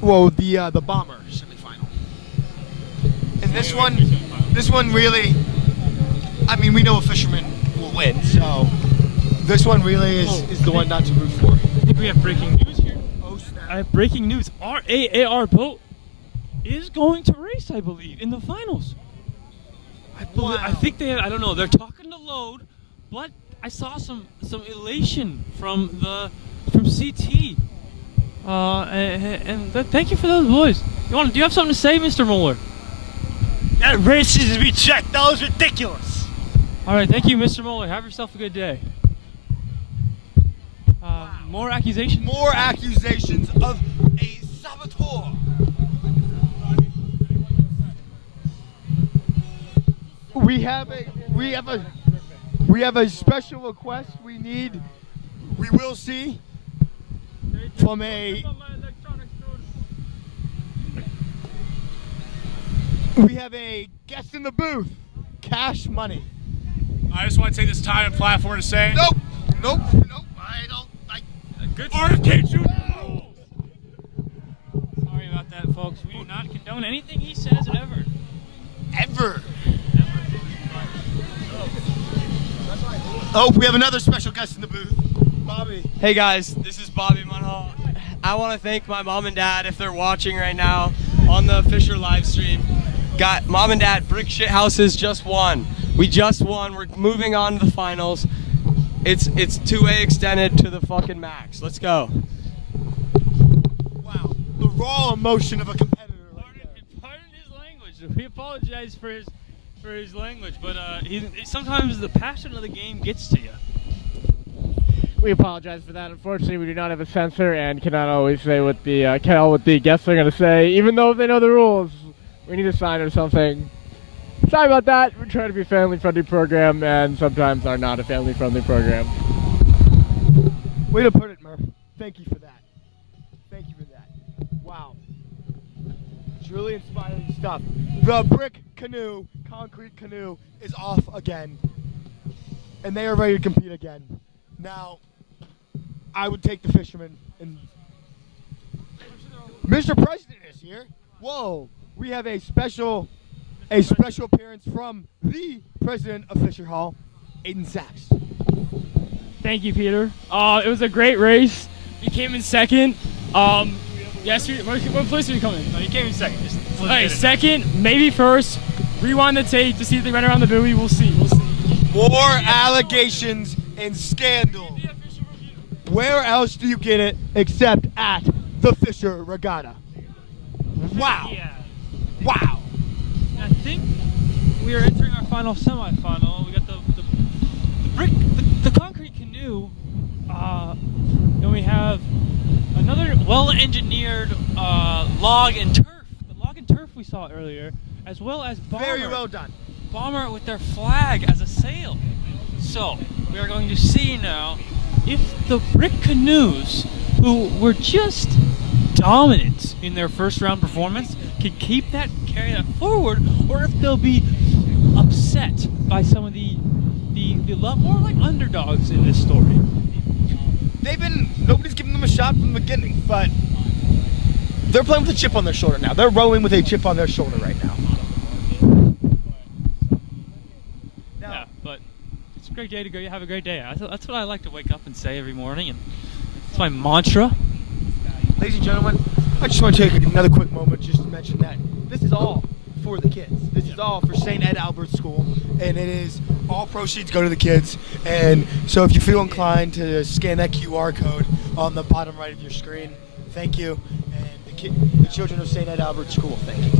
the bomber semifinal. And this one really, I mean, we know a fisherman will win, so this one really is the one not to root for. I think we have breaking news here. I have breaking news. Our AAR boat is going to race, I believe, in the finals. I think they. I don't know. They're talking to load, but I saw some elation from CT. Thank you for those boys. Do you have something to say, Mr. Mueller? That race needs to be checked. That was ridiculous. All right, thank you, Mr. Mueller. Have yourself a good day. More accusations? More accusations of a saboteur. We have a special request we will see from we have a guest in the booth. Cash money. I just want to take this time and platform to say. Nope. I don't. Good. RFK Jr. Sorry about that, folks. We do not condone anything he says ever. Ever. Oh, we have another special guest in the booth. Bobby. Hey guys, this is Bobby Munhall. I want to thank my mom and dad if they're watching right now on the Fisher live stream. Got mom and dad, Brick Shit Houses just won. We just won. We're moving on to the finals. It's 2A extended to the fucking max. Let's go. Wow, the raw emotion of a competitor. Pardon his language. We apologize for his language, but sometimes the passion of the game gets to you. We apologize for that. Unfortunately, we do not have a censor and cannot always say what the guests are going to say, even though they know the rules. We need a sign or something. Sorry about that. We're trying to be a family-friendly program, and sometimes are not a family-friendly program. Way to put it, Murph. Thank you for that. Thank you for that. Wow. It's really inspiring stuff. The brick canoe, concrete canoe, is off again. And they are ready to compete again. Now, I would take the fishermen. And Mr. President is here. Whoa. We have a special appearance from the president of Fisher Hall, Aiden Sachs. Thank you, Peter. It was a great race. We came in second. Yes, what place did we come in? No, you came in second. All right, second, maybe first. Rewind the tape to see if they ran around the buoy. We'll see. More allegations and scandal. Where else do you get it except at the Fisher Regatta? Wow. Yeah. Wow. I think we are entering our final semifinal. We got the concrete canoe, and we have another well-engineered log and turf. The log and turf we saw earlier, as well as Bomber. Very well done. Bomber with their flag as a sail. So we are going to see now if the brick canoes, who were just dominant in their first round performance, can carry that forward, or if they'll be upset by some of the more like underdogs in this story. Nobody's giving them a shot from the beginning, but they're playing with a chip on their shoulder now. They're rowing with a chip on their shoulder right now. Yeah, but it's a great day to go. You have a great day. That's what I like to wake up and say every morning, and it's my mantra. Ladies and gentlemen, I just want to take another quick moment just to mention that this is all for the kids. This is all for St. Adalbert School, and it is all proceeds go to the kids. And so if you feel inclined to scan that QR code on the bottom right of your screen, thank you. And the children of St. Adalbert School, thank you.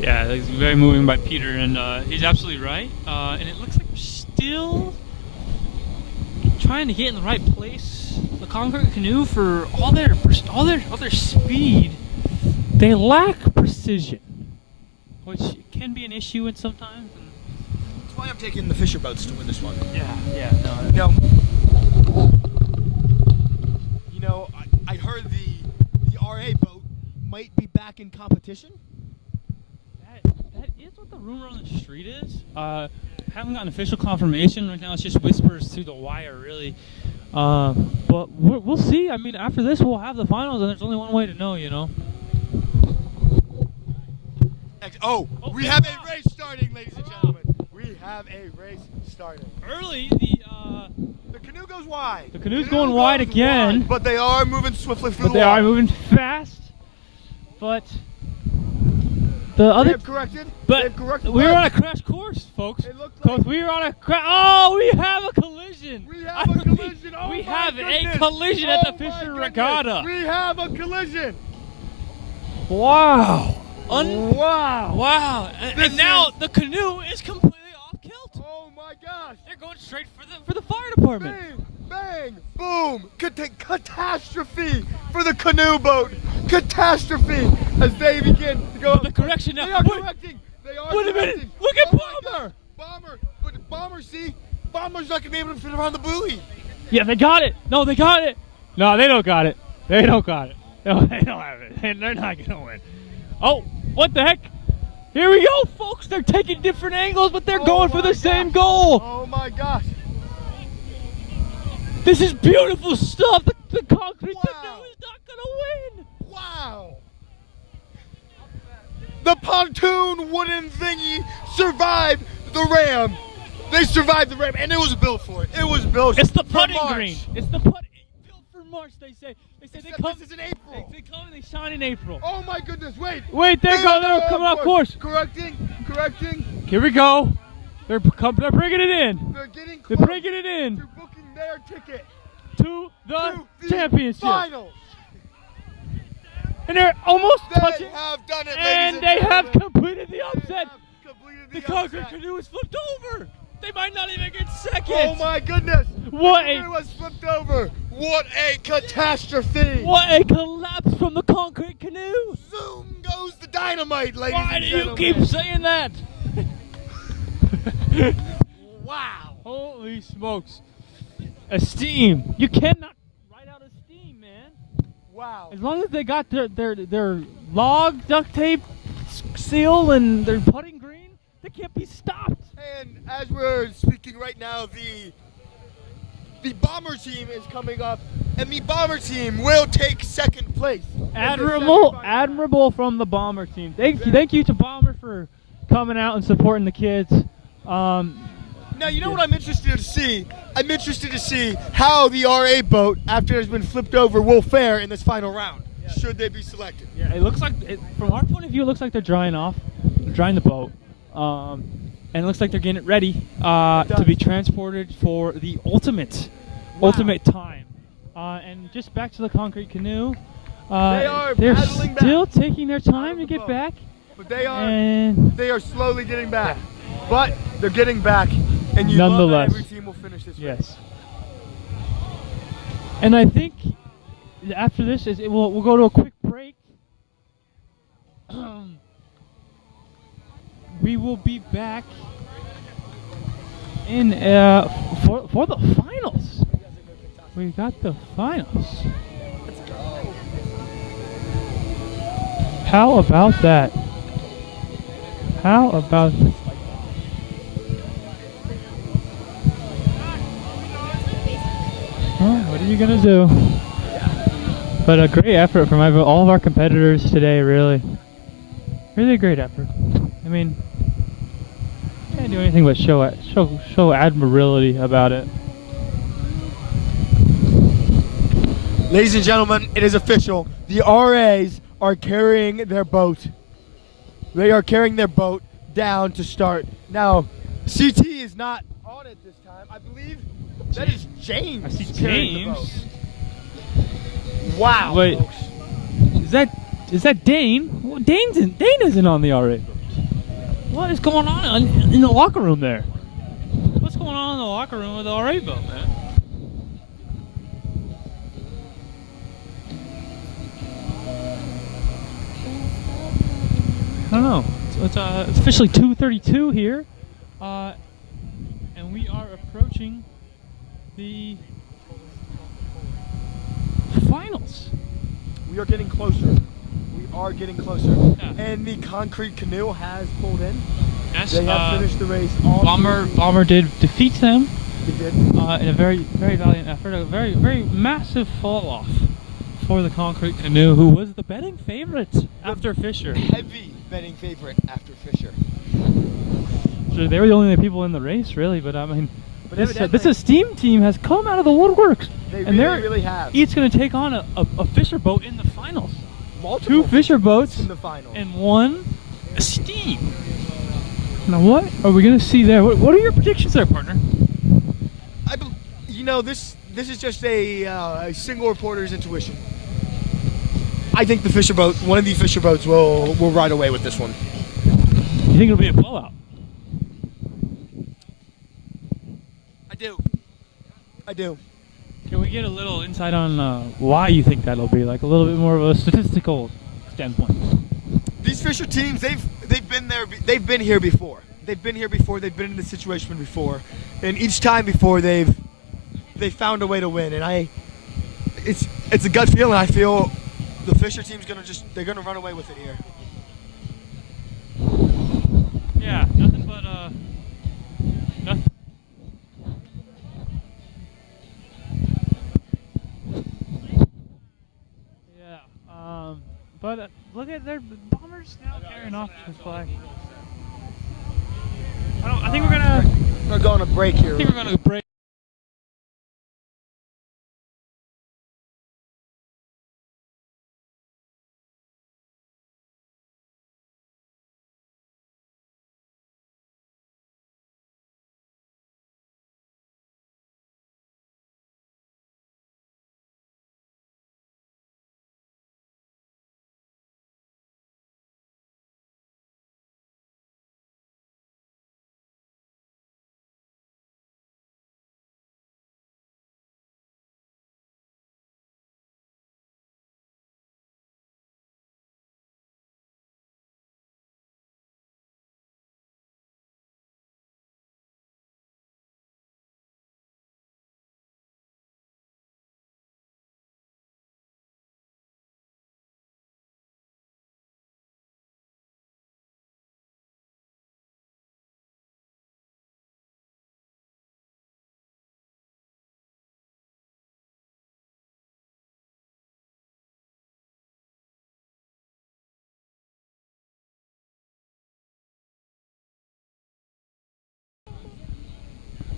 Yeah, it's very moving by Peter, and he's absolutely right. And it looks like we're still trying to get in the right place. The concrete canoe, for all their speed, they lack precision, which can be an issue in sometimes. That's why I'm taking the Fisher boats to win this one. No. I heard the RA boat might be back in competition. That is what the rumor on the street is. Haven't gotten official confirmation right now. It's just whispers through the wire, really. But we'll see. I mean, after this, we'll have the finals, and there's only one way to know, you know. Oh, we have a race starting, ladies and gentlemen. We have a race starting. Early, the canoe goes wide. The canoe's going wide again. But they are moving swiftly through But the they water. are moving fast. But the other. They have corrected. But They've corrected. we were on a crash course, folks. Because we were on a crash. Oh, we have a collision. We have a collision. Oh we my have goodness. a collision at the Oh my Fisher goodness. Regatta. We have a collision. Wow. Wow. Wow. And now the canoe is completely off kilt. Oh my gosh. They're going straight for the fire department. Bang, boom, catastrophe for the canoe boat. Catastrophe as they begin to go. The correction now. They are correcting. They are Wait a minute. correcting. Look at Oh my Bomber. God. Bomber, but Bomber, see, Bomber's not gonna be able to fit around the buoy. Yeah, they got it. No, they got it. No, they don't got it. They don't got it. No, they don't have it. And they're not gonna win. Oh, what the heck? Here we go, folks. They're taking different angles, but they're going for the same goal. Oh my gosh. This is beautiful stuff. The concrete canoe is not gonna win. Wow. The pontoon wooden thingy survived the ram. They survived the ram, and it was built for it. It was built. It's the for putting March. green. It's the built for March. They say. They come. This is in April. They come and they shine in April. Oh my goodness! Wait. Wait, they're coming off course. Correcting. Here we go. They're bringing it in. They're getting They're bringing it in. They're booking their ticket to the championship. Finals. And they're almost They touching. have done it, And ladies they have gentlemen. completed the upset. The concrete canoe is flipped over. They might not even get second. Oh my goodness! What The canoe was flipped over. What a catastrophe! What a collapse from the concrete canoe! Zoom goes the dynamite, ladies Why and do gentlemen. you keep saying that? Wow! Holy smokes! Esteem. You cannot write out esteem, man. Wow! As long as they got their log duct tape seal and their putting green, they can't be stopped. And as we're speaking right now, the Bomber team is coming up, and the Bomber team will take second place. Admirable from the Bomber team. Thank you to Bomber for coming out and supporting the kids. Now, you know what I'm interested to see? I'm interested to see how the RA boat, after it has been flipped over, will fare in this final round, should they be selected. Yeah, it looks like, from our point of view, it looks like they're drying the boat. And it looks like they're getting it ready to be transported for the ultimate time. And just back to the concrete canoe. They're still taking their time to get back. But they are slowly getting back. But they're getting back, and you Nonetheless. love that every team will finish this race. Yes. And I think after this, we'll go to a quick break. We will be back in for the finals. We got the finals. Let's go. How about that? How about this? What are you gonna do? But a great effort from all of our competitors today. Really a great effort. I mean, can't do anything but show admirability about it. Ladies and gentlemen, it is official. The RAs are carrying their boat. They are carrying their boat down to start. Now, CT is not on it this time. I believe that is James. I see carrying the James. boat. Wow. Wait, folks. is that Dane? Well, Dane isn't on the RA boat. What is going on in the locker room there? What's going on in the locker room with the RA boat, man? I don't know. It's officially 2:32 here, and we are approaching the finals. We are getting closer. We are getting closer. Yeah. And the concrete canoe has pulled in. Yes, They have finished the race. All Bomber did defeat them, It did. In a very, very valiant effort, a very, very massive fall off for the Concrete Canoe, who was the betting favorite after Fisher. Heavy betting favorite after Fisher. So they were the only people in the race, really. But I mean, But this Esteem team has come out of the woodworks, They and they're really have. each going to take on a Fisher boat in the finals. Multiple 2 Fisher boats in the finals. and 1 Esteem. Now, what are we going to see there? What are your predictions there, partner? You know, this is just a single reporter's intuition. I think the Fisher boat, one of the Fisher boats, will ride away with this one. You think it'll be a blowout? I do. Can we get a little insight on why you think that'll be? Like a little bit more of a statistical standpoint. These Fisher teams, they've been there. They've been here before. They've been here before. They've been in this situation before, and each time before they've found a way to win. And it's a gut feeling. I feel the Fisher team's they're gonna run away with it here. Yeah, nothing but nothing. Yeah, but look at their bombers now carrying off the flag. I think we're gonna go on a break here. I think we're gonna break.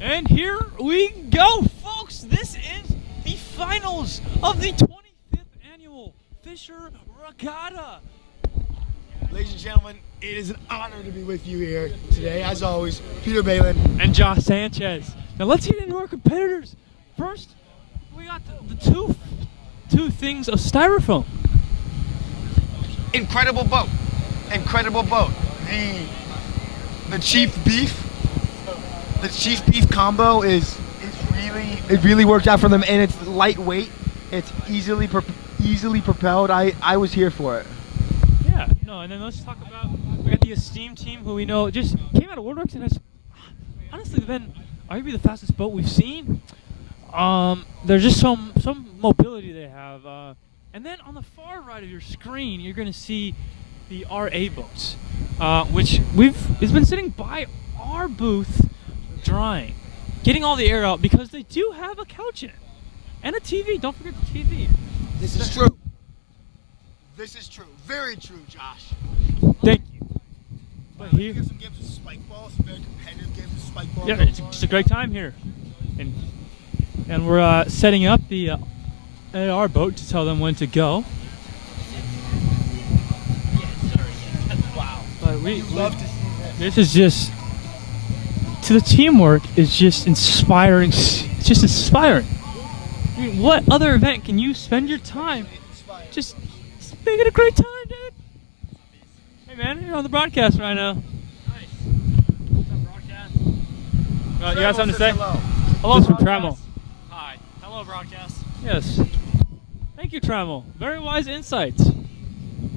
And here we go, folks. This is the finals of the 25th annual Fisher Regatta. Ladies and gentlemen, it is an honor to be with you here today. As always, Peter Balin and Josh Sanchez. Now let's get into our competitors. First, we got the two things of styrofoam. Incredible boat. Incredible boat. The Chief Beef. The Chief Beef combo it really worked out for them, and it's lightweight. It's easily propelled. I was here for it. Yeah, no, and then let's talk about, we got the Esteem team, who we know just came out of Woodworks and has honestly been arguably the fastest boat we've seen. There's just some mobility they have. And then on the far right of your screen, you're going to see the RA boats, which it's been sitting by our booth drying, getting all the air out, because they do have a couch in it and a TV. Don't forget the TV. This is true. This is true. Very true, Josh. Thank you. But here, some games with spike balls, very competitive games with spike balls. yeah, it's a great time here, and we're setting up the AR boat to tell them when to go. Wow. But we love to see this is just, to the teamwork is just inspiring. It's just inspiring. I mean, what other event can you spend your time just making a great time, dude? Hey man, you're on the broadcast right now. Nice. What's up, broadcast? You got something to say? Hello, This is from broadcast. Trammell. Hi. Hello, broadcast. Yes. Thank you, Trammell. Very wise insights.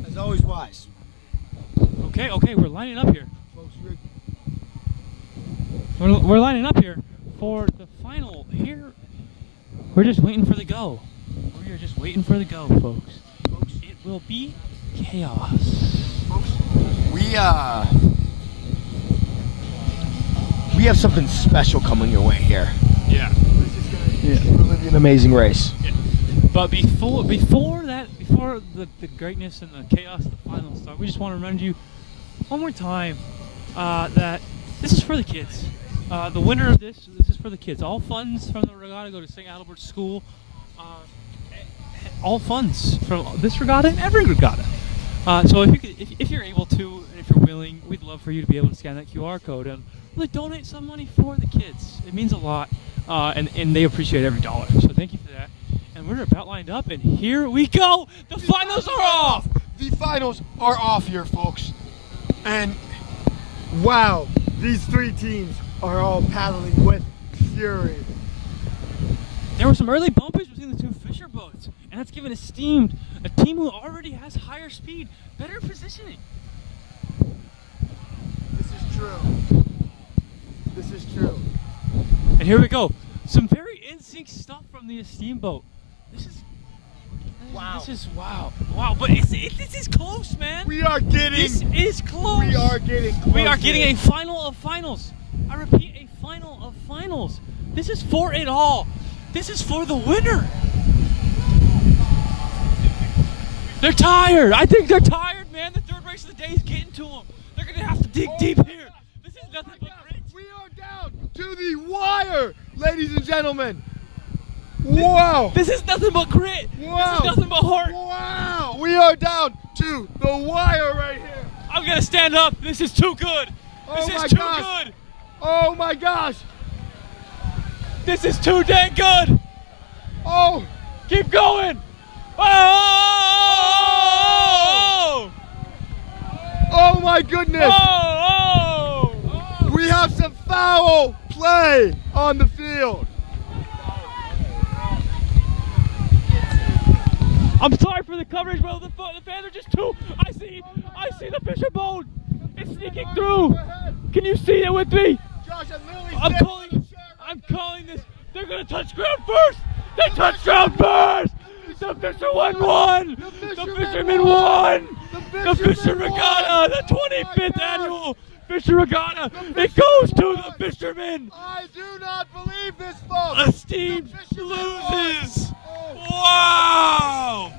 As always, wise. Okay, we're lining up here. We're lining up here for the final. Here, we're just waiting for the go. We are just waiting for the go, folks. It will be chaos. Folks, we have something special coming your way here. Yeah. Really be an amazing race. Yeah. But before the greatness and the chaos of the final start, we just want to remind you one more time that this is for the kids. The winner of this is for the kids. All funds from the regatta go to St. Adalbert School. All funds from this regatta and every regatta. So if you're able to, and if you're willing, we'd love for you to be able to scan that QR code and really donate some money for the kids. It means a lot, and they appreciate every dollar. So thank you for that. And we're about lined up, and here we go. The finals are off. The finals are off here, folks. And wow, these three teams are all paddling with fury. There were some early bumpers between the two Fisher boats, and that's given Esteemed, a team who already has higher speed, better positioning. This is true. This is true. And here we go. Some very in-sync stuff from the Esteemed boat. This is wow. But this is close, man. We are getting. This is close. We are getting close. We are getting a final of finals. I repeat, a final of finals. This is for it all. This is for the winner. They're tired. I think they're tired, man. The third race of the day is getting to them. They're gonna have to dig deep here. This is nothing but grit. We are down to the wire, ladies and gentlemen. Wow. This is nothing but grit. Wow. This is nothing but heart. Wow. We are down to the wire right here. I'm gonna stand up. This is too good. This is too good. Oh my gosh. This is too dang good. Oh. Keep going. Oh! Oh my goodness. Oh! We have some foul play on the field. I'm sorry for the coverage, bro. The fans are just too. I see the Fisher boat. It's sneaking through. Can you see it with me? Josh, I'm calling this. They're gonna touch ground first. They touched ground first. The Fisher won. The Fishermen won. The Fisher Regatta, the 25th annual Fisher Regatta. It goes to the Fishermen. I do not believe this, folks. Esteemed loses. Wow.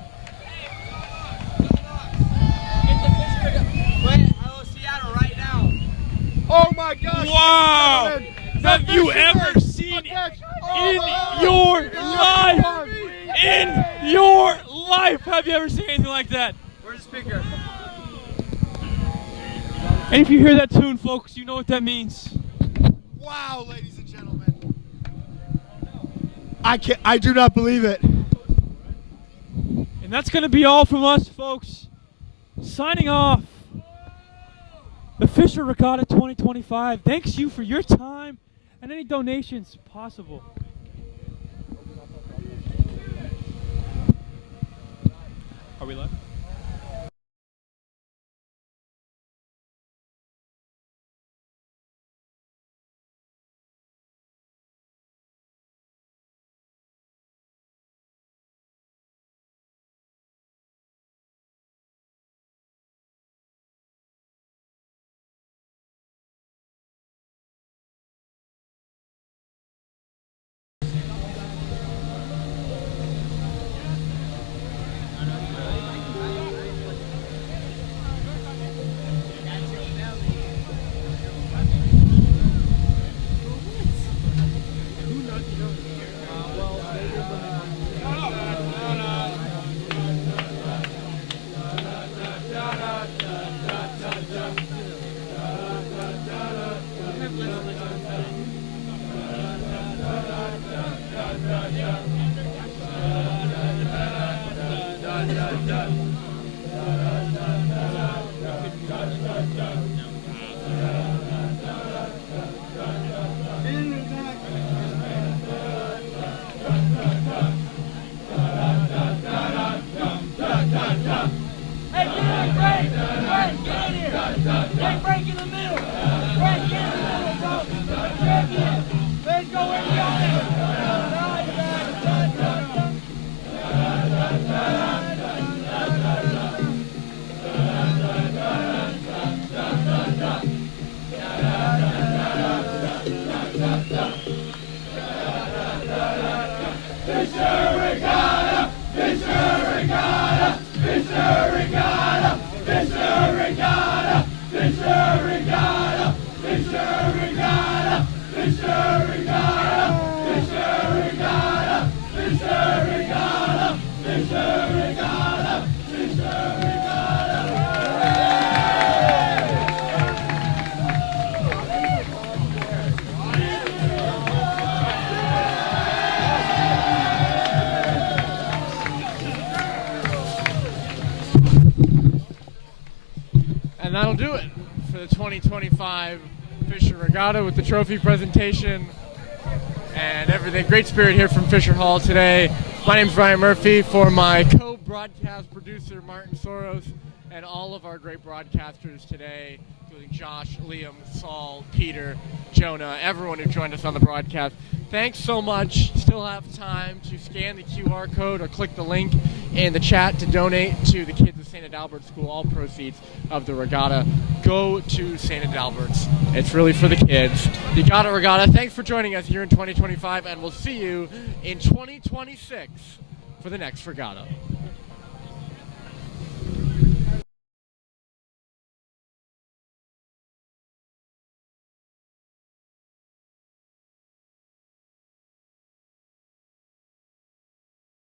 Oh my gosh. Wow. Have you ever seen in your life? In your life, have you ever seen anything like that? Where's the speaker? And if you hear that tune, folks, you know what that means. Wow, ladies and gentlemen. I do not believe it. And that's going to be all from us, folks. Signing off. The Fisher Regatta 2025. Thanks you for your time and any donations possible. Are we live? And that'll do it for the 2025 Fisher Regatta with the trophy presentation and everything. Great spirit here from Fisher Hall today. My name's Ryan Murphy, for my co-broadcast producer Martin Soros and all of our great broadcasters today, including Josh, Liam, Saul, Peter, Jonah, everyone who joined us on the broadcast. Thanks so much. Still have time to scan the QR code or click the link in the chat to donate to the kids of St. Adalbert School. All proceeds of the regatta go to St. Adalbert's. It's really for the kids. You got it, Regatta. Thanks for joining us here in 2025, and we'll see you in 2026 for the next regatta.